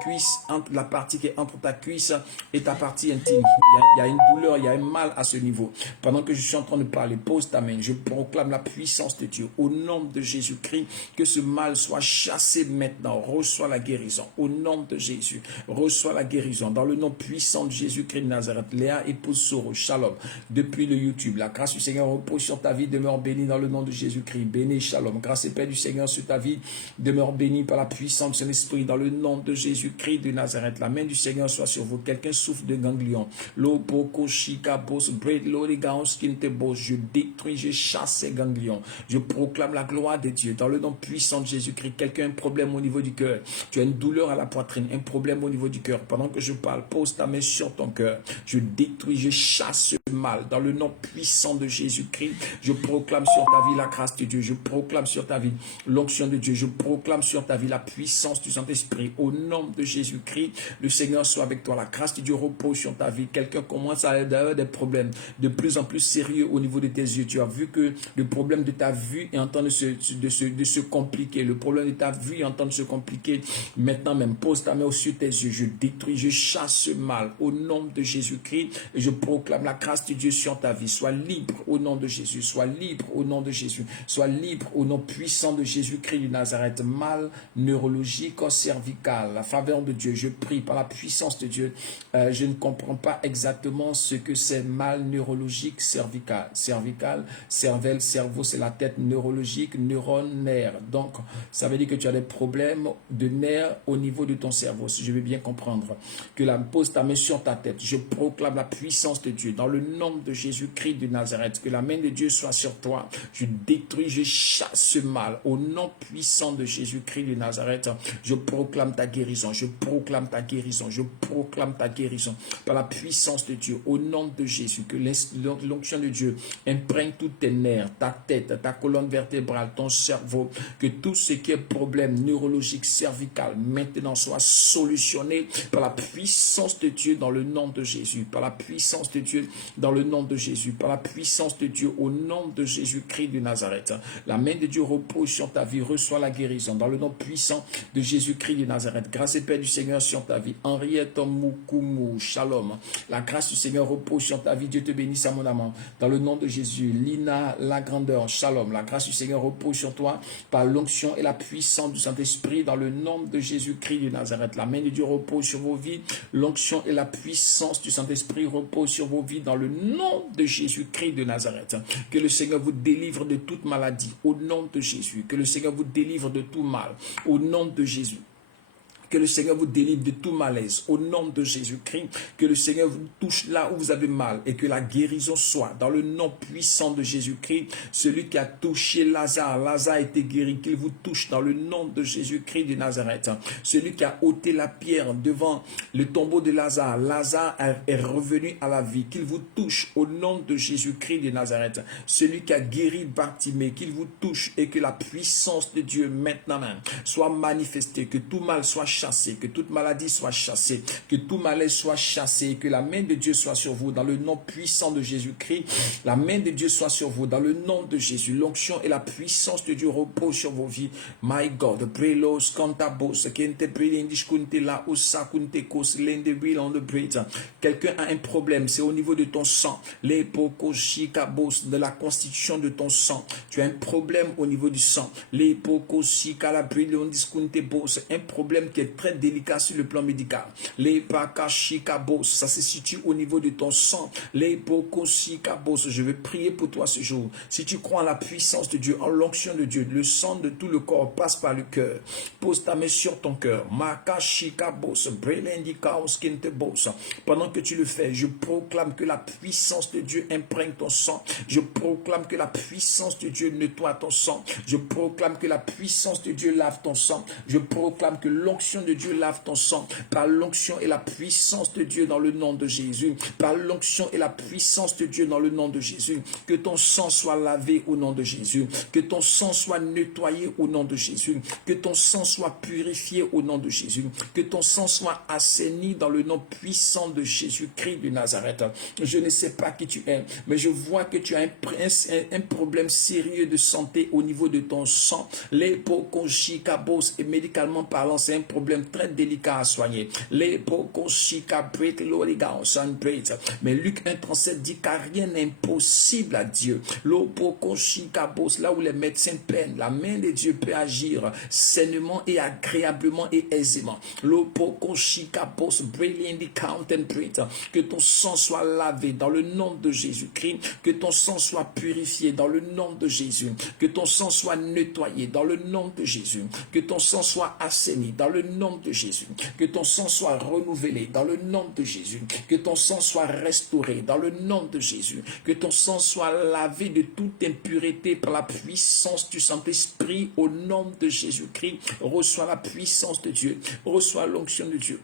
cuisse, la partie qui est entre ta cuisse et ta partie intime. Il y a une douleur, il y a un mal à ce niveau. Pendant que je suis en train de parler, pose ta main. Je proclame la puissance de Dieu. Au nom de Jésus-Christ, que ce mal soit chassé maintenant. Reçois la guérison. Au nom de Jésus, reçois la guérison. Dans le nom puissant de Jésus-Christ de Nazareth, Léa épouse Soro, shalom. Depuis le YouTube, la grâce du Seigneur repose sur ta vie. Demeure bénie dans le nom de Jésus-Christ. Béni, shalom. Grâce et paix du Seigneur sur ta vie. Demeure bénie par la puissance de son esprit dans le nom de Jésus-Christ de Nazareth. La main du Seigneur soit sur vous. Quelqu'un souffre de ganglion. Je détruis, je chasse ces ganglions. Je proclame la gloire de Dieu dans le nom puissant de Jésus-Christ. Quelqu'un a un problème au niveau du cœur. Tu as une douleur à la poitrine, un problème au niveau du cœur. Pendant que je parle, pose ta main sur ton cœur. Je détruis, je chasse ce mal dans le nom puissant de Jésus-Christ. Je proclame sur ta vie la grâce de Dieu. Je proclame sur ta vie l'onction de Dieu. Je proclame sur ta vie la puissance du Saint-Esprit. Au nom de Jésus-Christ, le Seigneur soit avec toi. La grâce de Dieu repose sur ta vie. Quelqu'un commence à avoir des problèmes de plus en plus sérieux au niveau de tes yeux. Tu as vu que le problème de ta vue est en train de se compliquer. Le problème de ta vue est en train de se compliquer. Maintenant même, pose ta main au-dessus de tes yeux. Je détruis, je chasse ce mal au nom de Jésus-Christ et je proclame la grâce de Dieu sur ta vie. Sois libre au nom de Jésus. Sois libre au nom de Jésus. Sois libre au nom puissant de Jésus-Christ de Nazareth. Mal neurologique ou cervical. La faveur de Dieu. Je prie par la puissance de Dieu. Je ne comprends pas exactement ce que c'est mal neurologique cervical. Cervical, cervelle, cerveau, c'est la tête. Neurologique, neurone, nerf. Donc, ça veut dire que tu as des problèmes de nerfs au niveau de ton cerveau, si je veux bien comprendre. Que la pose ta main sur ta tête. Je proclame la puissance de Dieu dans le nom de Jésus-Christ de Nazareth. Que la main de Dieu soit sur toi. Je détruis, je chasse ce mal au nom puissant de Jésus-Christ de Nazareth. Je proclame ta guérison. Je proclame ta guérison. Je proclame ta guérison par la puissance de Dieu au nom de Jésus. Que l'onction de Dieu imprègne tous tes nerfs, ta tête, ta colonne vertébrale, ton cerveau. Que tout ce qui est problème neurologique, cervical, maintenant soit solutionné par la puissance de Dieu dans le nom de Jésus. Par la puissance de Dieu dans le nom de Jésus. Par la puissance de Dieu au nom de Jésus-Christ de Nazareth. La main de Dieu repose sur ta vie. Reçois la guérison dans le nom puissant de Jésus-Christ de Nazareth. Grâce et paix du Seigneur sur ta vie. Henriette Moukoumou, shalom. La grâce du Seigneur repose sur ta vie. Dieu te bénisse à mon amant. Dans le nom de Jésus. Lina, la grandeur, shalom. La grâce du Seigneur repose sur toi par l'onction et la puissance du Saint-Esprit dans le nom de Jésus-Christ de Nazareth. La main de Dieu repose sur vos vies. L'onction et la puissance du Saint-Esprit repose sur vos vies dans le nom de Jésus-Christ de Nazareth. Que le Seigneur vous délivre de toute maladie au nom de Jésus. Que le Seigneur vous délivre de tout mal au nom de Jésus. Que le Seigneur vous délivre de tout malaise au nom de Jésus-Christ. Que le Seigneur vous touche là où vous avez mal et que la guérison soit dans le nom puissant de Jésus-Christ. Celui qui a touché Lazare, Lazare a été guéri. Qu'il vous touche dans le nom de Jésus-Christ de Nazareth. Celui qui a ôté la pierre devant le tombeau de Lazare, Lazare est revenu à la vie. Qu'il vous touche au nom de Jésus-Christ de Nazareth. Celui qui a guéri Bartimée, qu'il vous touche et que la puissance de Dieu maintenant même soit manifestée. Que tout mal soit chassé, que toute maladie soit chassée, que tout malaise soit chassé, que la main de Dieu soit sur vous dans le nom puissant de Jésus-Christ. La main de Dieu soit sur vous dans le nom de Jésus. L'onction et la puissance de Dieu reposent sur vos vies. My God, prelos cantabos, kente prelindishkunte la osakunte kos lende will on the bridge. Quelqu'un a un problème, c'est au niveau de ton sang. Les pokoshikabos, de la constitution de ton sang. Tu as un problème au niveau du sang. Les pokoshikalabrillondiskunte bos, un problème qui est est très délicat sur le plan médical. Les pakashikabos, ça se situe au niveau de ton sang. Les pokoshikabos, je vais prier pour toi ce jour. Si tu crois en la puissance de Dieu, en l'onction de Dieu, le sang de tout le corps passe par le cœur. Pose ta main sur ton cœur. Makashikabos, brelendikaos kintebos. Pendant que tu le fais, je proclame que la puissance de Dieu imprègne ton sang. Je proclame que la puissance de Dieu nettoie ton sang. Je proclame que la puissance de Dieu lave ton sang. Je proclame que l'onction de Dieu lave ton sang. Par l'onction et la puissance de Dieu dans le nom de Jésus. Par l'onction et la puissance de Dieu dans le nom de Jésus. Que ton sang soit lavé au nom de Jésus. Que ton sang soit nettoyé au nom de Jésus. Que ton sang soit purifié au nom de Jésus. Que ton sang soit assaini dans le nom puissant de Jésus-Christ de Nazareth. Je ne sais pas qui tu es, mais je vois que tu as un problème sérieux de santé au niveau de ton sang. Les pokoshikabos, et médicalement parlant, c'est un problème très délicat à soigner. Les pokoshikabrit, mais Luc 1,37 dit car rien n'est impossible à Dieu. L'opokoshikabos, là où les médecins peinent, la main de Dieu peut agir sainement et agréablement et aisément. L'opokoshikabos, que ton sang soit lavé dans le nom de Jésus-Christ, que ton sang soit purifié dans le nom de Jésus, que ton sang soit nettoyé dans le nom de Jésus, que ton sang soit assaini dans le nom de Jésus, que ton sang soit renouvelé dans le nom de Jésus, que ton sang soit restauré dans le nom de Jésus, que ton sang soit lavé de toute impureté par la puissance du Saint-Esprit au nom de Jésus-Christ. Reçois la puissance de Dieu, reçois l'onction de Dieu.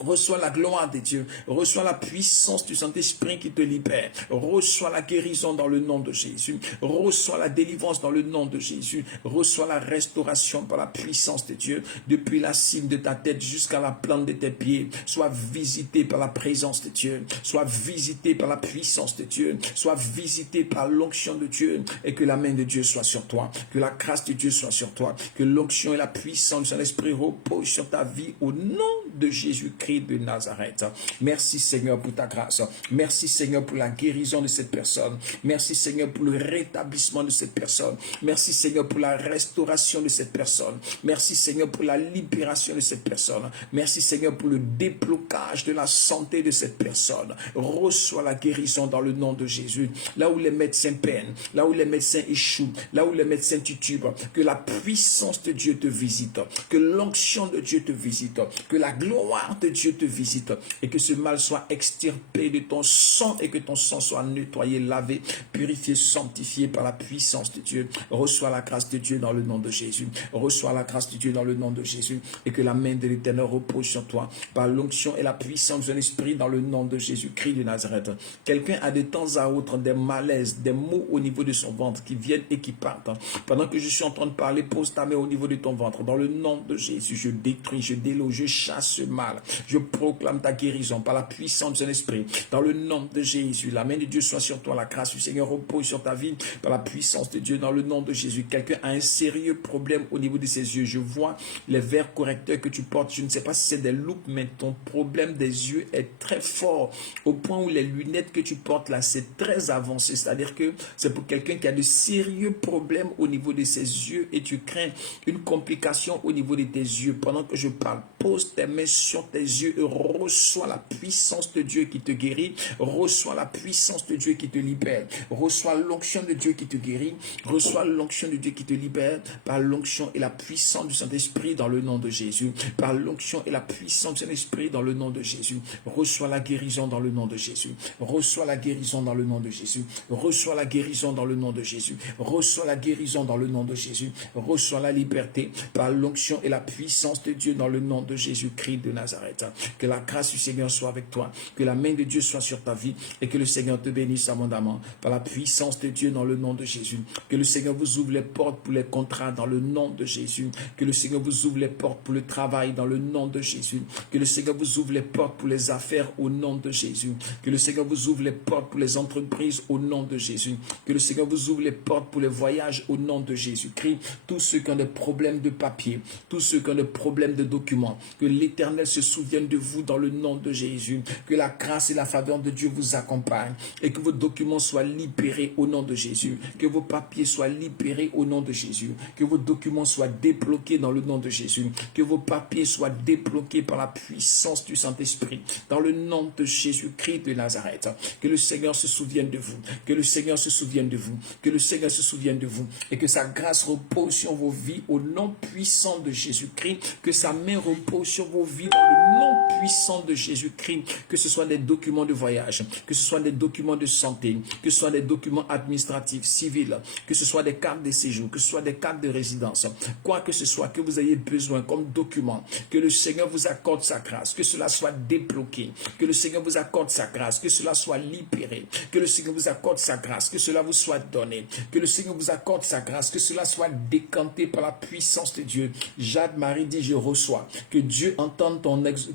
Reçois la gloire de Dieu. Reçois la puissance du Saint-Esprit qui te libère. Reçois la guérison dans le nom de Jésus. Reçois la délivrance dans le nom de Jésus. Reçois la restauration par la puissance de Dieu. Depuis la cime de ta tête jusqu'à la plante de tes pieds. Sois visité par la présence de Dieu. Sois visité par la puissance de Dieu. Sois visité par l'onction de Dieu. Et que la main de Dieu soit sur toi. Que la grâce de Dieu soit sur toi. Que l'onction et la puissance de Saint-Esprit reposent sur ta vie au nom de Jésus-Christ de Nazareth. Merci Seigneur pour ta grâce. Merci Seigneur pour la guérison de cette personne. Merci Seigneur pour le rétablissement de cette personne. Merci Seigneur pour la restauration de cette personne. Merci Seigneur pour la libération de cette personne. Merci Seigneur pour le déblocage de la santé de cette personne. Reçois la guérison dans le nom de Jésus. Là où les médecins peinent, là où les médecins échouent, là où les médecins titubent, que la puissance de Dieu te visite, que l'onction de Dieu te visite, que la gloire de Dieu te visite et que ce mal soit extirpé de ton sang et que ton sang soit nettoyé, lavé, purifié, sanctifié par la puissance de Dieu. Reçois la grâce de Dieu dans le nom de Jésus. Reçois la grâce de Dieu dans le nom de Jésus et que la main de l'Éternel repose sur toi par l'onction et la puissance de l'Esprit dans le nom de Jésus-Christ de Nazareth. Quelqu'un a de temps à autre des malaises, des maux au niveau de son ventre qui viennent et qui partent. Pendant que je suis en train de parler, pose ta main au niveau de ton ventre. Dans le nom de Jésus, je détruis, je déloge, je chasse ce mal. Je proclame ta guérison par la puissance de son esprit. Dans le nom de Jésus, la main de Dieu soit sur toi. La grâce du Seigneur repose sur ta vie par la puissance de Dieu. Dans le nom de Jésus, quelqu'un a un sérieux problème au niveau de ses yeux. Je vois les verres correcteurs que tu portes. Je ne sais pas si c'est des loupes, mais ton problème des yeux est très fort au point où les lunettes que tu portes là, c'est très avancé. C'est-à-dire que c'est pour quelqu'un qui a de sérieux problèmes au niveau de ses yeux et tu crains une complication au niveau de tes yeux. Pendant que je parle, pose tes mains sur tes yeux et reçois la puissance de Dieu qui te guérit. Reçois la puissance de Dieu qui te libère. Reçois l'onction de Dieu qui te guérit. Reçois l'onction de Dieu qui te libère par l'onction et la puissance du Saint-Esprit dans le nom de Jésus. Par l'onction et la puissance du Saint-Esprit dans le nom de Jésus. Reçois la guérison dans le nom de Jésus. Reçois la guérison dans le nom de Jésus. Reçois la guérison dans le nom de Jésus. Reçois la guérison dans le nom de Jésus. Reçois la liberté par l'onction et la puissance de Dieu dans le nom de Jésus-Christ de Nazareth. Que la grâce du Seigneur soit avec toi, que la main de Dieu soit sur ta vie et que le Seigneur te bénisse abondamment par la puissance de Dieu dans le nom de Jésus. Que le Seigneur vous ouvre les portes pour les contrats dans le nom de Jésus. Que le Seigneur vous ouvre les portes pour le travail dans le nom de Jésus. Que le Seigneur vous ouvre les portes pour les affaires au nom de Jésus. Que le Seigneur vous ouvre les portes pour les entreprises au nom de Jésus. Que le Seigneur vous ouvre les portes pour les voyages au nom de Jésus-Christ. Tous ceux qui ont des problèmes de papier, tous ceux qui ont des problèmes de documents, que l'Éternel l'Éternel se souvienne de vous dans le nom de Jésus. Que la grâce et la faveur de Dieu vous accompagnent et que vos documents soient libérés au nom de Jésus. Que vos papiers soient libérés au nom de Jésus. Que vos documents soient débloqués dans le nom de Jésus. Que vos papiers soient débloqués par la puissance du Saint-Esprit dans le nom de Jésus-Christ de Nazareth. Que le Seigneur se souvienne de vous. Que le Seigneur se souvienne de vous. Que le Seigneur se souvienne de vous. Et que sa grâce repose sur vos vies au nom puissant de Jésus-Christ. Que sa main repose sur vos vies dans le nom puissant de Jésus-Christ. Que ce soit des documents de voyage, que ce soit des documents de santé, que ce soit des documents administratifs, civils, que ce soit des cartes de séjour, que ce soit des cartes de résidence, quoi que ce soit que vous ayez besoin comme document, que le Seigneur vous accorde sa grâce, que cela soit débloqué, que le Seigneur vous accorde sa grâce, que cela soit libéré, que le Seigneur vous accorde sa grâce, que cela vous soit donné, que le Seigneur vous accorde sa grâce, que cela soit décanté par la puissance de Dieu. Jade Marie dit, je reçois, que Dieu entende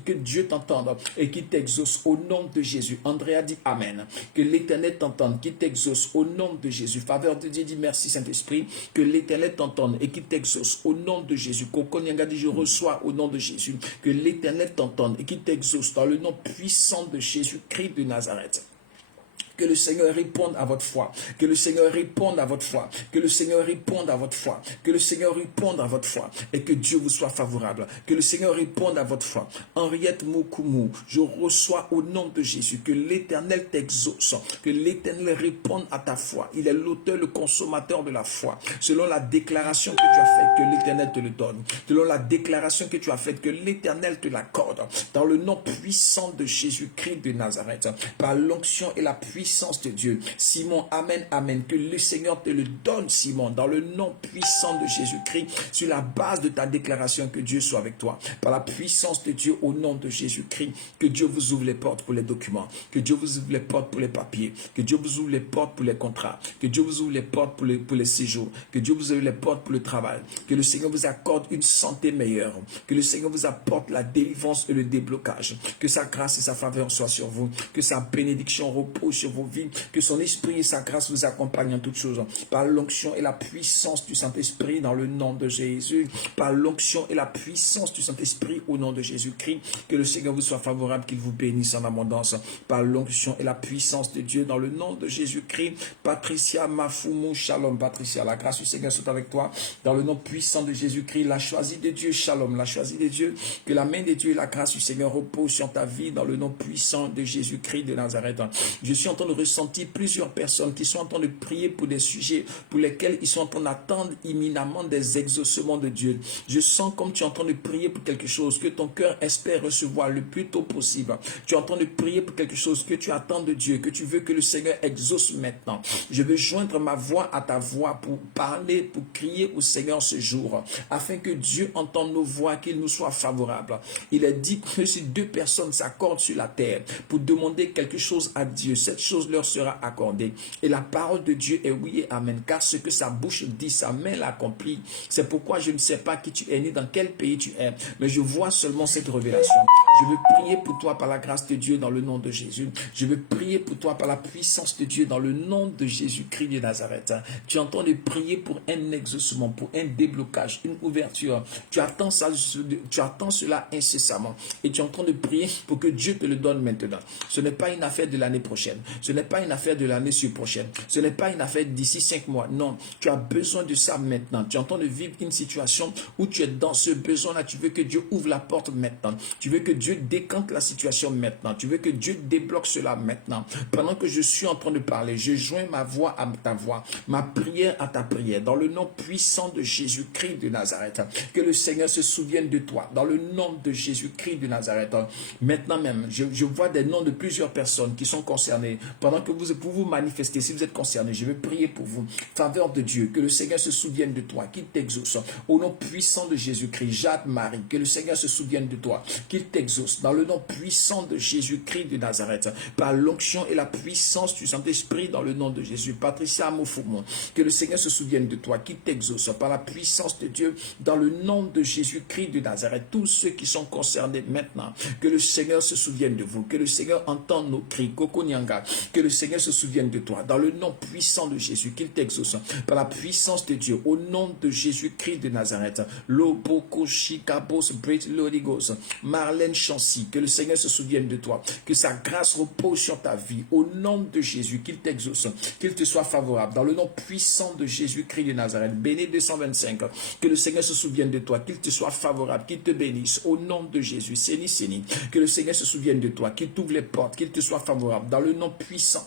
que Dieu t'entende et qu'il t'exauce au nom de Jésus. Andrea dit Amen. Que l'Éternel t'entende, qu'il t'exauce au nom de Jésus. Faveur de Dieu dit merci Saint-Esprit. Que l'Éternel t'entende et qu'il t'exauce au nom de Jésus. Kokonyanga dit je reçois au nom de Jésus. Que l'Éternel t'entende et qu'il t'exauce dans le nom puissant de Jésus-Christ de Nazareth. Que le Seigneur réponde à votre foi. Que le Seigneur réponde à votre foi. Que le Seigneur réponde à votre foi. Que le Seigneur réponde à votre foi. Et que Dieu vous soit favorable. Que le Seigneur réponde à votre foi. Henriette Moukoumou, je reçois au nom de Jésus. Que l'Éternel t'exauce. Que l'Éternel réponde à ta foi. Il est l'auteur, le consommateur de la foi. Selon la déclaration que tu as faite, que l'Éternel te le donne. Selon la déclaration que tu as faite, que l'Éternel te l'accorde. Dans le nom puissant de Jésus-Christ de Nazareth. Par l'onction et la puissance de Dieu. Simon, amen, amen. Que le Seigneur te le donne, Simon, dans le nom puissant de Jésus-Christ, sur la base de ta déclaration, que Dieu soit avec toi. Par la puissance de Dieu, au nom de Jésus-Christ, que Dieu vous ouvre les portes pour les documents, que Dieu vous ouvre les portes pour les papiers, que Dieu vous ouvre les portes pour les contrats, que Dieu vous ouvre les portes pour les séjours, que Dieu vous ouvre les portes pour le travail, que le Seigneur vous accorde une santé meilleure, que le Seigneur vous apporte la délivrance et le déblocage, que sa grâce et sa faveur soient sur vous, que sa bénédiction repose sur vos vies, que son esprit et sa grâce vous accompagnent en toutes choses, par l'onction et la puissance du Saint-Esprit dans le nom de Jésus, par l'onction et la puissance du Saint-Esprit au nom de Jésus-Christ, que le Seigneur vous soit favorable, qu'il vous bénisse en abondance, par l'onction et la puissance de Dieu dans le nom de Jésus-Christ. Patricia Mafoumou, shalom Patricia, la grâce du Seigneur soit avec toi, dans le nom puissant de Jésus-Christ, la choisie de Dieu, shalom, la choisie de Dieu, que la main de Dieu et la grâce du Seigneur reposent sur ta vie dans le nom puissant de Jésus-Christ de Nazareth. Je suis en train de ressentir plusieurs personnes qui sont en train de prier pour des sujets pour lesquels ils sont en train d'attendre imminemment des exaucements de Dieu. Je sens comme tu es en train de prier pour quelque chose que ton cœur espère recevoir le plus tôt possible. Tu es en train de prier pour quelque chose que tu attends de Dieu, que tu veux que le Seigneur exauce maintenant. Je veux joindre ma voix à ta voix pour parler, pour crier au Seigneur ce jour, afin que Dieu entende nos voix, qu'il nous soit favorable. Il est dit que si deux personnes s'accordent sur la terre pour demander quelque chose à Dieu, cette chose leur sera accordée. Et la parole de Dieu est oui et amen, car ce que sa bouche dit, sa main l'accomplit. C'est pourquoi je ne sais pas qui tu es, ni dans quel pays tu es, mais je vois seulement cette révélation. Je veux prier pour toi par la grâce de Dieu dans le nom de Jésus. Je veux prier pour toi par la puissance de Dieu dans le nom de Jésus-Christ de Nazareth. Tu es en train de prier pour un exaucement, pour un déblocage, une ouverture. Tu attends cela incessamment. Et tu es en train de prier pour que Dieu te le donne maintenant. Ce n'est pas une affaire de l'année prochaine. Ce n'est pas une affaire de l'année prochaine. Ce n'est pas une affaire d'ici 5 mois. Non, tu as besoin de ça maintenant. Tu es en train de vivre une situation où tu es dans ce besoin-là. Tu veux que Dieu ouvre la porte maintenant. Tu veux que Dieu décante la situation maintenant. Tu veux que Dieu débloque cela maintenant. Pendant que je suis en train de parler, je joins ma voix à ta voix, ma prière à ta prière, dans le nom puissant de Jésus-Christ de Nazareth. Que le Seigneur se souvienne de toi, dans le nom de Jésus-Christ de Nazareth. Maintenant même, je vois des noms de plusieurs personnes qui sont concernées. Pendant que vous manifestez, si vous êtes concernés, je vais prier pour vous. Faveur de Dieu, que le Seigneur se souvienne de toi, qu'il t'exauce. Au nom puissant de Jésus-Christ, Jade Marie, que le Seigneur se souvienne de toi, qu'il t'exauce. t'exauce. Dans le nom puissant de Jésus-Christ de Nazareth, par l'onction et la puissance du Saint-Esprit, dans le nom de Jésus. Patricia Amofoumon, que le Seigneur se souvienne de toi, qu'il t'exauce par la puissance de Dieu, dans le nom de Jésus-Christ de Nazareth. Tous ceux qui sont concernés maintenant, que le Seigneur se souvienne de vous, que le Seigneur entende nos cris, Koko Nyanga, que le Seigneur se souvienne de toi, dans le nom puissant de Jésus, qu'il t'exauce par la puissance de Dieu, au nom de Jésus-Christ de Nazareth. Loboko Shikabos Brit Lodigos, Marlène Chancy, que le Seigneur se souvienne de toi, que sa grâce repose sur ta vie, au nom de Jésus, qu'il t'exauce, qu'il te soit favorable, dans le nom puissant de Jésus-Christ de Nazareth. Béni 225, que le Seigneur se souvienne de toi, qu'il te soit favorable, qu'il te bénisse, au nom de Jésus. Séni, Séni, que le Seigneur se souvienne de toi, qu'il t'ouvre les portes, qu'il te soit favorable, dans le nom puissant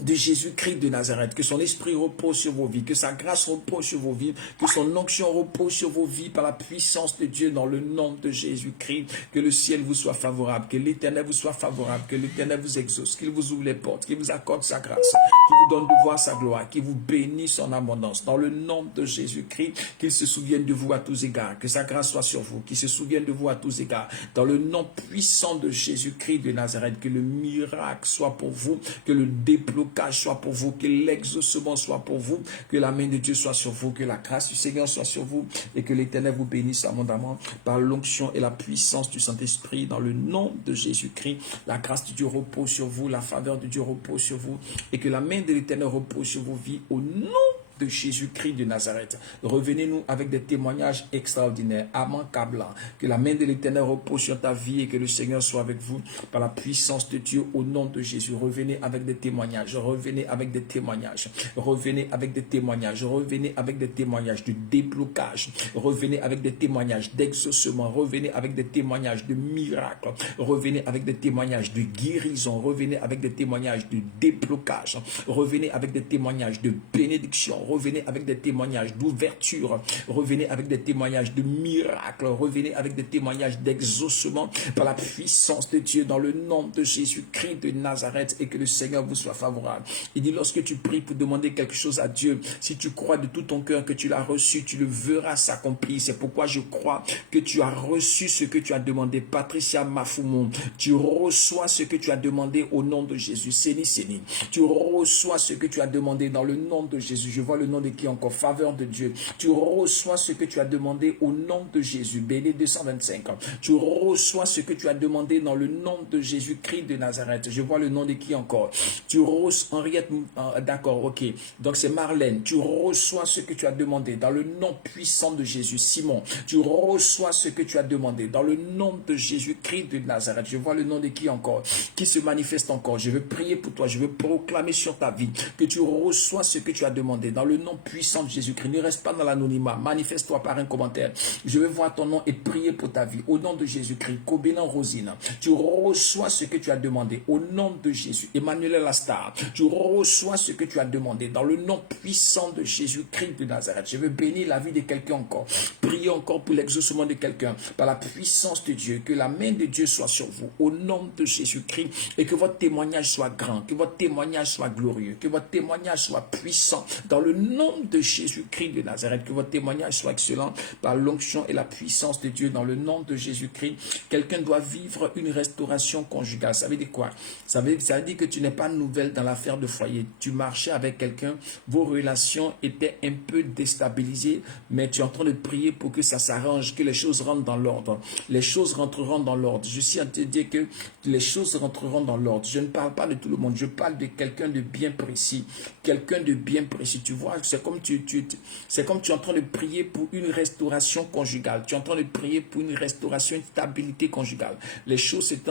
de Jésus-Christ de Nazareth, que son esprit repose sur vos vies, que sa grâce repose sur vos vies, que son onction repose sur vos vies par la puissance de Dieu dans le nom de Jésus-Christ, que le ciel vous soit favorable, que l'Éternel vous soit favorable, que l'Éternel vous exauce, qu'il vous ouvre les portes, qu'il vous accorde sa grâce, qu'il vous donne de voir sa gloire, qu'il vous bénisse en abondance dans le nom de Jésus-Christ, qu'il se souvienne de vous à tous égards, que sa grâce soit sur vous, qu'il se souvienne de vous à tous égards, dans le nom puissant de Jésus-Christ de Nazareth, que le miracle soit pour vous, que le déblocage soit pour vous, que l'exaucement soit pour vous, que la main de Dieu soit sur vous, que la grâce du Seigneur soit sur vous et que l'Éternel vous bénisse abondamment par l'onction et la puissance du Saint-Esprit dans le nom de Jésus-Christ. La grâce de Dieu repose sur vous, la faveur de Dieu repose sur vous et que la main de l'Éternel repose sur vos vies au nom de Jésus-Christ de Nazareth. Revenez-nous avec des témoignages extraordinaires. Amen Kabla. Que la main de l'Éternel repose sur ta vie et que le Seigneur soit avec vous par la puissance de Dieu au nom de Jésus. Revenez avec des témoignages. Revenez avec des témoignages. Revenez avec des témoignages. Revenez avec des témoignages de déblocage. Revenez avec des témoignages d'exaucement. Revenez avec des témoignages de miracles. Revenez avec des témoignages de guérison. Revenez avec des témoignages de déblocage. Revenez avec des témoignages de bénédiction. Revenez avec des témoignages d'ouverture. Revenez avec des témoignages de miracles. Revenez avec des témoignages d'exaucement par la puissance de Dieu dans le nom de Jésus-Christ de Nazareth et que le Seigneur vous soit favorable. Il dit lorsque tu pries pour demander quelque chose à Dieu, si tu crois de tout ton cœur que tu l'as reçu, tu le verras s'accomplir. C'est pourquoi je crois que tu as reçu ce que tu as demandé. Patricia Mafoumon, tu reçois ce que tu as demandé au nom de Jésus. Séni, Séni, tu reçois ce que tu as demandé dans le nom de Jésus. Je vois le nom de qui encore? Faveur de Dieu. Tu reçois ce que tu as demandé au nom de Jésus. Béni 225. Tu reçois ce que tu as demandé dans le nom de Jésus-Christ de Nazareth. Je vois le nom de qui encore? Tu reçois Henriette. D'accord, ok. Donc c'est Marlène. Tu reçois ce que tu as demandé dans le nom puissant de Jésus. Simon, tu reçois ce que tu as demandé dans le nom de Jésus-Christ de Nazareth. Je vois le nom de qui encore? Qui se manifeste encore? Je veux prier pour toi. Je veux proclamer sur ta vie que tu reçois ce que tu as demandé dans le nom puissant de Jésus-Christ. Ne reste pas dans l'anonymat. Manifeste-toi par un commentaire. Je veux voir ton nom et prier pour ta vie. Au nom de Jésus-Christ. Kobelan Rosine, tu reçois ce que tu as demandé. Au nom de Jésus. Emmanuel Lastar, tu reçois ce que tu as demandé dans le nom puissant de Jésus-Christ de Nazareth. Je veux bénir la vie de quelqu'un encore. Prier encore pour l'exaucement de quelqu'un. Par la puissance de Dieu. Que la main de Dieu soit sur vous. Au nom de Jésus-Christ. Et que votre témoignage soit grand. Que votre témoignage soit glorieux. Que votre témoignage soit puissant. Dans le nom de Jésus-Christ de Nazareth, que votre témoignage soit excellent par l'onction et la puissance de Dieu dans le nom de Jésus-Christ. Quelqu'un doit vivre une restauration conjugale. Ça veut dire quoi? Ça veut dire que tu n'es pas nouvelle dans l'affaire de foyer. Tu marchais avec quelqu'un, vos relations étaient un peu déstabilisées, mais tu es en train de prier pour que ça s'arrange, que les choses rentrent dans l'ordre. Les choses rentreront dans l'ordre. Je suis en train de te dire que les choses rentreront dans l'ordre. Je ne parle pas de tout le monde, je parle de quelqu'un de bien précis. Quelqu'un de bien précis. Tu vois, c'est comme tu es en train de prier pour une restauration conjugale. Tu es en train de prier pour une restauration, une stabilité conjugale. Les choses s'étaient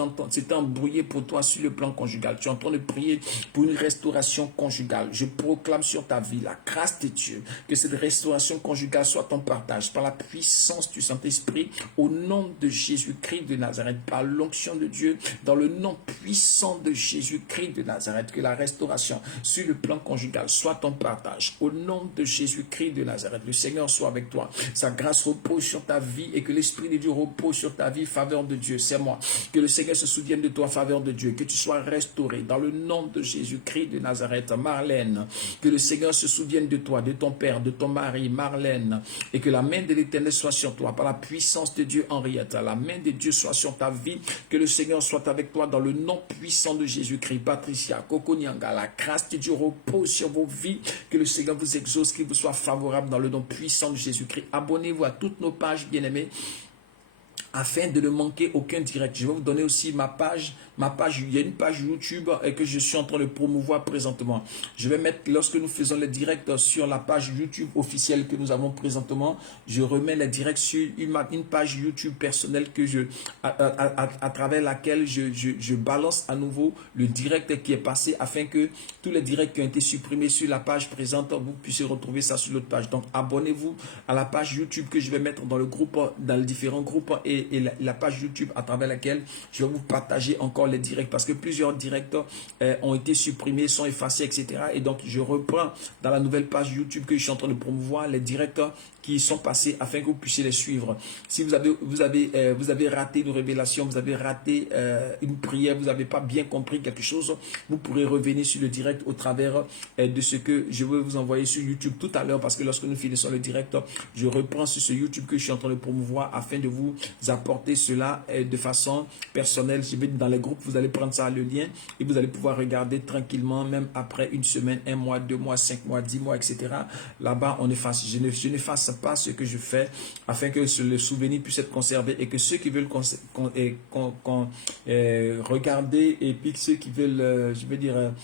embrouillées pour toi sur le plan conjugal. Tu es en train de prier pour une restauration conjugale. Je proclame sur ta vie la grâce de Dieu. Que cette restauration conjugale soit ton partage par la puissance du Saint-Esprit au nom de Jésus-Christ de Nazareth, par l'onction de Dieu, dans le nom puissant de Jésus-Christ de Nazareth. Que la restauration sur le plan conjugal soit ton partage. au nom de Jésus-Christ de Nazareth. Le Seigneur soit avec toi. Sa grâce repose sur ta vie et que l'Esprit de Dieu repose sur ta vie. Faveur de Dieu, c'est moi. Que le Seigneur se souvienne de toi, faveur de Dieu. Que tu sois restauré dans le nom de Jésus-Christ de Nazareth. Marlène, que le Seigneur se souvienne de toi, de ton père, de ton mari, Marlène, et que la main de l'Éternel soit sur toi par la puissance de Dieu, Henriette. La main de Dieu soit sur ta vie. Que le Seigneur soit avec toi dans le nom puissant de Jésus-Christ. Patricia, Coco Nyanga, la grâce de Dieu repose sur vos vies. Que le Seigneur vous exauce, qu'il vous soit favorable dans le nom puissant de Jésus-Christ. Abonnez-vous à toutes nos pages, bien-aimés, afin de ne manquer aucun direct. Je vais vous donner aussi ma page, il y a une page YouTube que je suis en train de promouvoir présentement. Je vais mettre, lorsque nous faisons les directs sur la page YouTube officielle que nous avons présentement, je remets les directs sur une page YouTube personnelle que à travers laquelle je balance à nouveau le direct qui est passé afin que tous les directs qui ont été supprimés sur la page présente, vous puissiez retrouver ça sur l'autre page. Donc, abonnez-vous à la page YouTube que je vais mettre dans le groupe, dans les différents groupes et la page YouTube à travers laquelle je vais vous partager encore les directs parce que plusieurs directs ont été supprimés, sont effacés, etc. Et donc, je reprends dans la nouvelle page YouTube que je suis en train de promouvoir les directs qui sont passés afin que vous puissiez les suivre. Si vous avez raté une révélation, vous avez raté une prière, vous n'avez pas bien compris quelque chose, vous pourrez revenir sur le direct au travers de ce que je vais vous envoyer sur YouTube tout à l'heure parce que lorsque nous finissons le direct, je reprends sur ce YouTube que je suis en train de promouvoir afin de vous apporter cela de façon personnelle. Je vais dans les groupes, vous allez prendre ça, le lien, et vous allez pouvoir regarder tranquillement, même après une semaine, 1 mois, 2 mois, 5 mois, 10 mois, etc. Là-bas, on efface. Je n'efface pas ce que je fais afin que le souvenir puisse être conservé et que ceux qui veulent regarder et puis ceux qui veulent,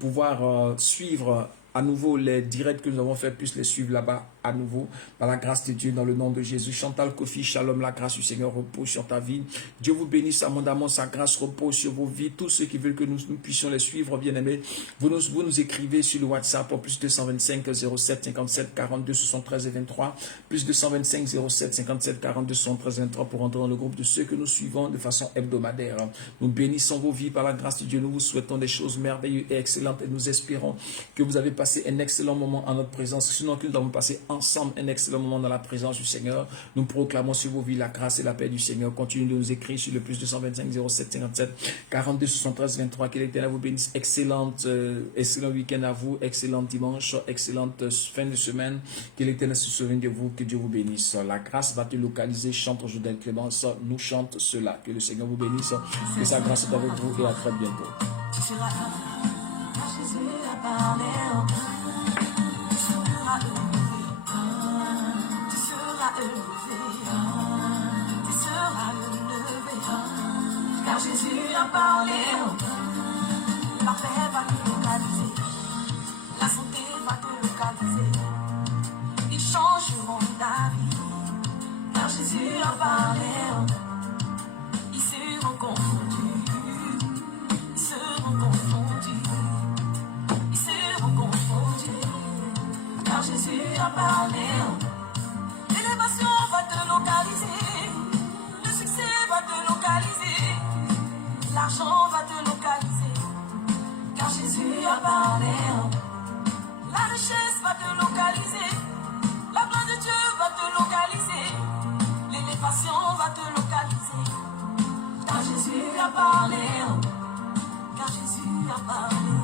pouvoir suivre à nouveau les directs que nous avons fait, puissent les suivre là-bas à nouveau, par la grâce de Dieu, dans le nom de Jésus. Chantal Kofi, shalom, la grâce du Seigneur repose sur ta vie. Dieu vous bénisse abondamment, sa grâce repose sur vos vies. Tous ceux qui veulent que nous puissions les suivre, bien-aimés, vous nous écrivez sur le WhatsApp au plus 225 07 57 42 73 et 23, plus 225 07 57 42 73 et 23 pour entrer dans le groupe de ceux que nous suivons de façon hebdomadaire. Nous bénissons vos vies par la grâce de Dieu. Nous vous souhaitons des choses merveilleuses et excellentes et nous espérons que vous avez passé un excellent moment en notre présence, sinon que nous avons passé ensemble un excellent moment dans la présence du Seigneur. Nous proclamons sur vos vies la grâce et la paix du Seigneur. Continuez de nous écrire sur le plus 225 07 57 42 73 23. Que l'Éternel vous bénisse. Excellent week-end à vous, excellent dimanche, excellente fin de semaine. Que l'Éternel se souvienne de vous, que Dieu vous bénisse. La grâce va te localiser. Chante Jodel Clémence, nous chante cela. Que le Seigneur vous bénisse, que sa grâce est avec vous et à très bientôt. Jésus a parlé, tu seras élevé, car Jésus a parlé, la paix va te localiser, la santé va te localiser, ils changeront ta vie, car Jésus a parlé, ils seront confondus, ils seront confondus, ils seront confondus, car Jésus a parlé. L'élévation va te localiser, le succès va te localiser, l'argent va te localiser, car Jésus a parlé. La richesse va te localiser, la gloire de Dieu va te localiser, l'élévation va te localiser, car Jésus a parlé, car Jésus a parlé,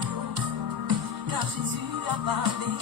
car Jésus a parlé.